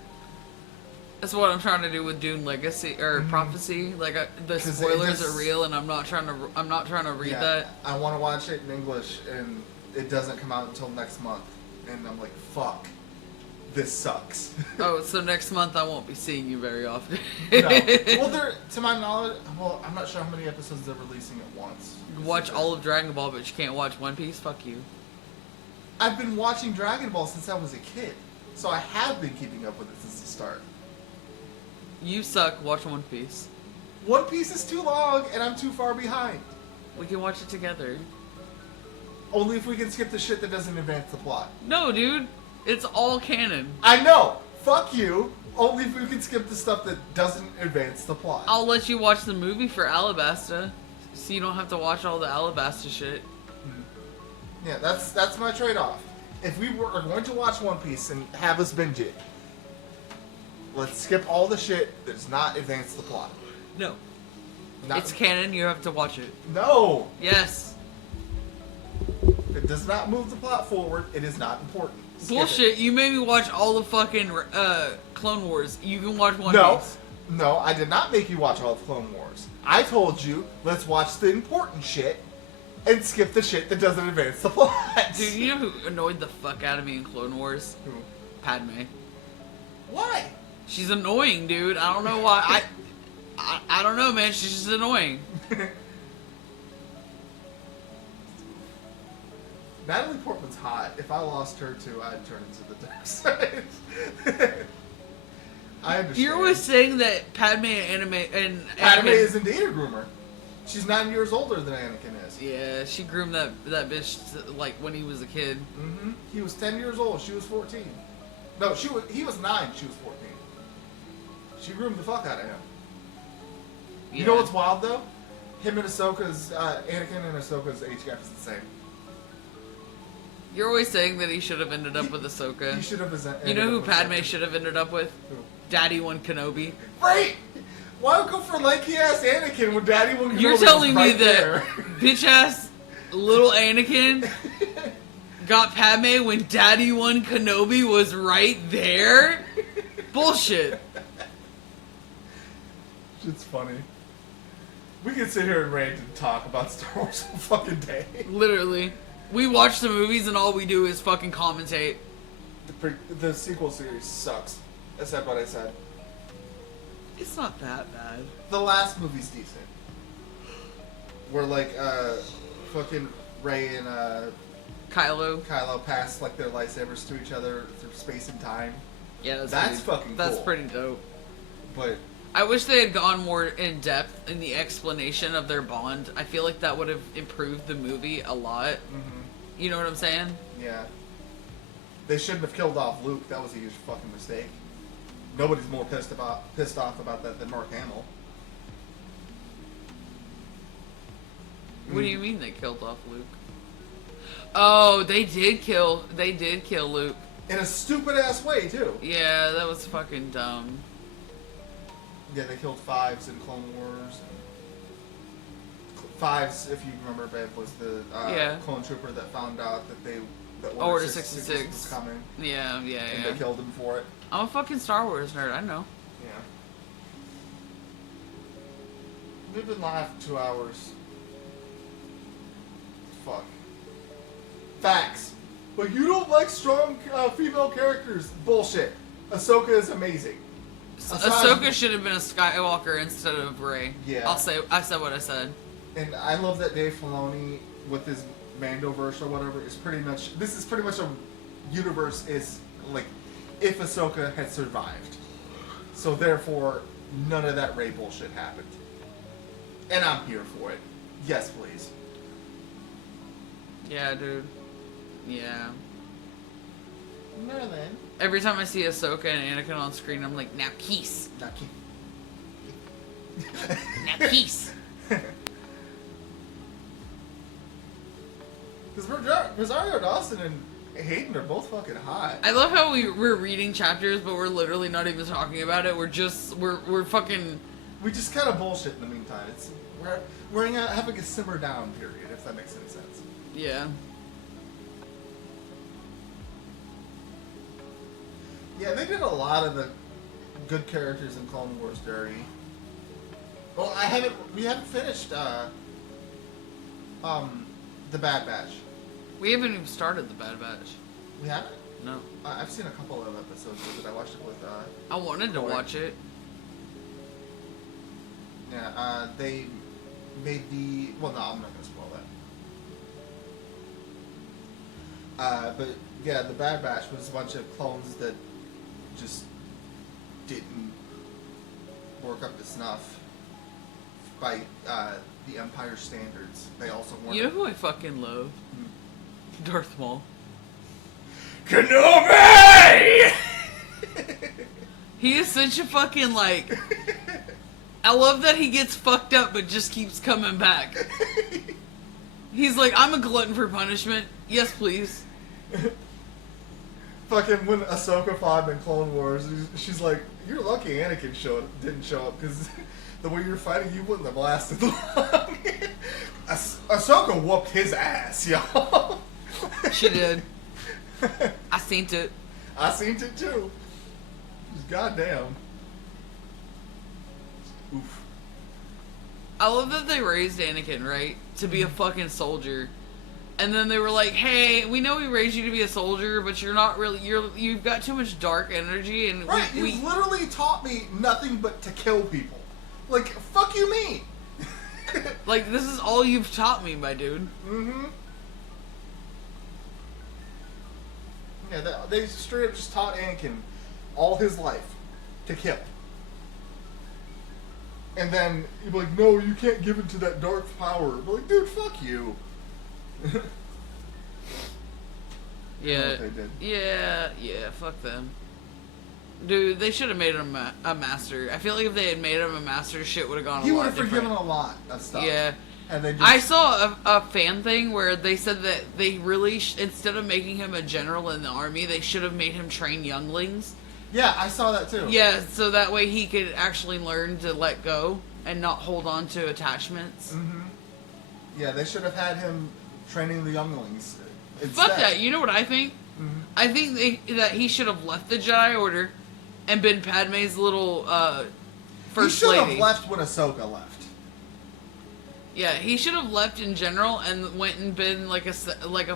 That's what I'm trying to do with Dune Legacy or Prophecy. Like the spoilers are real, and I'm not trying to read that. I want to watch it in English, and it doesn't come out until next month, and I'm like, fuck, this sucks. Oh, so next month I won't be seeing you very often. No. Well, to my knowledge, I'm not sure how many episodes they're releasing at once. Watch all of Dragon Ball, but you can't watch One Piece. Fuck you. I've been watching Dragon Ball since I was a kid. So I have been keeping up with it since the start. You suck. Watch One Piece. One Piece is too long, and I'm too far behind. We can watch it together. Only if we can skip the shit that doesn't advance the plot. No, dude. It's all canon. I know! Fuck you! Only if we can skip the stuff that doesn't advance the plot. I'll let you watch the movie for Alabasta, so you don't have to watch all the Alabasta shit. Yeah, that's my trade-off. If we are going to watch One Piece and have us binge it, let's skip all the shit that does not advance the plot. No. Not- It's canon, you have to watch it. No! Yes. If it does not move the plot forward, it is not important. Skip Bullshit, it. you made me watch all the fucking Clone Wars. You can watch One No. Piece. No, I did not make you watch all of Clone Wars. I told you, let's watch the important shit and skip the shit that doesn't advance the plot. Dude, you know who annoyed the fuck out of me in Clone Wars? Who? Padme. Why? She's annoying, dude. I don't know why. I don't know, man. She's just annoying. Natalie Portman's hot. If I lost her too, I'd turn into the dark side. I understand. You're always saying that Padme and Padme Anakin- is indeed a groomer. She's 9 years older than Anakin is. Yeah, she groomed that bitch like when he was a kid. Mm-hmm. He was 10 years old. She was 14. No, he was 9. She was 14. She groomed the fuck out of him. You know what's wild though? Him and Ahsoka's Anakin and Ahsoka's age gap is the same. You're always saying that he should have ended up with Ahsoka. He should have. You know who Padme should have ended up with? Who? Daddy One Kenobi. Right. Why go for lanky ass Anakin when Daddy wouldn't? You're telling me that bitch ass little Anakin got Padme when Daddy One Kenobi was right there? Bullshit. It's funny. We can sit here and rant and talk about Star Wars all fucking day. Literally. We watch the movies and all we do is fucking commentate. The sequel series sucks. I said what I said. It's not that bad. The last movie's decent. Where like fucking Rey and Kylo. Kylo pass like their lightsabers to each other through space and time. Yeah, That's fucking That's cool. pretty dope. But I wish they had gone more in depth in the explanation of their bond. I feel like that would have improved the movie a lot. You know what I'm saying? yeah. They shouldn't have killed off Luke. That was a huge fucking mistake. Nobody's more pissed off about that than Mark Hamill. What do you mean they killed off Luke? Oh, they did kill Luke. In a stupid ass way too. Yeah, that was fucking dumb. Yeah, they killed Fives in Clone Wars. Fives, if you remember, babe, was the clone trooper that found out that Order was 66 coming, Yeah. and they killed him for it. I'm a fucking Star Wars nerd. I know. Yeah. We've been live for 2 hours. Fuck. Facts. But you don't like strong female characters. Bullshit. Ahsoka is amazing. Ahsoka should have been a Skywalker instead of Rey. Yeah. I said what I said. And I love that Dave Filoni, with his Mandoverse or whatever, is pretty much... This is pretty much a universe is, like, if Ahsoka had survived. So therefore, none of that Rey bullshit happened. And I'm here for it. Yes, please. Yeah, dude. Yeah. Merlin. Every time I see Ahsoka and Anakin on screen, I'm like, now peace. Not keep. Now peace. Because Rosario Dawson and Hayden are both fucking hot. I love how we're reading chapters, but we're literally not even talking about it. We're fucking... We just kind of bullshit in the meantime. We're having a simmer down period, if that makes any sense. Yeah. Yeah, they did a lot of the good characters in Clone Wars dirty. Well, we haven't finished the Bad Batch. We haven't even started the Bad Batch. We haven't? No. I've seen a couple of episodes of it. I watched it with I wanted to watch it. Yeah, they made the... Well, no, I'm not going to spoil But yeah, the Bad Batch was a bunch of clones that just didn't work up to snuff by the Empire standards. They also weren't. You know who I fucking love? Darth Maul. Kenobi! He is such a fucking, like... I love that he gets fucked up but just keeps coming back. He's like, I'm a glutton for punishment. Yes, please. Fucking when Ahsoka fought in Clone Wars, she's like, you're lucky Anakin didn't show up, because the way you're fighting, you wouldn't have lasted long. Ahsoka whooped his ass, y'all. She did. I seen it. I seen it too. Just goddamn. Oof. I love that they raised Anakin, right? To be a fucking soldier. And then they were like, hey, we know we raised you to be a soldier, but you're not really, you've got too much dark energy, and right, you've literally taught me nothing but to kill people. Like, fuck you mean? Like, this is all you've taught me, my dude. Mm-hmm. Yeah, they straight up just taught Anakin all his life to kill. And then you'd be like, no, you can't give into that dark power. But like, dude, fuck you. Yeah, they did. yeah, fuck them. Dude, they should have made him a master. I feel like if they had made him a master, shit would have gone a lot different. He would have forgiven a lot of stuff. Yeah. And they just... I saw a fan thing where they said that they really, instead of making him a general in the army, they should have made him train younglings. Yeah, I saw that too. Yeah, so that way he could actually learn to let go and not hold on to attachments. Mm-hmm. Yeah, they should have had him training the younglings instead. Fuck that. You know what I think? Mm-hmm. I think that he should have left the Jedi Order and been Padme's little first lady. He should have left when Ahsoka left. Yeah, he should have left in general and went and been like a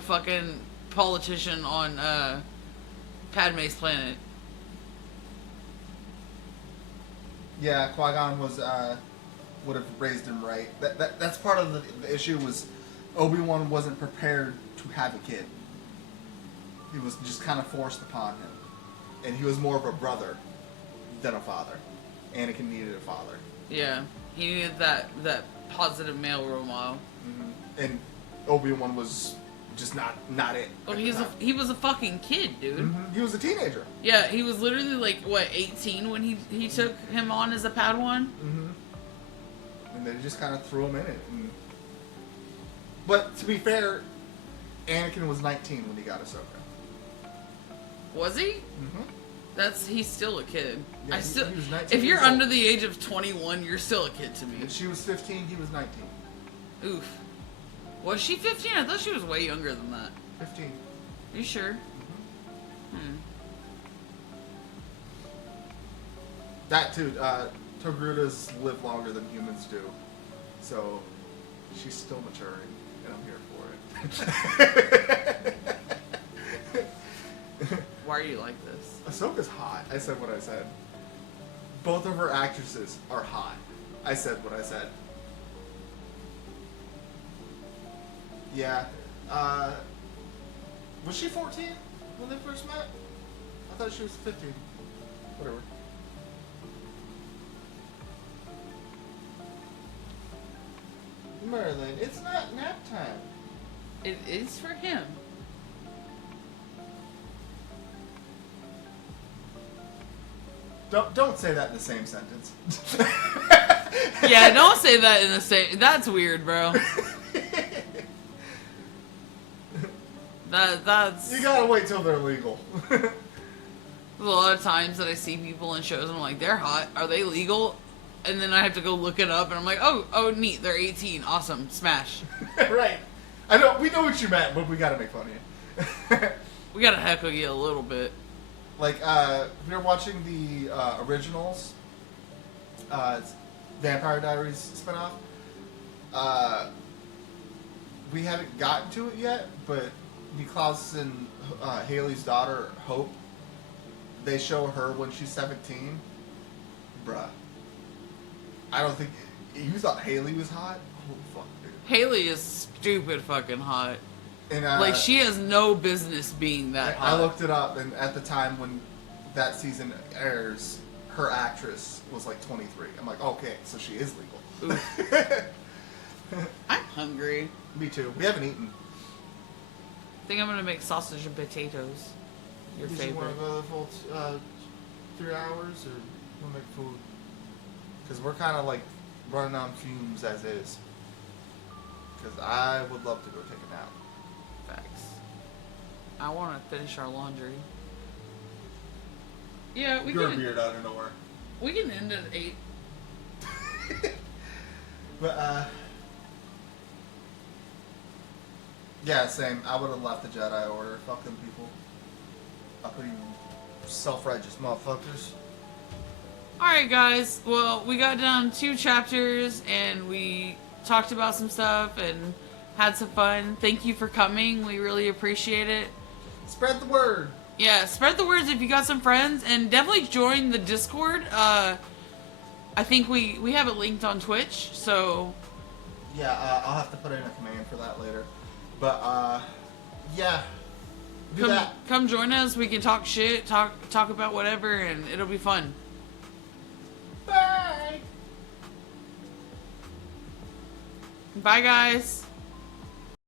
fucking politician on Padme's planet. Yeah, Qui-Gon would have raised him right. That's part of the issue was Obi-Wan wasn't prepared to have a kid. He was just kind of forced upon him. And he was more of a brother than a father. Anakin needed a father. Yeah, he needed that positive male role model. Mm-hmm. And Obi-Wan was just not it. Oh, he was a fucking kid, dude. Mm-hmm. He was a teenager. Yeah, he was literally like, what, 18 when he took him on as a Padawan? Mm-hmm. And they just kind of threw him in it. But to be fair, Anakin was 19 when he got Ahsoka. Was he? Mm-hmm. He's still a kid. Yeah, he was 19 if you're years old. under the age of 21, you're still a kid to me. If she was 15, he was 19. Oof. Was she 15? I thought she was way younger than that. 15. Are you sure? Mm-hmm. That too, Togrutas live longer than humans do. So, she's still maturing, and I'm here for it. Why are you like this? Ahsoka's hot. I said what I said. Both of her actresses are hot. I said what I said. Yeah. Was she 14 when they first met? I thought she was 15. Whatever. Merlin, it's not nap time. It is for him. Don't say that in the same sentence. Yeah, don't say that in the same... That's weird, bro. That's... You gotta wait till they're legal. There's a lot of times that I see people in shows and I'm like, they're hot. Are they legal? And then I have to go look it up and I'm like, oh, neat. They're 18. Awesome. Smash. Right. I know. We know what you meant, but we gotta make fun of you. We gotta heckle you a little bit. Like, we were watching the originals, Vampire Diaries spinoff. We haven't gotten to it yet, but Niklaus and Haley's daughter, Hope, they show her when she's 17. Bruh. I don't think... You thought Haley was hot? Oh, fuck, dude. Haley is stupid fucking hot. And, like, she has no business being that hot. I looked it up, and at the time when that season airs, her actress was like 23. I'm like, okay, so she is legal. I'm hungry. Me too. We haven't eaten. I think I'm gonna make sausage and potatoes. Your Did favorite. you want to go the full 3 hours, or want to make food? Because we're kind of like running on fumes as is. Because I would love to go take a nap. Facts. I want to finish our laundry. Yeah, we You're a can. beard out of nowhere. We can end at 8. But yeah, same. I would have left the Jedi Order. Fuck them people. Uppity, self-righteous motherfuckers. Alright, guys. Well, we got down 2 chapters and we talked about some stuff and had some fun. Thank you for coming. We really appreciate it. Spread the word. Yeah, spread the words if you got some friends, and definitely join the Discord. I think we have it linked on Twitch, so Yeah, I'll have to put in a command for that later. But yeah, do that. come join us. We can talk shit, talk about whatever, and it'll be fun. Bye. Bye, guys.